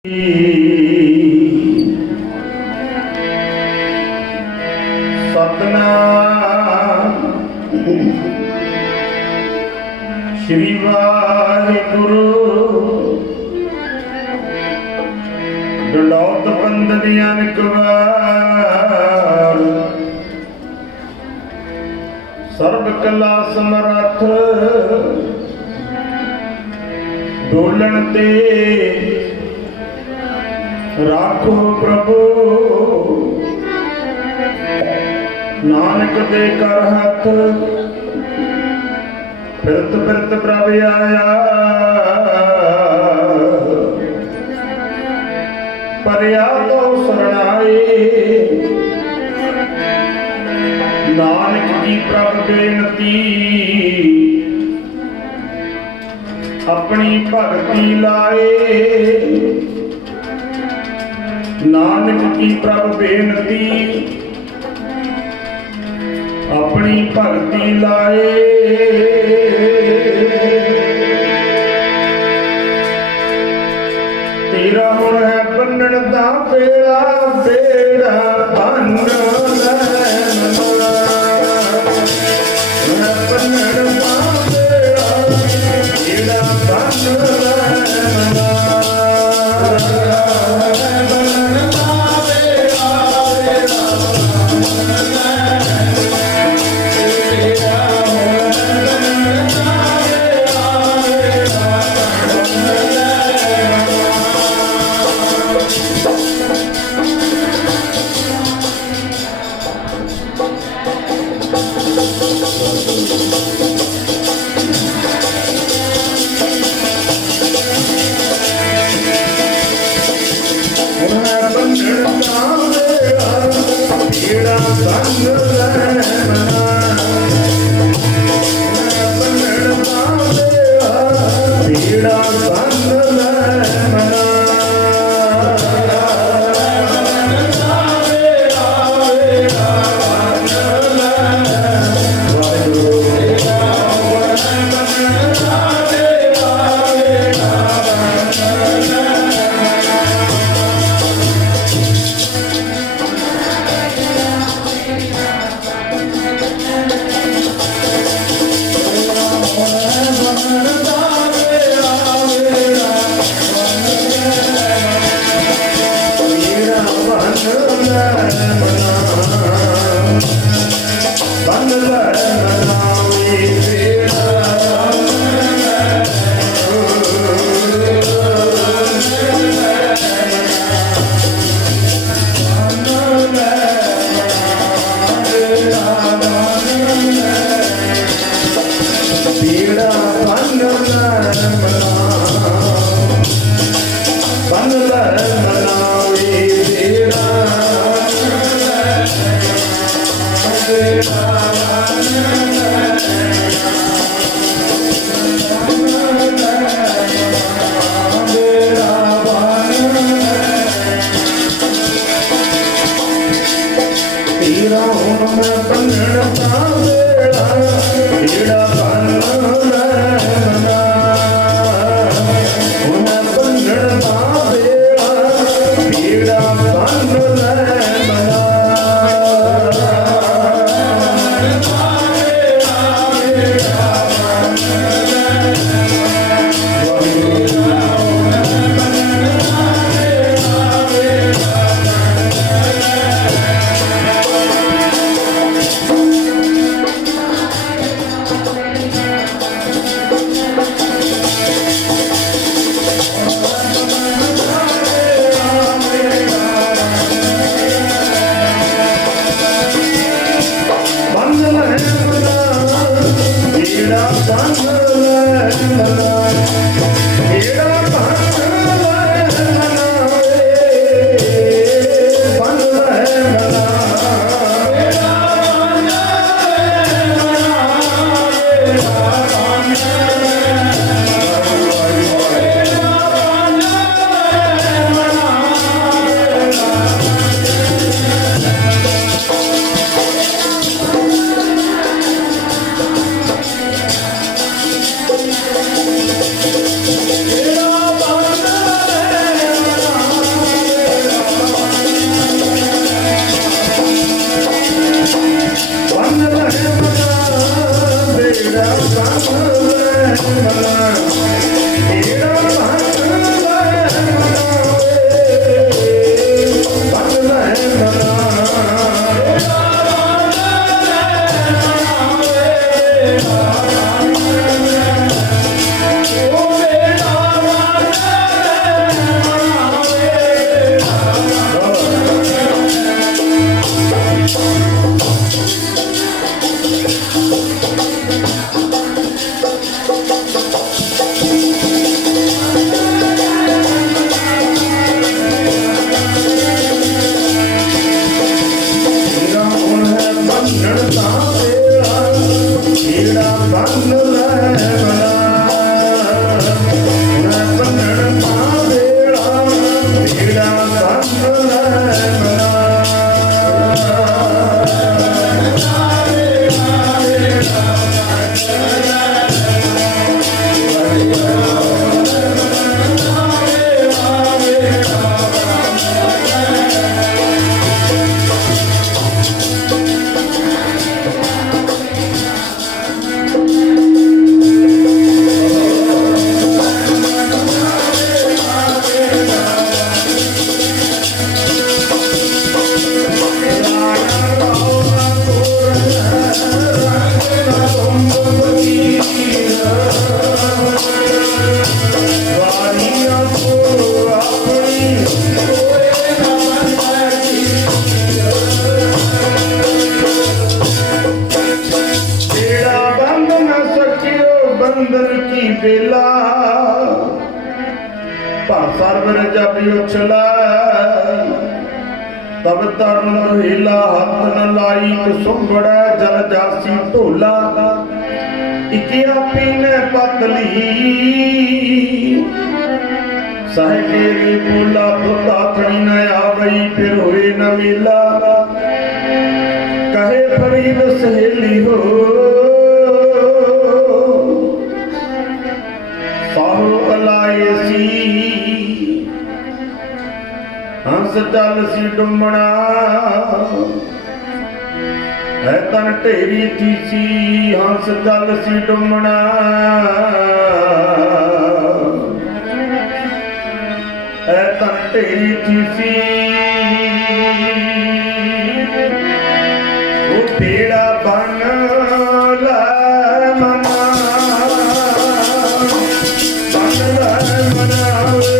सतनाम श्री वाहिगुरु डलौत बंदन अनेक बार सर्व कला समर्थ डोलन ते राखो प्रभु नानक दे कर हथ फिरत फिरत प्रभ आया परिया तो शरणाए नानक की प्रभ बेनती अपनी भगती लाए नानक की प्रभ बेनती अपनी भगती लाए तेरा हुण है बन्नण दा बेड़ा बेड़ा बन बन्नण दा बेड़ा बेड़ा ਪੁੱਛਲਾ ਤਬ ਤਰਨ ਹੀਲਾ ਹੱਥ ਨ ਲਾਈ ਕੁਸੁੰਬੜਾ ਜਲ ਜਾਸੀ ਢੋਲਾ ਇਕਿਆ ਪੀਨੇ ਪਤਲੀ ਸਹਿਜੇ ਬੋਲਾ ਦੁੱਧ ਆਥਣੀ ਨ ਆਵਈ ਫਿਰ ਹੋਏ ਨ ਮੇਲਾ ਕਹੇ ਫਰੀਦ ਸਹੇਲੀ ਹੋ ਸਾਹੋ ਅਲਾਏ ਸੀ ਹੰਸ ਚੱਲ ਸੀ ਡੁੰਮਣਾ ਹੈ ਤਨ ਢੇਰੀ ਥੀ ਸੀ ਹੰਸ ਚੱਲ ਸੀ ਡੁੰਮਣਾ ਹੈ ਤਨ ਢੇਰੀ ਥੀ ਸੀ ਉਹ ਪੀੜਾ ਬਨ ਲੈ ਮਨਾ ਬਨ ਲੈ ਮਨਾਵੇ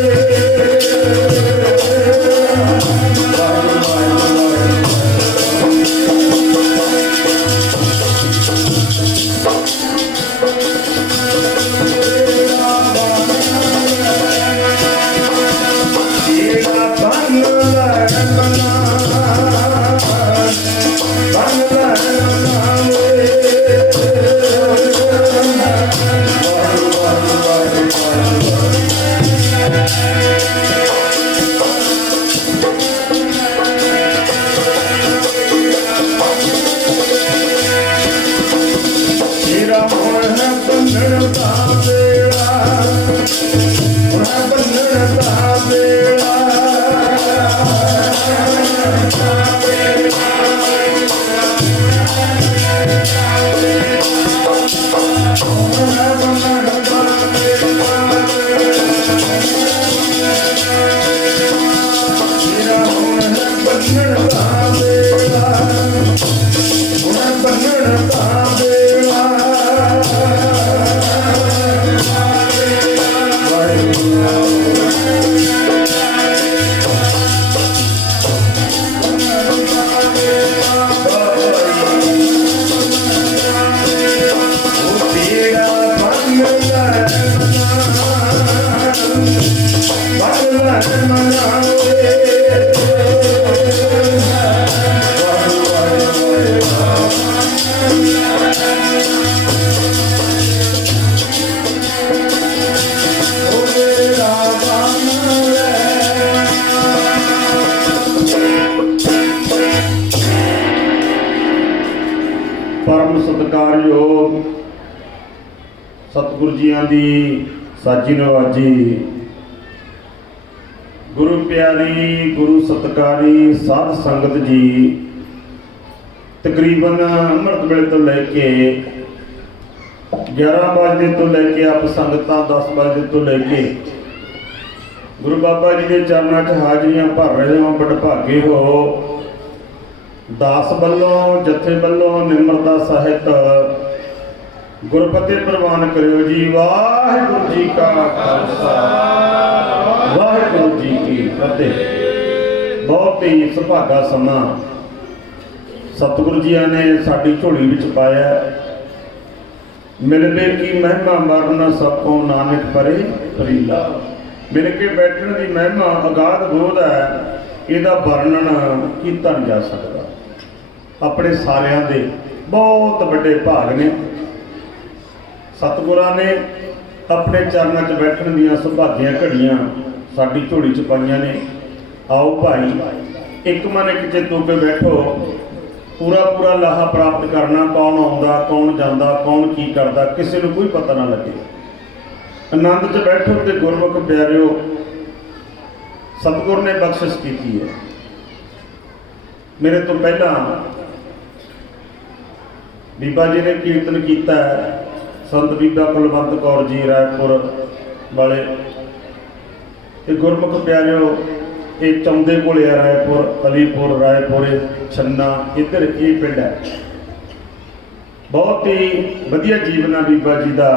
परम सत्कारयोग सतगुरु जियां दी साजी नवाजी गुरु प्यारी गुरु सत्कारी साध संगत जी तकरीबन अमृत वेले तो लैके 11 बजे तो लैके आप संगत 10 बजे तो लैके गुरु बाबा जी के चरणों च हाजरियां भर रहे हो बड़भागे हो दास बल्लों जथे बल्लों निम्रता सहित गुरफतेह प्रवान करियो जी। वाहिगुरु जी का खालसा वाहिगुरु जी की फतेह। बहुत ही सुभागा समा सतगुरु जी ने साडी झोली विच पाया। मिलवे की महिमा मरना सबको नानक परे फरीला। मिल के बैठने की महिमा अगाध बोध है, इसका वर्णन किया नहीं जा सकता। अपने सारियां दे बहुत बड़े भाग ने। सतगुरां ने अपने चरणों च बैठण दीयां सुभागियां घड़ियां साडी झोली च पाईयां ने। आओ भाई एक मन एक चित होके बैठो, पूरा पूरा लाहा प्राप्त करना। कौन आउंदा कौन जांदा कौन की करदा किसी नूं कोई पता ना लगे। आनंद च बैठो ते गुरमुख प्यारिओ सतगुर ने बख्शिश की है। मेरे तो पहला बीबा जी ने कीर्तन किया है, संत बीबा कुलवंत कौर जी रायपुर वाले। ते गुरमुख प्यारिओ ये चौंदे कोले आ रायपुर अलीपुर रायपुर छन्ना इधर ये पिंड है। बहुत ही वधिया जीवन है बीबा जी का,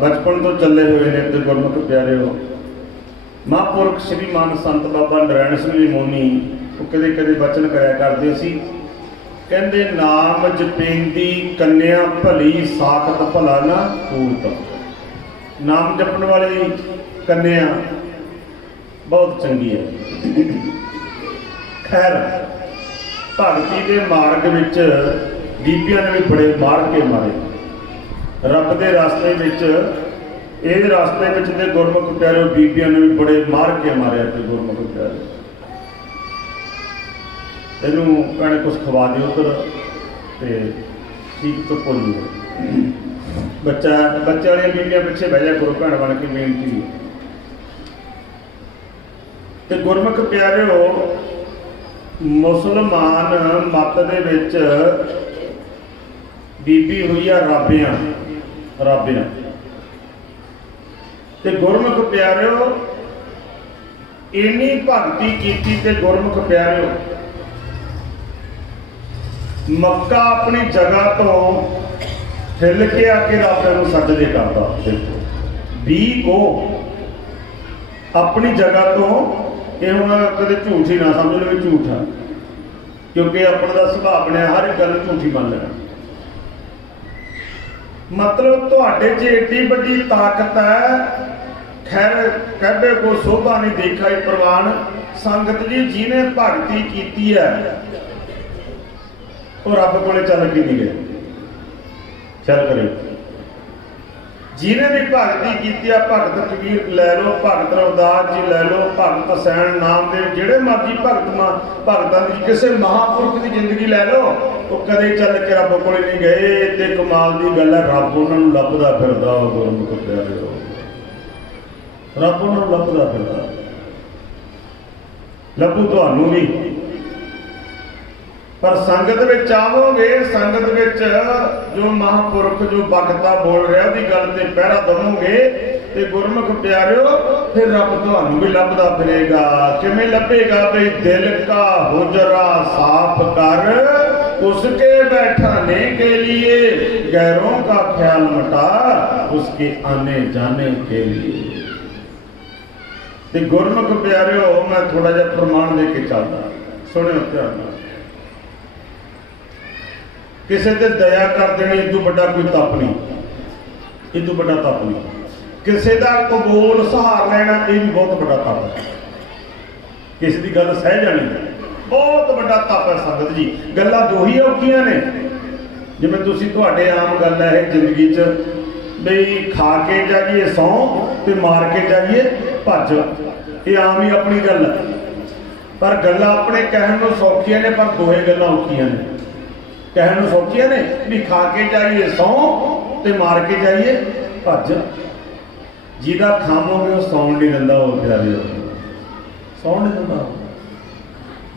बचपन तो चले हुए ने। ते गुरमुख प्यारिओ महापुरख श्रीमान संत बाबा नारायण सिंह जी मोनी कदे कदे वचन कराया करते सी। कहते नाम जपेंदी कन्या भली साखत भला ना पूत। नाम जपण वाली कन्या बहुत चंगी है। खैर भगती के मार्ग विच बीबियां ने भी बड़े मार के मारे रब के रास्ते विच। इस रास्ते विच ते गुरमुख प्यारे बीबियां ने भी बड़े मार के मारे ते गुरमुख प्यारे तेनू कहने कुछ खवा दिओ उधर ते ठीक तो भुल बच्चा बच्चे वाली बीबियां पिछे बह जाए गुरु भैन बन के बेनती ते गुरमुख प्यारे मुसलमान मत दे विच बीबी हुई है राबियां राबियां ते गुरमुख प्यारिओ इन्नी भगती कीती ते गुरमुख प्यारिओ मक्का अपनी जगह तो हिल के आके राबियां नूं सजदे करदा। देखो भी को अपनी जगह तो ये हुण कदे झूठ ही ना समझ लो भी झूठ है, क्योंकि अपने का सुभाव बनया हर एक गल झूठी मान लेना। मतलब तुहाडे च एडी बड़ी ताकत है। खैर कहबे को शोभा नहीं देखा ही प्रवान संगत जी जिन्हें भगती की है वो रब को चल के नहीं गए चल करे। जिन्हें भी भगती की है भगत कबीर लै लो भगत रविदास जी लै लो भगत हुसैन नामदेव जिहड़े मर्जी भगतां की किसी महापुरुष की जिंदगी लै लो वो कदे चल के रब को नहीं गए। ते कमाल की गल है रब उन्होंने लभदा फिरदा गुरमुख प्यारे रब उन्होंने लभदा फिरदा लभू तुहानू भी। पर संगत में आवोगे संगत में जो महापुरख जो बखता बोल रहा उसकी गल से पहरा दवोगे तो गुरमुख प्यारिओ फिर रब तुहानू भी लभदा फिरेगा। किवें लभेगा भाई दिल का हुजरा साफ कर उसके बैठाने के लिए गैरों का ख्याल मटा उसके आने जाने के लिए। तो गुरमुख प्यारिओ मैं थोड़ा जिहा प्रमाण दे के चलदा सुनिओ ध्यान नाल। किसी ते दया कर देनी इदू बड़ा कोई तप नहीं, इदू बड़ा तप नहीं। किसी का कबूल सहार लेना ये भी बहुत बड़ा तप है। किसी की गल सह जानी बहुत बड़ा तप है संगत जी। गल्लां दो ही औखियां ने जिवें तुसीं तुहाडे आम गल है जिंदगी च बई खा के जाइए सौ ते मार के जाइए भज, ये आम ही अपनी गल है। पर गल्लां अपने कहण नूं सौखियां ने पर दोहे गल्लां औखियां ने। कहण नूं सौखियां ने भी खा के जाइए सौ ते मार के जाइए भज। जिहदा खामोगे वो सौण नहीं दिंदा हो प्यारे सौण नहीं दिंदा।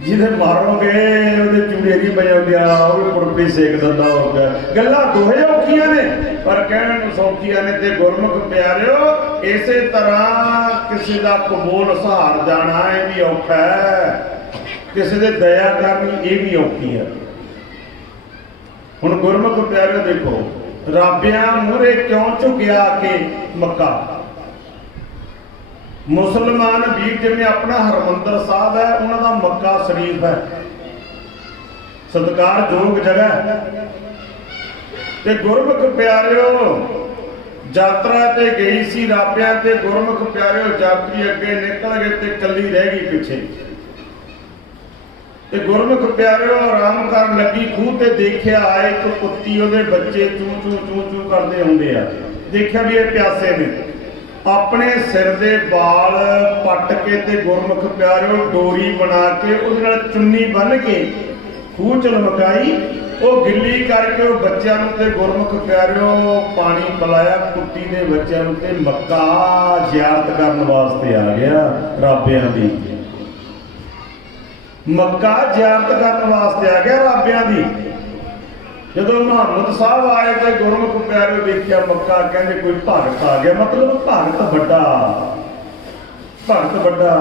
जिहदे मारोगे ਉਹਦੇ ਚੂੜੇ ਨਹੀਂ ਵਜਾਉਂਦਿਆ ਉਹ ਕੁਰਪੀ ਸੇਕ ਦਿੰਦਾ ਹੋ ਗਿਆ। ਗੱਲਾਂ ਦੋਹੇ ਔਖੀਆਂ ਨੇ ਪਰ ਕਹਿਣ ਨੂੰ ਸੌਖੀਆਂ ਨੇ। ਤੇ ਗੁਰਮੁਖ ਪਿਆਰਿਓ ਇਸੇ ਤਰ੍ਹਾਂ ਕਿਸੇ ਦਾ ਕਬੂਲ ਸਹਾਰ ਜਾਣਾ ਇਹ ਵੀ ਔਖਾ ਹੈ, ਕਿਸੇ ਦੇ ਦਇਆ ਕਰਨੀ ਇਹ ਵੀ ਔਖੀ ਹੈ। ਹੁਣ ਗੁਰਮੁਖ ਪਿਆਰਿਓ ਦੇਖੋ ਰਾਬਿਆਂ ਮੂਹਰੇ ਕਿਉਂ ਝੁਕਿਆ ਕੇ ਮੱਕਾ। मुसलमान वीर जिवें अपना हरमंदर साहब है उन्होंने मक्का शरीफ है सत्कार जोग जगह। ते गुरमुख प्यारिओ यात्रा ते गई सी राबियां ते गुरमुख प्यारिओ यात्री अगे निकल गए ते कली रह गई पिछे। ते गुरमुख प्यारिओ आराम कर लगी खूह ते देखिया एक कुत्ती उहदे बच्चे चू चू चू चू करते आउंदे आ। देखिया भी ये प्यासे ने अपने सिर दे बाल पट के ते गुरमुख प्यारिओ डोरी बना के उहदे नाल चुन्नी बन के खूह च लमकाई वो गिल्ली करके वो बच्चों ते गुरमुख प्यारिओ पानी पिलाया कुत्ती दे बच्चों ते मक्का जियारत करने वास्ते आ गया। राबियां दी मक्का जियारत करने वास्ते आ गया राबियां दी। जदों मुहम्मद साहब आए तो गुरमुख प्यारिओ देखिया मक्का कहते कोई भगत आ गया, मतलब भगत बड़ा भगत बड़ा।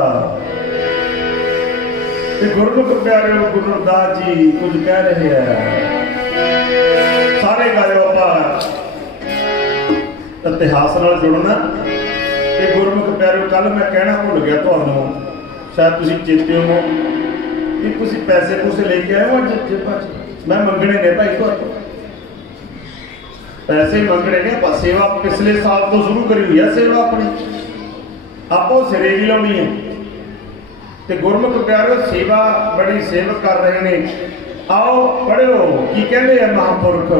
गुरमुख प्यारिओ गुरु रविदास जी कुछ कह रहे हैं सारे गायो आप इतिहास नाल जुड़ना। ते गुरमुख प्यारिओ कल मैं कहना भुल गया तुहानूं शायद तुसीं चेते हो कि तुसीं पैसे पूसे लेके आए हो जेबां च। मैं मंगने ने भाई तो पैसे मंगने ने आप सेवा पिछले साल तो शुरू करी हुई है सेवा अपनी आपो सिरे भी लानी है। ਤੇ ਗੁਰਮੁਖ ਪਿਆਰਿਓ ਸੇਵਾ ਬੜੀ ਸੇਵਕ ਕਰ ਰਹੇ ਨੇ। ਆਓ ਪੜਿਓ ਕੀ ਕਹਿੰਦੇ ਆ ਮਹਾਂਪੁਰਖ।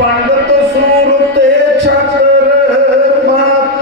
ਪੰਡਤ ਸੂਰਤੇ ਛਤਰ ਮਤ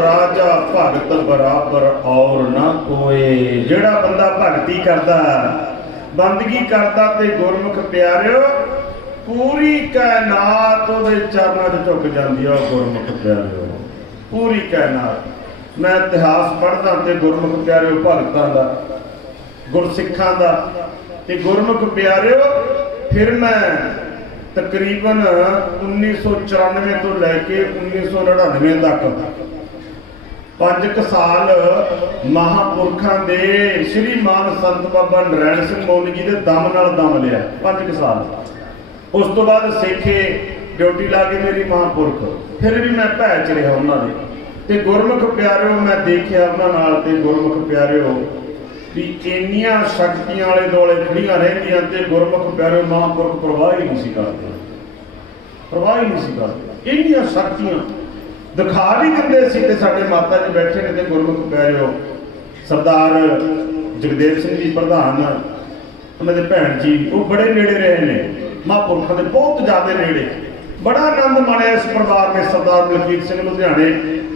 ਰਾਜਾ ਭਗਤ भगत बराबर और ना कोई। जेड़ा बंदा भगती करदा बंदगी करदा ते गुरमुख प्यारियो पूरी कायनात उहदे चरणां 'च झुक जांदी है। गुरमुख प्यारियो पूरी कायनात। मैं इतिहास पढ़दा ते गुरमुख प्यारियो भगतां दा गुरसिखां दा ते गुरमुख प्यारियो फिर मैं तकरीबन 1994 तो लैके 1999 तक 5 साल महापुरखों के श्रीमान संत बाबा नरैण सिंह मौली जी के दम नाल दम लिया 5 साल। उस तो बाद सिखे ड्यूटी ला के मेरी महापुरख फिर भी मैं भै च रहा उन्होंने ते गुरमुख प्यारिओ मैं देखिया उन्होंने ते गुरमुख प्यारिओ भी इन्नियां शक्तियां आले दुआले खड़ियां रहिंदियां ते गुरमुख प्यारिओ महापुरख परवाह ही नहीं सी करदे, परवाह ही नहीं सी करदे। इन्नियां शक्तियां दिखा भी दिंदे सी ते साडे माता जी बैठे ने ते गुरमुख प्यारिओ सरदार जगदेव सिंह जी प्रधान उन्होंने भैन जी वो बड़े नेड़े रहे ने महापुरखों के बहुत ज़्यादा नेड़े। बड़ा आनंद माणिया इस परिवार ने सरदार मलकीत सिंह लुधियाने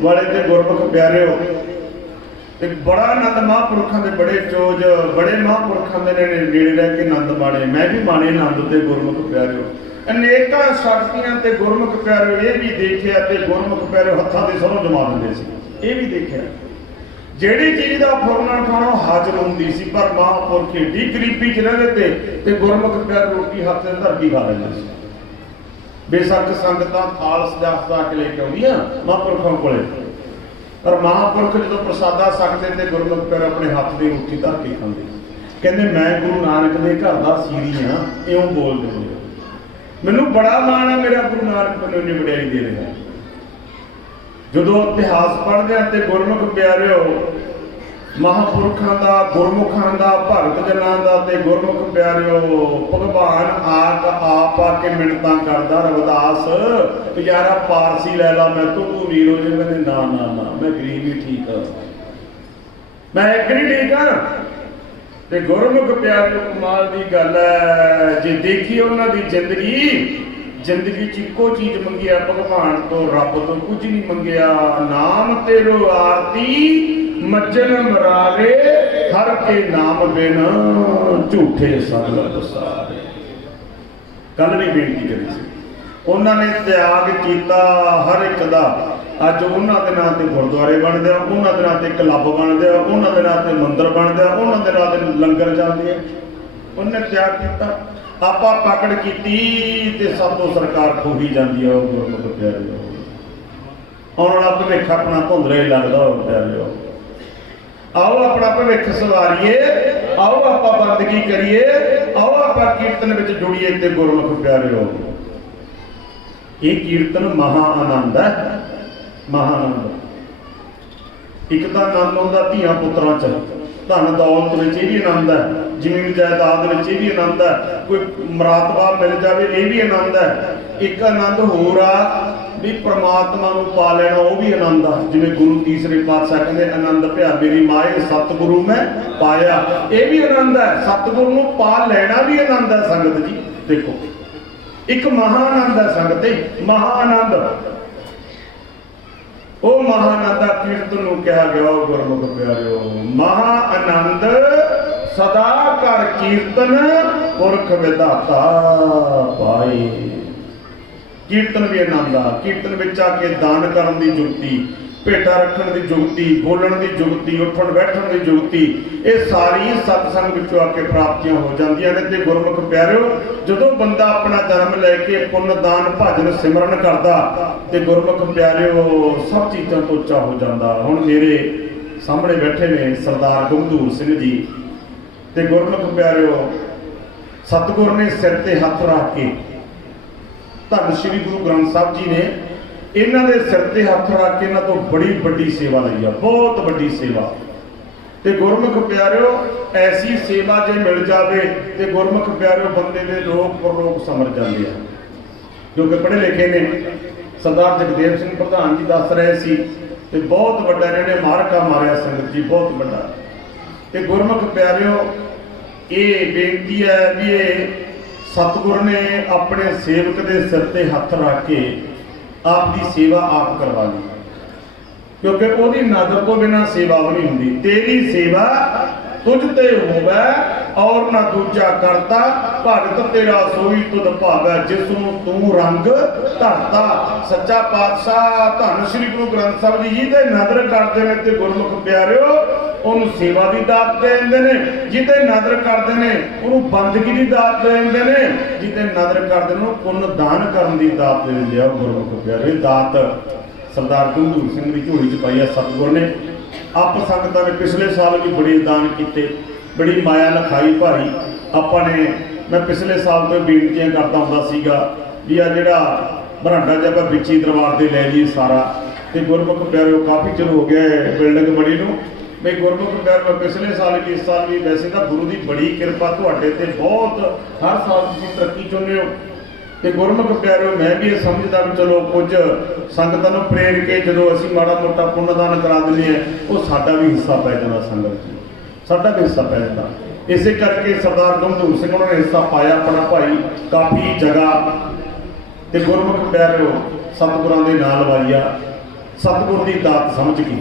वाले ते गुरमुख प्यारिओ ਤੇ ਬੜਾ ਆਨੰਦ ਮਹਾਂਪੁਰਖਾਂ ਦੇ ਬੜੇ ਚੋਜ, ਬੜੇ ਮਹਾਂਪੁਰਖਾਂ ਦੇ ਨੇ ਨੇੜੇ ਰਹਿ ਕੇ ਆਨੰਦ ਮਾਣੇ। ਮੈਂ ਵੀ ਮਾਣੇ ਆਨੰਦ ਤੇ ਗੁਰਮੁਖ ਪਿਆਰਿਓ। ਅਨੇਕਾਂ ਸ਼ਕਤੀਆਂ ਤੇ ਗੁਰਮੁਖ ਪਿਆਰਿਓ ਇਹ ਵੀ ਦੇਖਿਆ, ਤੇ ਗੁਰਮੁਖ ਪਿਆਰਿਓ ਹੱਥਾਂ ਦੇ ਸਰੋਂ ਜਮਾ ਦਿੰਦੇ ਸੀ, ਇਹ ਵੀ ਦੇਖਿਆ। ਜਿਹੜੀ ਚੀਜ਼ ਦਾ ਫੁਰਨਾ ਖਾਣਾ ਹਾਜ਼ਰ ਹੁੰਦੀ ਸੀ, ਪਰ ਮਹਾਂਪੁਰਖ ਏਡੀ ਗਰੀਬੀ ਚ ਰਹਿੰਦੇ ਤੇ ਗੁਰਮੁਖ ਪਿਆਰ ਰੋਟੀ ਹੱਥ ਦੇ ਧਰ ਕੇ ਖਾ ਲੈਂਦੇ ਸੀ। ਬੇਸ਼ੱਕ ਸੰਗਤਾਂ ਥਾਲ ਸਜਾ ਕੇ ਲੈ ਕੇ ਆਉਂਦੀਆਂ ਮਹਾਂਪੁਰਖਾਂ ਕੋਲੇ, ਪਰ ਮਹਾਂਪੁਰਖ ਜਦੋਂ ਪ੍ਰਸਾਦਾ ਛਕਦੇ ਤੇ ਗੁਰਮੁਖ ਪਿਆਰ ਆਪਣੇ ਹੱਥ ਦੀ ਰੋਟੀ ਧਰ ਕੇ ਖਾਂਦੇ। ਕਹਿੰਦੇ ਮੈਂ ਗੁਰੂ ਨਾਨਕ ਦੇ ਘਰ ਦਾ ਸੀਰੀ ਹਾਂ, ਇਉਂ ਬੋਲਦੇ ਹੁੰਦੇ। ਮੈਨੂੰ ਬੜਾ ਮਾਣ ਆ, ਮੇਰਾ ਗੁਰੂ ਨਾਨਕ ਮੈਨੂੰ ਇੰਨੀ ਵਡਿਆਈ ਦੇ ਰਿਹਾ। ਜਦੋਂ ਇਤਿਹਾਸ ਪੜ੍ਹਦੇ ਆ ਤੇ ਗੁਰਮੁਖ ਪਿਆਰਿਓ ਮਹਾਂਪੁਰਖਾਂ ਦਾ, ਗੁਰਮੁਖਾਂ ਦਾ, ਭਗਤ ਜਨਾਂ ਦਾ ਤੇ ਗੁਰਮੁਖ ਪਿਆਰਿਓ ਭਗਵਾਨ ਆਪ ਆ ਕੇ ਮਿੰਨਤਾਂ ਕਰਦਾ। ਰਵਿਦਾਸ ਯਾਰਾ ਪਾਰਸੀ ਲੈ ਲਾ, ਮੈਂ ਤੂੰ ਅਮੀਰ ਹੋ ਜੇ। ਕਹਿੰਦੇ ਨਾ ਨਾ ਨਾ, ਮੈਂ ਗਰੀਬ ਹੀ ਠੀਕ ਆ, ਮੈਂ ਇੱਕ ਨਹੀਂ ਠੀਕ ਆ। ਤੇ ਗੁਰਮੁਖ ਪਿਆਰਿਓ ਕਮਾਲ ਦੀ ਗੱਲ ਹੈ, ਜੇ ਦੇਖੀ ਉਹਨਾਂ ਦੀ ਜ਼ਿੰਦਗੀ ਚ ਇੱਕੋ ਚੀਜ਼ ਮੰਗਿਆ ਭਗਵਾਨ ਤੋਂ, ਰੱਬ ਤੋਂ ਕੁਝ ਨਹੀਂ ਮੰਗਿਆ। ਨਾਮ ਤੇਰੋ ਆਰਤੀ ਮੱਜਨ ਮਰਾਰੇ, ਹਰ ਕੇ ਨਾਮ ਬਿਨ ਝੂਠੇ ਸੰਗਤ ਸਾਰੇ। ਕੱਲ ਵੀ ਬੇਨਤੀ ਕਰੀ ਸੀ, ਉਹਨਾਂ ਨੇ ਤਿਆਗ ਕੀਤਾ ਹਰ ਇੱਕ ਦਾ। ਅੱਜ ਉਹਨਾਂ ਦੇ ਨਾਂ ਤੇ ਗੁਰਦੁਆਰੇ ਬਣਦੇ ਆ, ਉਹਨਾਂ ਦੇ ਨਾਂ ਤੇ ਕਲੱਬ ਬਣਦੇ ਆ, ਉਹਨਾਂ ਦੇ ਨਾਂ ਤੇ ਮੰਦਿਰ ਬਣਦੇ ਆ, ਉਹਨਾਂ ਦੇ ਨਾਂ ਤੇ ਲੰਗਰ ਚੱਲਦੇ ਆ। ਉਹਨੇ ਤਿਆਗ ਕੀਤਾ, ਆਪਾਂ ਪਕੜ ਕੀਤੀ ਤੇ ਸਭ ਤੋਂ ਸਰਕਾਰ ਖੋਹੀ ਜਾਂਦੀ ਆ। ਉਹ ਗੁਰਮੁਖ ਪਿਆਰਿਓ ਆਉਣ ਵਾਲਾ ਭਵਿੱਖ ਆਪਣਾ ਧੁੰਦਲਾ ਹੀ ਲੱਗਦਾ। ਹੋ ਪਿਆਰਿਓ ਆਓ ਆਪਣਾ ਭਵਿੱਖ ਸਵਾਰੀਏ, ਆਓ ਆਪਾਂ ਬੰਦਗੀ ਕਰੀਏ, ਆਓ ਆਪਾਂ ਕੀਰਤਨ ਵਿੱਚ ਜੁੜੀਏ। ਤੇ ਗੁਰਮੁਖ ਪਿਆਰਿਓ ਇਹ ਕੀਰਤਨ ਮਹਾ ਆਨੰਦ ਹੈ, ਮਹਾ ਆਨੰਦ। ਇੱਕ ਤਾਂ ਆਨੰਦ ਹੁੰਦਾ ਧੀਆਂ ਪੁੱਤਰਾਂ ਚ, ਧਨ ਦੌਲਤ ਵਿੱਚ ਇਹ ਵੀ ਆਨੰਦ ਹੈ, ਜ਼ਮੀਨ ਜਾਇਦਾਦ ਵਿੱਚ ਇਹ ਵੀ ਆਨੰਦ ਹੈ, ਕੋਈ ਮਰਾਤਬਾ ਮਿਲ ਜਾਵੇ ਇਹ ਵੀ ਆਨੰਦ ਹੈ। ਇੱਕ ਆਨੰਦ ਹੋਰ ਆ ਵੀ ਪ੍ਰਮਾਤਮਾ ਨੂੰ ਪਾ ਲੈਣਾ, ਉਹ ਵੀ ਆਨੰਦ ਆ। ਜਿਵੇਂ ਗੁਰੂ ਤੀਸਰੇ ਪਾਤਸ਼ਾਹ ਕਹਿੰਦੇ ਆਨੰਦ ਭਿਆ ਮੇਰੀ ਮਾਏ ਸਤਿਗੁਰੂ ਮੈਂ ਪਾਇਆ, ਇਹ ਵੀ ਆਨੰਦ ਹੈ। ਸਤਿਗੁਰੂ ਨੂੰ ਪਾ ਲੈਣਾ ਵੀ ਆਨੰਦ ਹੈ ਸੰਗਤ ਜੀ। ਦੇਖੋ ਇੱਕ ਮਹਾ ਆਨੰਦ ਹੈ ਸੰਗਤੇ, ਮਹਾ ਆਨੰਦ। ਉਹ ਮਹਾ ਆਨੰਦ ਕੀਰਤਨ ਨੂੰ ਕਿਹਾ ਗਿਆ। ਗੁਰਮੁਖ ਪਿਆਰਿਓ ਮਹਾ ਆਨੰਦ ਸਦਾ ਕਰ ਕੀਰਤਨ ਪੁਰਖ ਵਿਧਾਤਾ ਪਾਏ। ਕੀਰਤਨ ਵੀ ਆਨੰਦ ਆ। ਕੀਰਤਨ ਵਿੱਚ ਆ ਕੇ ਦਾਨ ਕਰਨ ਦੀ ਜੁਗਤੀ, ਭੇਟਾ ਰੱਖਣ ਦੀ ਜੁਗਤੀ, ਬੋਲਣ ਦੀ ਜੁਗਤੀ, ਉੱਠਣ ਬੈਠਣ ਦੀ ਜੁਗਤੀ, ਇਹ ਸਾਰੀ ਸਤਸੰਗ ਵਿੱਚੋਂ ਆ ਕੇ ਪ੍ਰਾਪਤੀਆਂ ਹੋ ਜਾਂਦੀਆਂ ਨੇ। ਤੇ ਗੁਰਮੁਖ ਪਿਆਰਿਓ ਜਦੋਂ ਬੰਦਾ ਆਪਣਾ ਜਨਮ ਲੈ ਕੇ ਪੁੰਨ ਦਾਨ ਭਜਨ ਸਿਮਰਨ ਕਰਦਾ ਤੇ ਗੁਰਮੁਖ ਪਿਆਰਿਓ ਸਭ ਚੀਜ਼ਾਂ ਤੋਂ ਉੱਚਾ ਹੋ ਜਾਂਦਾ। ਹੁਣ ਮੇਰੇ ਸਾਹਮਣੇ ਬੈਠੇ ਨੇ ਸਰਦਾਰ ਗੰਗੂਰ ਸਿੰਘ ਜੀ, ਤੇ ਗੁਰਮੁਖ ਪਿਆਰਿਓ ਸਤਿਗੁਰ ਨੇ ਸਿਰ ਤੇ ਹੱਥ ਰੱਖ ਕੇ, ਧੰਨ ਸ਼੍ਰੀ ਗੁਰੂ ਗ੍ਰੰਥ ਸਾਹਿਬ ਜੀ ਨੇ ਇਹਨਾਂ ਦੇ ਸਿਰ ਤੇ ਹੱਥ ਰੱਖ ਕੇ ਇਹਨਾਂ ਤੋਂ ਬੜੀ ਵੱਡੀ ਸੇਵਾ ਲਈ ਆ, ਬਹੁਤ ਵੱਡੀ ਸੇਵਾ। ਤੇ ਗੁਰਮੁਖ ਪਿਆਰਿਓ ਐਸੀ ਸੇਵਾ ਜੇ ਮਿਲ ਜਾਵੇ ਤੇ ਗੁਰਮੁਖ ਪਿਆਰਿਓ ਬੰਦੇ ਦੇ ਰੋਗ ਪਰਲੋਕ ਸਮਰ ਜਾਂਦੇ ਆ। ਜੋ ਕਿ ਪੜ੍ਹੇ ਲਿਖੇ ਨੇ, ਸਰਦਾਰ ਜਗਦੇਵ ਸਿੰਘ ਪ੍ਰਧਾਨ ਜੀ ਦੱਸ ਰਹੇ ਸੀ, ਤੇ ਬਹੁਤ ਵੱਡਾ ਇਹਨਾਂ ਨੇ ਮਾਰਕਾ ਮਾਰਿਆ ਸੰਗਤ ਜੀ, ਬਹੁਤ ਵੱਡਾ। ਤੇ ਗੁਰਮੁਖ ਪਿਆਰਿਓ ਇਹ ਬੇਨਤੀ ਹੈ ਵੀ ਇਹ ਸਤਿਗੁਰ ਨੇ ਆਪਣੇ ਸੇਵਕ ਦੇ ਸਿਰ ਤੇ ਹੱਥ ਰੱਖ ਕੇ ਆਪ ਦੀ ਸੇਵਾ ਆਪ ਕਰਵਾ ਲਈ, ਕਿਉਂਕਿ ਉਹਦੀ ਨਜ਼ਰ ਤੋਂ ਬਿਨਾਂ ਸੇਵਾ ਵੀ ਨਹੀਂ ਹੁੰਦੀ। ਤੇਰੀ ਸੇਵਾ ਤੁਝ ਤੇ ਹੋਵੇ ਔਰ ਨਾ ਦੂਜਾ ਕਰਤਾ, ਭਗਤ ਤੇਰਾ ਸੋਈ ਤੁਧ ਭਾਵੈ, ਜਿਸ ਨੂੰ ਤੂੰ ਰੰਗ ਧਰਤਾ। ਸੱਚਾ ਪਾਤਸ਼ਾਹ ਧੰਨ ਸ਼੍ਰੀ ਗੁਰੂ ਗ੍ਰੰਥ ਸਾਹਿਬ ਜੀ ਜਿਹਦੇ ਨਜ਼ਰ ਕਰਦੇ ਨੇ ਤੇ ਗੁਰਮੁਖ ਪਿਆਰਿਓ ਉਹਨੂੰ ਸੇਵਾ ਦੀ ਦਾਤ ਦੇ ਦਿੰਦੇ ਨੇ, ਜਿਹਦੇ ਨਜ਼ਰ ਕਰਦੇ ਨੇ ਉਹਨੂੰ ਬੰਦਗੀ ਦੀ ਦਾਤ ਦੇ ਦਿੰਦੇ ਨੇ, ਜਿਹਦੇ ਨਜ਼ਰ ਕਰਦੇ ਨੇ ਉਹਨੂੰ ਪੁੰਨ ਦਾਨ ਕਰਨ ਦੀ ਦਾਤ ਦੇ ਦਿੰਦੇ ਆ। ਗੁਰਮੁਖ ਪਿਆਰਿਓ ਦਾਤ ਸਰਦਾਰ ਗੰਗੂਰ ਸਿੰਘ ਦੀ ਝੋਲੀ ਚ ਪਾਈ ਆ ਸਤਿਗੁਰ ਨੇ। ਆਪ ਸੰਗਤਾਂ ਨੇ ਪਿਛਲੇ ਸਾਲ ਵੀ ਬੜੇ ਦਾਨ ਕੀਤੇ, ਬੜੀ ਮਾਇਆ ਲਖਾਈ ਭਾਰੀ। ਆਪਾਂ ਨੇ ਮੈਂ ਪਿਛਲੇ ਸਾਲ ਤੋਂ ਬੇਨਤੀਆਂ ਕਰਦਾ ਹੁੰਦਾ ਸੀਗਾ ਵੀ ਆ ਜਿਹੜਾ ਬਰਾਂਡਾ ਜਿਹਾ ਆਪਾਂ ਵਿੱਚੀ ਦਰਬਾਰ ਦੇ ਲੈ ਲਈਏ ਸਾਰਾ। ਤੇ ਗੁਰਮੁਖ ਪਿਆਰਿਓ ਕਾਫੀ ਚਿਰ ਹੋ ਗਿਆ ਬਿਲਡਿੰਗ ਬਣੀ ਨੂੰ। ਮੈਂ ਗੁਰਮੁਖ ਪਿਆਰਿਓ ਪਿਛਲੇ ਸਾਲ ਵੀ ਇਸ ਸਾਲ ਵੀ, ਵੈਸੇ ਤਾਂ ਗੁਰੂ ਦੀ ਬੜੀ ਕਿਰਪਾ ਤੁਹਾਡੇ ਤੇ ਬਹੁਤ, ਹਰ ਸਾਲ ਤੁਸੀਂ ਤਰੱਕੀ ਚਾਹੁੰਦੇ ਹੋ। ਤੇ ਗੁਰਮੁਖ ਪਿਆਰਿਓ ਮੈਂ ਵੀ ਇਹ ਸਮਝਦਾ ਵੀ ਚਲੋ ਕੁਝ ਸੰਗਤਾਂ ਨੂੰ ਪ੍ਰੇਰ ਕੇ ਜਦੋਂ ਅਸੀਂ ਮਾੜਾ ਮੋਟਾ ਪੁੰਨਦਾਨ ਕਰਾ ਦਿੰਦੇ ਆ, ਉਹ ਸਾਡਾ ਵੀ ਹਿੱਸਾ ਪੈ ਜਾਂਦਾ ਸੰਗਤ ਜੀ, ਸਾਡਾ ਵੀ ਹਿੱਸਾ ਪੈ ਜਾਂਦਾ। ਇਸੇ ਕਰਕੇ ਸਰਦਾਰ ਗੰਗੂਰ ਸਿੰਘ ਉਹਨਾਂ ਨੇ ਹਿੱਸਾ ਪਾਇਆ ਆਪਣਾ ਭਾਈ ਕਾਫੀ ਜਗ੍ਹਾ। ਤੇ ਗੁਰਮੁਖ ਪਿਆਰਿਓ ਸਤਿਗੁਰਾਂ ਦੇ ਨਾਲ ਲਵਾਈਆ, ਸਤਿਗੁਰ ਦੀ ਦਾਤ ਸਮਝ ਕੇ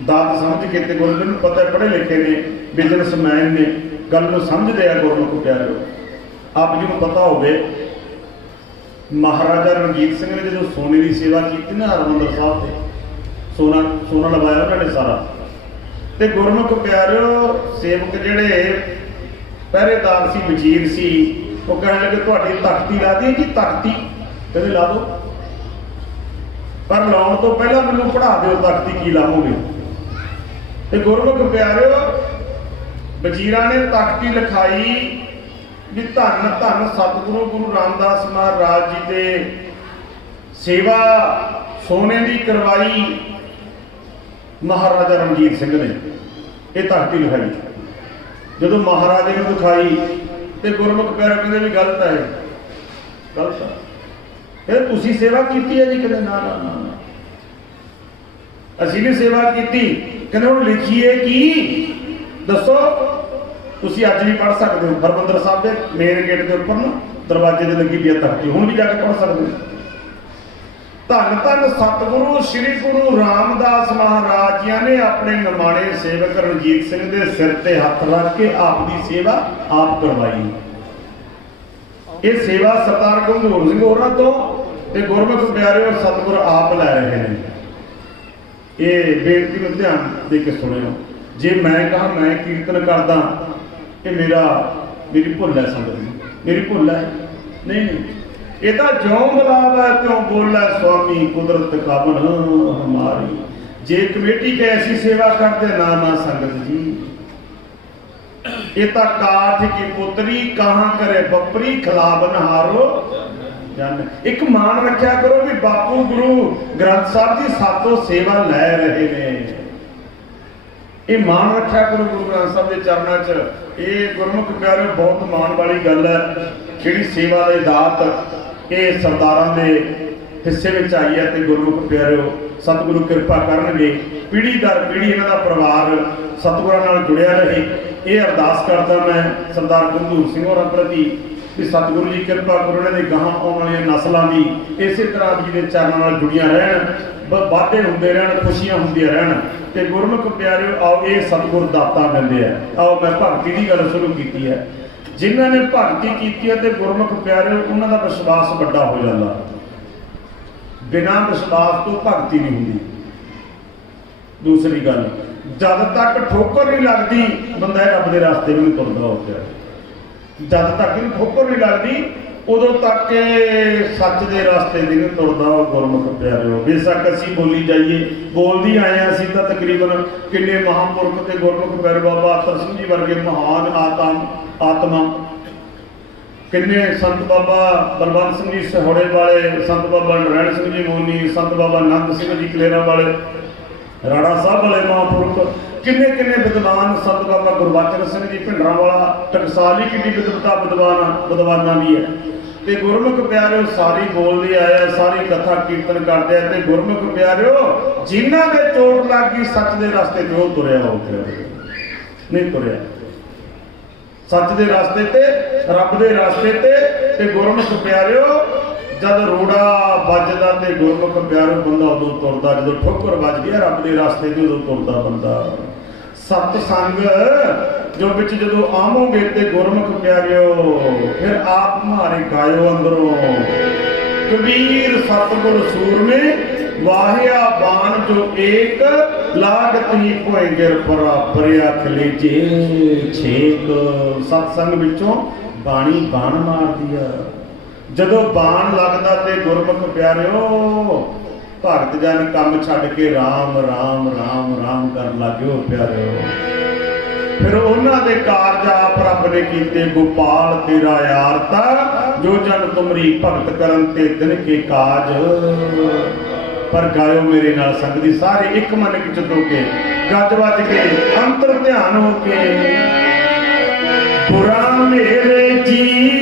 ਦਾਤ ਸਮਝ ਕੇ ਤੇ ਗੁਰੂ ਨੂੰ ਪਤਾ ਪੜ੍ਹੇ ਲਿਖੇ ਨੇ, ਬਿਜ਼ਨਸਮੈਨ ਨੇ, ਗੱਲ ਨੂੰ ਸਮਝਦੇ ਆ ਗੁਰਮੁਖ ਪਿਆਰਿਓ। ਆਪ ਜੀ ਨੂੰ ਪਤਾ ਹੋਵੇ ਮਹਾਰਾਜਾ ਰਣਜੀਤ ਸਿੰਘ ਨੇ ਜਦੋਂ ਸੋਨੇ ਦੀ ਸੇਵਾ ਕੀਤੀ ਨਾ ਹਰਿਮੰਦਰ ਸਾਹਿਬ ਤੇ, ਸੋਨਾ ਲਵਾਇਆ ਉਹਨਾਂ ਨੇ ਸਾਰਾ, ਤੇ ਗੁਰਮੁਖ ਪਿਆਰਿਓ ਸੇਵਕ ਜਿਹੜੇ ਪਹਿਰੇਦਾਰ ਸੀ, ਵਜ਼ੀਰ ਸੀ, ਉਹ ਕਹਿਣ ਲੱਗੇ ਤੁਹਾਡੀ ਤਖਤੀ ਲਾ ਦੀ ਜੀ। ਤਖਤੀ ਕਹਿੰਦੇ ਲਾ ਦਿਓ, ਪਰ ਲਾਉਣ ਤੋਂ ਪਹਿਲਾਂ ਮੈਨੂੰ ਪੜ੍ਹਾ ਦਿਓ ਤਖਤੀ ਕੀ ਲਾਵੋਗੇ। ਤੇ ਗੁਰਮੁਖ ਪਿਆਰਿਓ ਵਜ਼ੀਰਾਂ ਨੇ ਤਖਤੀ ਲਿਖਾਈ ਵੀ ਧੰਨ ਧੰਨ ਸਤਿਗੁਰੂ ਗੁਰੂ ਰਾਮਦਾਸ ਮਹਾਰਾਜ ਜੀ ਦੇ ਸੇਵਾ ਸੋਨੇ ਦੀ ਕਰਵਾਈ ਮਹਾਰਾਜਾ ਰਣਜੀਤ ਸਿੰਘ ਨੇ, ਇਹ ਤਖਤੀ ਲਿਖਾਈ। ਜਦੋਂ ਮਹਾਰਾਜੇ ਨੂੰ ਦਿਖਾਈ ਤੇ ਗੁਰਮੁਖ ਪਿਆਰੇ ਕਹਿੰਦੇ ਵੀ ਗਲਤ ਹੈ, ਗਲਤ ਹੈ। ਕਹਿੰਦੇ ਤੁਸੀਂ ਸੇਵਾ ਕੀਤੀ ਹੈ ਜੀ? ਕਹਿੰਦੇ ਨਾ ਨਾ ਨਾ ਅਸੀਂ ਵੀ ਸੇਵਾ ਕੀਤੀ। ਕਹਿੰਦੇ ਹੁਣ ਲਿਖੀਏ ਕੀ ਦੱਸੋ? ਤੁਸੀਂ ਅੱਜ ਵੀ ਪੜ੍ਹ ਸਕਦੇ ਹੋ, ਹਰਿਮੰਦਰ ਸਾਹਿਬ ਦੇ ਮੇਨ ਗੇਟ ਦੇ ਉੱਪਰ ਨਾ ਦਰਵਾਜ਼ੇ ਤੇ ਲੱਗੀ ਵੀ ਤਖਤੀ, ਹੁਣ ਵੀ ਜਾ ਕੇ ਪੜ੍ਹ ਸਕਦੇ ਹੋ। ਧੰਨ ਧੰਨ ਸਤਿਗੁਰੂ ਸ੍ਰੀ ਗੁਰੂ ਰਾਮਦਾਸ ਮਹਾਰਾਜ ਜੀ ਨੇ ਆਪਣੇ ਨਿਮਾਣੇ ਸੇਵਕ ਰਣਜੀਤ ਸਿੰਘ ਦੇ ਸਿਰ ਤੇ ਹੱਥ ਰੱਖ ਕੇ ਆਪ ਦੀ ਸੇਵਾ ਆਪ ਕਰਵਾਈ। ਇਹ ਸੇਵਾ ਸਰਦਾਰ ਗੰਗੂਰ ਸਿੰਘ ਹੋਰਾਂ ਤੋਂ ਤੇ ਗੁਰਮੁਖ ਪਿਆਰਿਓ ਸਤਿਗੁਰ ਆਪ ਲੈ ਰਹੇ ਨੇ। ਇਹ ਬੇਨਤੀ ਨੂੰ ਧਿਆਨ ਦੇ ਕੇ ਸੁਣਿਓ। ਜੇ ਮੈਂ ਕਹਾਂ ਮੈਂ ਕੀਰਤਨ ਕਰਦਾ ਇਹ ਮੇਰੀ ਭੁੱਲ ਹੈ, ਸੰਗਤ ਜੀ ਮੇਰੀ ਭੁੱਲ ਹੈ, ਨਹੀਂ ਨਹੀਂ, ਇਹ ਤਾਂ ਜਿਉਂ ਬੁਲਾਵਾ ਕਿਉਂ ਬੋਲਾ ਸੁਆਮੀ ਕੁਦਰਤ ਕਾਬਨ ਹਮਾਰੀ। ਜੇ ਕਮੇਟੀ ਕੇ ਐਸੀ ਸੇਵਾ ਕਰਦੇ ਨਾ ਨਾ ਸੰਗਤ ਜੀ, ਇਹ ਤਾਂ ਕਾਠ ਕੀ ਪੁੱਤਰੀ ਕਹਾਂ ਕਰੇ ਬੱਪਰੀ ਖਿਲਾਵਨ ਹਾਰੋ ਜਨ। ਇੱਕ ਮਾਣ ਰੱਖਿਆ ਕਰੋ ਵੀ ਬਾਪੂ ਗੁਰੂ ਗ੍ਰੰਥ ਸਾਹਿਬ ਜੀ ਸਾਤੋਂ ਸੇਵਾ ਲੈ ਰਹੇ ਨੇ, ਇਹ ਮਾਣ ਰੱਖਿਆ ਕਰੋ ਗੁਰੂ ਗ੍ਰੰਥ ਸਾਹਿਬ ਦੇ ਚਰਨਾਂ 'ਚ। ਇਹ ਗੁਰਮੁਖ ਪਿਆਰਿਓ ਬਹੁਤ ਮਾਣ ਵਾਲੀ ਗੱਲ ਹੈ, ਜਿਹੜੀ ਸੇਵਾ ਦੀ ਦਾਤ ਇਹ ਸਰਦਾਰਾਂ ਦੇ ਹਿੱਸੇ ਵਿੱਚ ਆਈ ਹੈ। ਤੇ ਗੁਰਮੁਖ ਪਿਆਰਿਓ ਸਤਿਗੁਰੂ ਕਿਰਪਾ ਕਰਨਗੇ, ਪੀੜ੍ਹੀ ਦਰ ਪੀੜ੍ਹੀ ਇਹਨਾਂ ਦਾ ਪਰਿਵਾਰ ਸਤਿਗੁਰਾਂ ਨਾਲ ਜੁੜਿਆ ਰਹੇ। ਇਹ ਅਰਦਾਸ ਕਰਦਾ ਮੈਂ ਸਰਦਾਰ ਗੰਗੂਰ ਸਿੰਘ ਹੋਰਾਂ ਪ੍ਰਤੀ ਵੀ ਸਤਿਗੁਰੂ ਜੀ ਕਿਰਪਾ ਕਰੋ, ਇਹਨਾਂ ਦੇ ਗਾਹਾਂ ਆਉਣ ਵਾਲੀਆਂ ਨਸਲਾਂ ਵੀ ਇਸੇ ਤਰ੍ਹਾਂ ਜੀ ਦੇ ਚਰਨਾਂ ਨਾਲ ਜੁੜੀਆਂ ਰਹਿਣ, ਵਾਧੇ ਹੁੰਦੇ ਰਹਿਣ, ਖੁਸ਼ੀਆਂ ਹੁੰਦੀਆਂ ਰਹਿਣ। ਤੇ ਗੁਰਮੁਖ ਪਿਆਰਿਓ ਆਓ ਇਹ ਸਤਿਗੁਰ ਦਾਤਾ ਦਿੰਦੇ ਆ। ਆਓ ਮੈਂ ਭਗਤੀ ਦੀ ਗੱਲ ਸ਼ੁਰੂ ਕੀਤੀ ਹੈ। ਜਿਨ੍ਹਾਂ ਨੇ ਭਗਤੀ ਕੀਤੀ ਹੈ ਤੇ ਗੁਰਮੁਖ ਪਿਆਰਿਓ ਉਹਨਾਂ ਦਾ ਵਿਸ਼ਵਾਸ ਵੱਡਾ ਹੋ ਜਾਂਦਾ। ਬਿਨਾਂ ਵਿਸ਼ਵਾਸ ਤੋਂ ਭਗਤੀ ਨਹੀਂ ਹੁੰਦੀ। ਦੂਸਰੀ ਗੱਲ, ਜਦ ਤੱਕ ਠੋਕਰ ਨਹੀਂ ਲੱਗਦੀ ਬੰਦਾ ਰੱਬ ਦੇ ਰਸਤੇ ਵੀ ਨਹੀਂ ਤੁਰਦਾ ਹੋ ਪਿਆ। ਜਦ ਤੱਕ ਇਹਨੂੰ ਠੋਕਰ ਨਹੀਂ ਲੱਗਦੀ ਉਦੋਂ ਤੱਕ ਸੱਚ ਦੇ ਰਸਤੇ ਦੀ ਨਹੀਂ ਤੁਰਦਾ ਉਹ ਗੁਰਮੁਖ ਪਿਆਰਿਓ। ਬੇਸ਼ੱਕ ਅਸੀਂ ਬੋਲੀ ਜਾਈਏ, ਬੋਲਦੀ ਆਏ ਹਾਂ ਅਸੀਂ ਤਾਂ ਤਕਰੀਬਨ ਕਿੰਨੇ ਮਹਾਂਪੁਰਖ ਤੇ ਗੁਰਮੁਖ ਪਿਆਰੇ ਬਾਬਾ ਅਤਰ ਸਿੰਘ ਜੀ ਵਰਗੇ ਮਹਾਨ ਆਤਮਾ, ਕਿੰਨੇ ਸੰਤ ਬਾਬਾ ਬਲਵੰਤ ਸਿੰਘ ਜੀ ਸਹੋੜੇ ਵਾਲੇ, ਸੰਤ ਬਾਬਾ ਨਰੈਣ ਸਿੰਘ ਜੀ ਮੋਨੀ, ਸੰਤ ਬਾਬਾ ਆਨੰਦ ਸਿੰਘ ਜੀ ਕਲੇਰਾਂ ਵਾਲੇ, ਰਾੜਾ ਸਾਹਿਬ ਵਾਲੇ ਮਹਾਂਪੁਰਖ, ਕਿੰਨੇ ਕਿੰਨੇ ਵਿਦਵਾਨ, ਸੰਤ ਬਾਬਾ ਗੁਰਬਚਨ ਸਿੰਘ ਜੀ ਭਿੰਡਰਾਂ ਵਾਲਾ, ਟਕਸਾਲੀ ਕਿੰਨੀ ਵਿਦਵਤਾ ਵਿਦਵਾਨਾਂ ਦੀ ਹੈ। ਤੇ ਗੁਰਮੁਖ ਪਿਆਰਿਓ ਸਾਰੀ ਬੋਲਦੇ ਆਇਆ, ਸਾਰੀ ਕਥਾ ਕੀਰਤਨ ਕਰਦੇ ਆ। ਤੇ ਗੁਰਮੁਖ ਪਿਆਰਿਓ ਜਿਨ੍ਹਾਂ ਦੇ ਚੋਟ ਲੱਗ ਗਈ ਸੱਚ ਦੇ ਰਸਤੇ ਤੇ ਉਹ ਤੁਰਿਆ ਹੋ ਗਿਆ, ਨਹੀਂ ਤੁਰਿਆ ਸੱਚ ਦੇ ਰਸਤੇ ਤੇ, ਰੱਬ ਦੇ ਰਸਤੇ ਤੇ ਗੁਰਮੁਖ ਪਿਆਰਿਓ ਜਦ ਰੋੜਾ ਵੱਜਦਾ ਤੇ ਗੁਰਮੁਖ ਪਿਆਰਿਓ ਬੰਦਾ ਉਦੋਂ ਤੁਰਦਾ, ਜਦੋਂ ਠੋਕਰ ਵੱਜ ਗਿਆ ਰੱਬ ਦੇ ਰਸਤੇ ਤੇ ਉਦੋਂ ਤੁਰਦਾ ਬੰਦਾ। ਸਤ ਸੰਗ ਜੋ ਵਿੱਚ ਜਦੋਂ ਆਵੋਗੇ ਤੇ ਗੁਰਮੁਖ ਪਿਆਰਿਓ ਫਿਰ ਆਪ ਮਾਰੇ ਗਾਇਓ ਅੰਦਰੋਂ। ਕਬੀਰ ਸਤਿਗੁਰ ਸੂਰਮੇ ਵਾਹਿਆ ਬਾਣ ਜੋ ਏਕ ਲਾਗਤ ਹੀ ਭੋਏ ਗਿਰ ਪਰਾ ਪਰਿਆ ਖਲੇਜੇ ਛੇਕ। ਸਤ ਸੰਗ ਵਿੱਚੋਂ ਬਾਣੀ ਬਾਣ ਮਾਰਦੀ ਆ। ਜਦੋਂ ਬਾਣ ਲੱਗਦਾ ਤੇ ਗੁਰਮੁਖ ਪਿਆਰਿਓ ਭਗਤ ਜਨ ਕੰਮ ਛੱਡ ਕੇ ਰਾਮ ਰਾਮ ਰਾਮ ਰਾਮ ਕਰਨ ਲੱਗੇ ਹੋ ਪਿਆਰਿਓ। ਫਿਰ ਉਹਨਾਂ ਦੇ ਕਾਰਜ ਆਪ ਰੱਬ ਨੇ ਕੀਤੇ। ਗੋਪਾਲ ਤੇਰਾ ਯਾਰ ਤਾ ਜੋ ਜਨ ਤੁਮਰੀ ਭਗਤ ਕਰਨ ਤੇ ਦਿਨ ਕੇ ਕਾਜ। ਪਰ ਗਾਇਓ ਮੇਰੇ ਨਾਲ ਸੰਗਦੀ ਸਾਰੇ ਇੱਕ ਮਨ ਵਿੱਚ ਹੋ ਕੇ, ਗੱਜ ਵੱਜ ਕੇ, ਅੰਤਰ ਧਿਆਨ ਹੋ ਕੇ। ਬੁਰਾ ਮੇਰੇ ਜੀ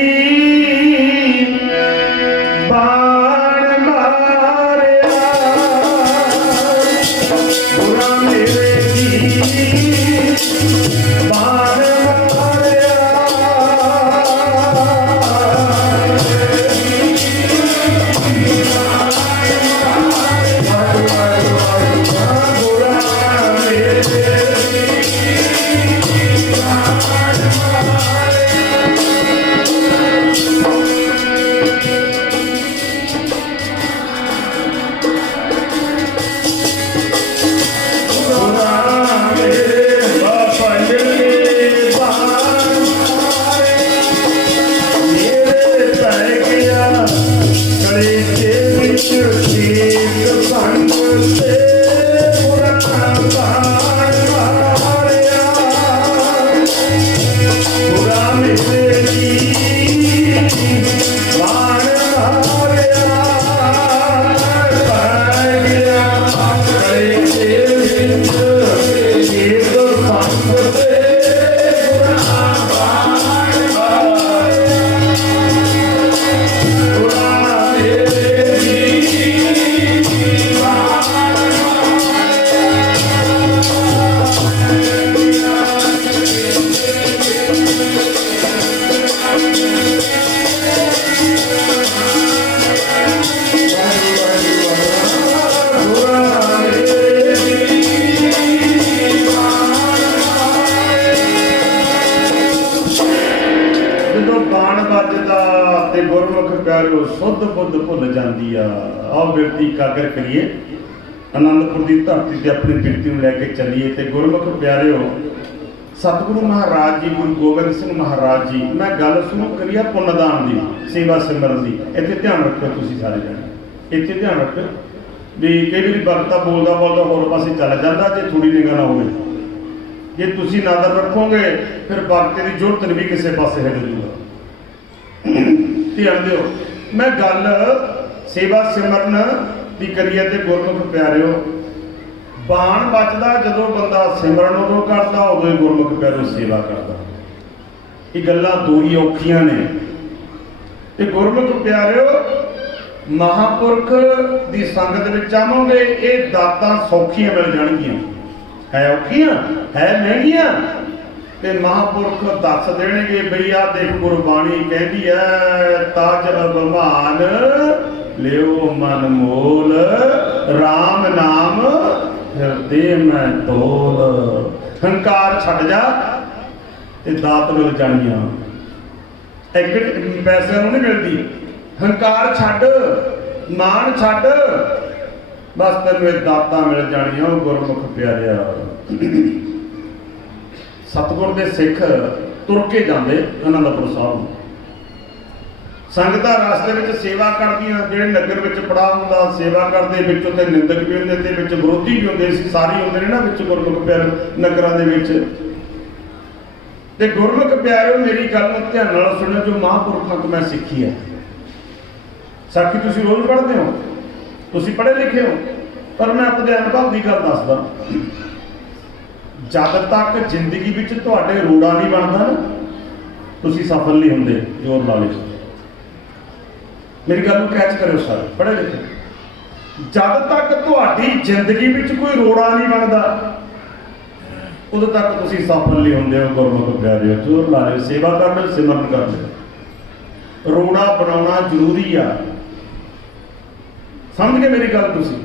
ਪਿਆਰਿਓ ਸੁੱਧ ਬੁੱਧ ਭੁੱਲ ਜਾਂਦੀ ਆ। ਆਓ ਬਿਰਤੀ ਇਕਾਗਰ ਕਰੀਏ, ਆਨੰਦਪੁਰ ਦੀ ਧਰਤੀ ਤੇ ਆਪਣੀ ਬਿਰਤੀ ਨੂੰ ਲੈ ਕੇ ਚੱਲੀਏ। ਤੇ ਗੁਰਮੁਖ ਪਿਆਰਿਓ, ਸਤਿਗੁਰੂ ਮਹਾਰਾਜ ਜੀ, ਗੁਰੂ ਗੋਬਿੰਦ ਸਿੰਘ ਮਹਾਰਾਜ ਜੀ, ਮੈਂ ਗੱਲ ਸ਼ੁਰੂ ਕਰੀ ਆ ਪੁੰਨਦਾਨ ਦੀ, ਸੇਵਾ ਸਿਮਰਨ ਦੀ। ਇੱਥੇ ਧਿਆਨ ਰੱਖਿਓ ਤੁਸੀਂ ਸਾਰੇ ਜਣੇ, ਇੱਥੇ ਧਿਆਨ ਰੱਖਿਓ ਵੀ ਕਈ ਵਾਰੀ ਵਕਤਾ ਬੋਲਦਾ ਬੋਲਦਾ ਹੋਰ ਪਾਸੇ ਚੱਲ ਜਾਂਦਾ ਜੇ ਥੋੜੀ ਨਿਗਾਹ ਨਾ ਹੋਵੇ। ਜੇ ਤੁਸੀਂ ਨਜ਼ਰ ਰੱਖੋਗੇ ਫਿਰ ਵਕਤੇ ਦੀ ਜ਼ਰੂਰਤ ਨਹੀਂ ਕਿਸੇ ਪਾਸੇ ਹਿੱਲ ਜੂਗਾ। ਧਿਆਨ ਦਿਓ, ਮੈਂ ਗੱਲ ਸੇਵਾ ਸਿਮਰਨ ਦੀ ਕਰੀਏ। ਤੇ ਗੁਰਮੁਖ ਪਿਆਰਿਓ, ਬਾਣ ਬਚਦਾ ਜਦੋਂ ਬੰਦਾ ਸਿਮਰਨ ਉਦੋਂ ਕਰਦਾ, ਉਦੋਂ ਹੀ ਗੁਰਮੁਖ ਪਿਆਰਿਓ ਸੇਵਾ ਕਰਦਾ। ਇਹ ਗੱਲਾਂ ਦੋ ਹੀ ਔਖੀਆਂ ਨੇ। ਤੇ ਗੁਰਮੁਖ ਪਿਆਰਿਓ, ਮਹਾਂਪੁਰਖ ਦੀ ਸੰਗਤ ਵਿੱਚ ਆਵੋਗੇ, ਇਹ ਦਾਤਾਂ ਸੌਖੀਆਂ ਮਿਲ ਜਾਣਗੀਆਂ। ਹੈ ਔਖੀਆਂ, ਹੈ ਮਹਿੰਗੀਆਂ, ਤੇ ਮਹਾਂਪੁਰਖ ਦੱਸ ਦੇਣਗੇ ਬਈ ਆਹ ਦੇਖ ਗੁਰਬਾਣੀ ਕਹਿੰਦੀ ਹੈ, ਤਾਜ ਅਭਿਮਾਨ ਲਿਓ ਮਨ ਮੋਲ, RAM ਨਾਮ ਹਿਰਦੇ ਮੈਂ ਤੋਲ। ਹੰਕਾਰ ਛੱਡ ਜਾ ਤੇ ਦਾਤ ਮਿਲ ਜਾਣੀਆਂ। ਪੈਸਿਆਂ ਨੂੰ ਨਹੀਂ ਮਿਲਦੀ। ਹੰਕਾਰ ਛੱਡ, ਮਾਣ ਛੱਡ, ਬਸ ਤੈਨੂੰ ਇਹ ਦਾਤਾਂ ਮਿਲ ਜਾਣੀਆਂ। ਉਹ ਗੁਰਮੁਖ ਪਿਆਰਿਆ, ਸਤਿਗੁਰ ਦੇ ਸਿੱਖ ਤੁਰ ਕੇ ਜਾਂਦੇ ਆਨੰਦਪੁਰ ਸਾਹਿਬ ਨੂੰ। ਸੰਗਤਾਂ ਰਸਤੇ ਵਿੱਚ ਸੇਵਾ ਕਰਦੀਆਂ, ਜਿਹੜੇ ਨਗਰ ਵਿੱਚ ਪੜਾਅ ਹੁੰਦਾ ਸੇਵਾ ਕਰਦੇ, ਵਿੱਚ ਉੱਥੇ ਨਿੰਦਕ ਵੀ ਹੁੰਦੇ ਤੇ ਵਿੱਚ ਵਿਰੋਧੀ ਵੀ ਹੁੰਦੇ ਸੀ। ਸਾਰੇ ਹੁੰਦੇ ਨੇ ਨਾ ਵਿੱਚ ਗੁਰਮੁਖ ਪਿਆਰੇ ਨਗਰਾਂ ਦੇ ਵਿੱਚ। ਤੇ ਗੁਰਮੁਖ ਪਿਆਰਿਓ, ਮੇਰੀ ਗੱਲ ਨੂੰ ਧਿਆਨ ਨਾਲ ਸੁਣਿਓ, ਜੋ ਮਹਾਂਪੁਰਖਾਂ ਤੋਂ ਮੈਂ ਸਿੱਖੀ ਹੈ। ਸਾਖੀ ਤੁਸੀਂ ਰੋਜ਼ ਪੜ੍ਹਦੇ ਹੋ, ਤੁਸੀਂ ਪੜ੍ਹੇ ਲਿਖੇ ਹੋ, ਪਰ ਮੈਂ ਆਪਣੇ ਅਨੁਭਵ ਦੀ ਗੱਲ ਦੱਸਦਾ। ਜਦ ਤੱਕ ਜ਼ਿੰਦਗੀ ਵਿੱਚ ਤੁਹਾਡੇ ਰੋੜਾ ਨਹੀਂ ਬਣਦਾ ਨਾ, ਤੁਸੀਂ ਸਫਲ ਨਹੀਂ ਹੁੰਦੇ। ਜ਼ੋਰ ਲਾ ਲਿਓ, ਮੇਰੀ ਗੱਲ ਨੂੰ ਕੈਚ ਕਰਿਓ ਸਾਰੇ ਪੜ੍ਹੇ ਲਿਖੇ। ਜਦ ਤੱਕ ਤੁਹਾਡੀ ਜ਼ਿੰਦਗੀ ਵਿੱਚ ਕੋਈ ਰੋੜਾ ਨਹੀਂ ਬਣਦਾ, ਉਦੋਂ ਤੱਕ ਤੁਸੀਂ ਸਫਲ ਨਹੀਂ ਹੁੰਦੇ ਹੋ। ਗੁਰਮੁਖ ਪਿਆਰਿਓ, ਜ਼ੋਰ ਲਾ ਲਿਓ, ਸੇਵਾ ਕਰ ਲਿਓ, ਸਿਮਰਨ ਕਰ ਲਿਓ। ਰੋੜਾ ਬਣਾਉਣਾ ਜ਼ਰੂਰੀ ਆ। ਸਮਝ ਗਏ ਮੇਰੀ ਗੱਲ ਤੁਸੀਂ?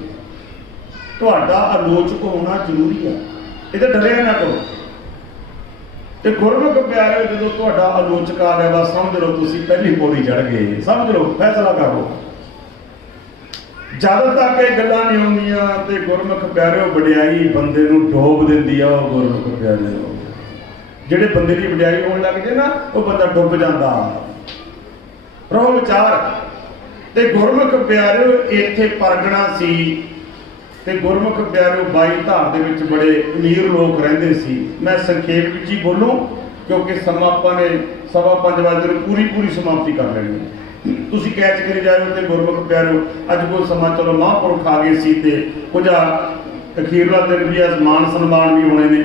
ਤੁਹਾਡਾ ਆਲੋਚਕ ਹੋਣਾ ਜ਼ਰੂਰੀ ਆ, ਇਹਦੇ ਡਰਿਆ ਨਾ ਕਰੋ। ਤੇ ਗੁਰਮੁਖ ਪਿਆਰਿਓ, ਜਦੋਂ ਤੁਹਾਡਾ ਆਲੋਚਕ ਆ ਗਿਆ, ਬਸ ਸਮਝ ਲਓ ਤੁਸੀਂ ਪਹਿਲੀ ਪੌੜੀ ਚੜ੍ਹ ਗਏ। ਸਮਝ ਲਓ, ਫੈਸਲਾ ਕਰ ਲਓ। ਜਦ ਤੱਕ ਇਹ ਗੱਲਾਂ ਨਹੀਂ ਆਉਂਦੀਆਂ ਤੇ ਗੁਰਮੁਖ ਪਿਆਰਿਓ, ਵਡਿਆਈ ਬੰਦੇ ਨੂੰ ਡੋਬ ਦਿੰਦੀ ਆ। ਉਹ ਗੁਰਮੁਖ ਪਿਆਰਿਓ, ਜਿਹੜੇ ਬੰਦੇ ਦੀ ਵਡਿਆਈ ਹੋਣ ਲੱਗ ਜੇ ਨਾ, ਉਹ ਬੰਦਾ ਡੁੱਬ ਜਾਂਦਾ। ਰਹੋ ਵਿਚਾਰ। ਤੇ ਗੁਰਮੁਖ ਪਿਆਰਿਓ, ਇੱਥੇ ਪਰਗਣਾ ਸੀ ਤੇ ਗੁਰਮੁਖ ਪਿਆਰਿਓ 22 ਧਾਰ ਦੇ ਵਿੱਚ ਬੜੇ ਅਮੀਰ ਲੋਕ ਰਹਿੰਦੇ ਸੀ। ਮੈਂ ਸੰਖੇਪ ਵਿੱਚ ਹੀ ਬੋਲੂੰ ਕਿਉਂਕਿ ਸਮਾਂ ਆਪਾਂ ਨੇ 5:15 ਵਜੇ ਨੂੰ ਪੂਰੀ ਸਮਾਪਤੀ ਕਰ ਲੈਣੀ ਹੈ। ਤੁਸੀਂ ਕੈਚ ਕਰੀ ਜਾਇਓ। ਤੇ ਗੁਰਮੁਖ ਪਿਆਰਿਓ, ਅੱਜ ਕੋਈ ਸਮਾਂ ਚਲੋ ਮਹਾਂਪੁਰਖ ਆ ਗਏ ਸੀ ਤੇ ਕੁਝ ਅਖੀਰਲਾ ਦਿਨ ਵੀ ਮਾਨ ਸਨਮਾਨ ਵੀ ਹੋਣੇ ਨੇ।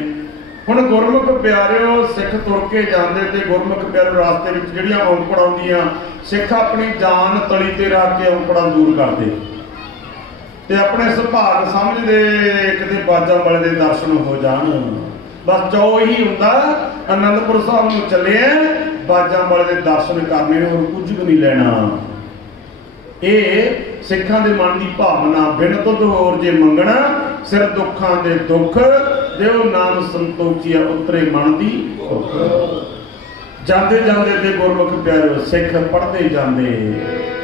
ਹੁਣ ਗੁਰਮੁਖ ਪਿਆਰਿਓ, ਸਿੱਖ ਤੁਰ ਕੇ ਜਾਂਦੇ ਤੇ ਗੁਰਮੁਖ ਪਿਆਰਿਓ, ਰਾਸਤੇ ਵਿੱਚ ਜਿਹੜੀਆਂ ਔਂਕੜਾਂ ਆਉਂਦੀਆਂ, ਸਿੱਖ ਆਪਣੀ ਜਾਨ ਤਲੀ ਤੇ ਰੱਖ ਕੇ ਔਂਕੜਾਂ ਦੂਰ ਕਰਦੇ ਤੇ ਆਪਣੇ ਸੁਭਾਗ ਸਮਝਦੇ ਕਿਤੇ ਬਾਜਾਂ ਵਾਲੇ ਦੇ ਦਰਸ਼ਨ ਹੋ ਜਾਣ। ਬਸ ਜੋ ਹੀ ਹੁੰਦਾ, ਆਨੰਦਪੁਰ ਸਾਹਿਬ ਨੂੰ ਚੱਲੇ ਆ, ਬਾਜਾਂ ਵਾਲੇ ਦੇ ਦਰਸ਼ਨ ਕਰਨੇ, ਹੋਰ ਕੁਝ ਵੀ ਨਹੀਂ ਲੈਣਾ। ਇਹ ਸਿੱਖਾਂ ਦੇ ਮਨ ਦੀ ਭਾਵਨਾ। ਬਿਨ ਤੁਧ ਹੋਰ ਜੇ ਮੰਗਣਾ, ਸਿਰ ਦੁੱਖਾਂ ਦੇ ਦੁੱਖ, ਦਿਓ ਨਾਮ ਸੰਤੋਖੀਆ, ਉਤਰੇ ਮਨ ਦੀ ਭੁੱਖ। ਜਾਂਦੇ ਜਾਂਦੇ ਤੇ ਗੁਰਮੁਖ ਪਿਆਰਿਓ, ਸਿੱਖ ਪੜ੍ਹਦੇ ਜਾਂਦੇ।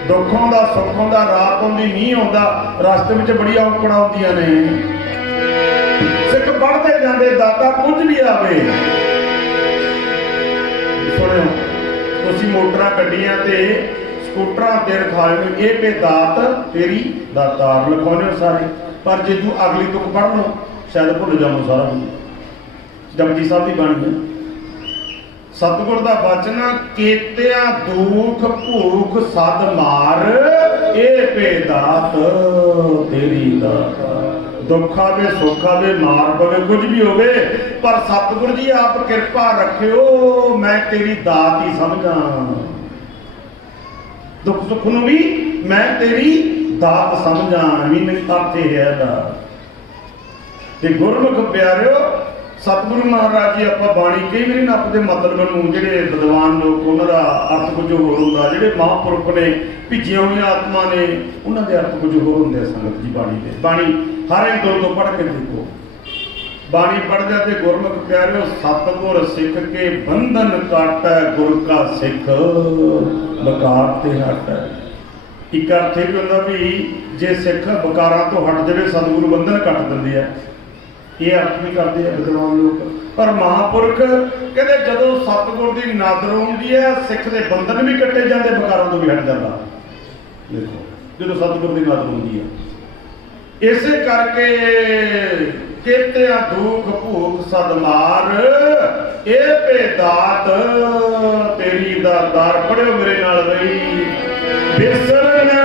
ਦੁੱਖ ਆਉਂਦਾ, ਸੁੱਖ ਆਉਂਦਾ, ਰਾਤ ਆਉਂਦੀ, ਮੀਂਹ ਆਉਂਦਾ, ਰਸਤੇ ਵਿੱਚ ਬੜੀਆਂ ਔਕੜਾਂ ਆਉਂਦੀਆਂ ਨੇ। ਸਿੱਖ ਪੜ੍ਹਦੇ ਜਾਂਦੇ, ਦਾਤਾ ਕੁਝ ਵੀ ਆਵੇ। ਸੁਣਿਓ, ਤੁਸੀਂ ਮੋਟਰਾਂ ਗੱਡੀਆਂ ਤੇ ਸਕੂਟਰਾਂ ਤੇ ਰਖਾ ਲਓ, ਇਹ ਪੇ ਦਾਤ ਤੇਰੀ ਦਾਤਾਰ ਲਿਖਾਉਂਦੇ ਹੋ ਸਾਰੇ। ਪਰ ਜੇ ਤੂੰ ਅਗਲੀ ਤੁਕ ਪੜ੍ਹ ਲਓ, ਸ਼ਾਇਦ ਭੁੱਲ ਜਾਵਾਂ ਸਾਰਾ ਕੁਝ। ਜਪਜੀ ਸਾਹਿਬ ਦੀ ਬਾਣੀ ਹੈ, ਸਤਿਗੁਰ ਦਾ ਬਚਨ, ਕੀਤਿਆਂ ਦੁੱਖ ਭੂਖ ਸਦ ਮਾਰ, ਇਹ ਪੇ ਦਾਤ ਤੇਰੀ ਦਾਤ। ਦੁੱਖ ਆਵੇ, ਸੁੱਖ ਆਵੇ, ਮਾਰ ਪਵੇ, ਕੁਝ ਵੀ ਹੋਵੇ, ਪਰ ਸਤਿਗੁਰ ਜੀ ਆਪ ਕਿਰਪਾ ਰੱਖਿਓ, ਮੈਂ ਤੇਰੀ ਦਾਤ ਹੀ ਸਮਝਾਂ। ਦੁੱਖ ਸੁੱਖ ਨੂੰ ਵੀ ਮੈਂ ਤੇਰੀ ਦਾਤ ਸਮਝਾਂ, ਵੀ ਨਹੀਂ ਤਾਤੇ ਹੈ ਦਾ। ਤੇ ਗੁਰਮੁਖ ਪਿਆਰਿਓ, ਸਤਿਗੁਰੂ ਮਹਾਰਾਜ ਜੀ, ਆਪਾਂ ਬਾਣੀ ਕਈ ਵਾਰੀ ਨੱਪਦੇ ਮਤਲਬ ਨੂੰ। ਜਿਹੜੇ ਵਿਦਵਾਨ ਲੋਕ, ਉਹਨਾਂ ਦਾ ਅਰਥ ਕੁਝ ਹੋਰ ਹੁੰਦਾ। ਜਿਹੜੇ ਮਹਾਂਪੁਰਖ ਨੇ, ਭਿੱਜੀਆਂ ਹੋਈਆਂ ਆਤਮਾ ਨੇ, ਉਹਨਾਂ ਦੇ ਅਰਥ ਕੁਝ ਹੋਰ ਹੁੰਦੇ ਆ। ਸੰਗਤ ਜੀ, ਬਾਣੀ ਦੇ ਬਾਣੀ ਹਰ ਇੱਕ ਦੋ ਪੜ੍ਹ ਕੇ ਦੇਖੋ। ਬਾਣੀ ਪੜ੍ਹਦਿਆਂ ਤੇ ਗੁਰਮੁਖ ਪਿਆਰਿਓ, ਸਤਿਗੁਰ ਸਿੱਖ ਕੇ ਬੰਧਨ ਕਾਟੈ, ਗੁਰ ਕਾ ਸਿੱਖ ਲਕਾਰ ਤੇ ਹਟੈ। ਇੱਕ ਅਰਥ ਇਹ ਵੀ ਹੁੰਦਾ ਵੀ ਜੇ ਸਿੱਖ ਵਿਕਾਰਾਂ ਤੋਂ ਹਟ ਜਾਵੇ ਸਤਿਗੁਰੂ ਬੰਧਨ ਕੱਟ ਦਿੰਦੇ ਆ, ਇਹ ਅਰਥ ਵੀ ਕਰਦੇ ਆ ਵਿਦਵਾਨ ਲੋਕ। ਪਰ ਮਹਾਂਪੁਰਖ ਕਹਿੰਦੇ ਜਦੋਂ ਸਤਿਗੁਰ ਦੀ ਨਾਦਰ ਹੁੰਦੀ ਹੈ ਸਿੱਖ ਦੇ ਬੰਧਨ ਵੀ ਕੱਟੇ ਜਾਂਦੇ, ਵਿਕਾਰਾਂ ਤੋਂ ਵੀ ਹਟ ਜਾਂਦਾ। ਦੇਖੋ ਜਦੋਂ ਸਤਿਗੁਰ ਦੀ ਨਾਦਰ ਹੁੰਦੀ ਹੈ। ਇਸੇ ਕਰਕੇ ਕੇਤਿਆ ਦੁਖ ਭੂਖ ਸਦਮਾਰ ਇਹ ਬੇਦਾਤ ਤੇਰੀ ਦਾ ਦਰ। ਪੜਿਓ ਮੇਰੇ ਨਾਲ ਬਈ, ਬਿਸਰਨਾ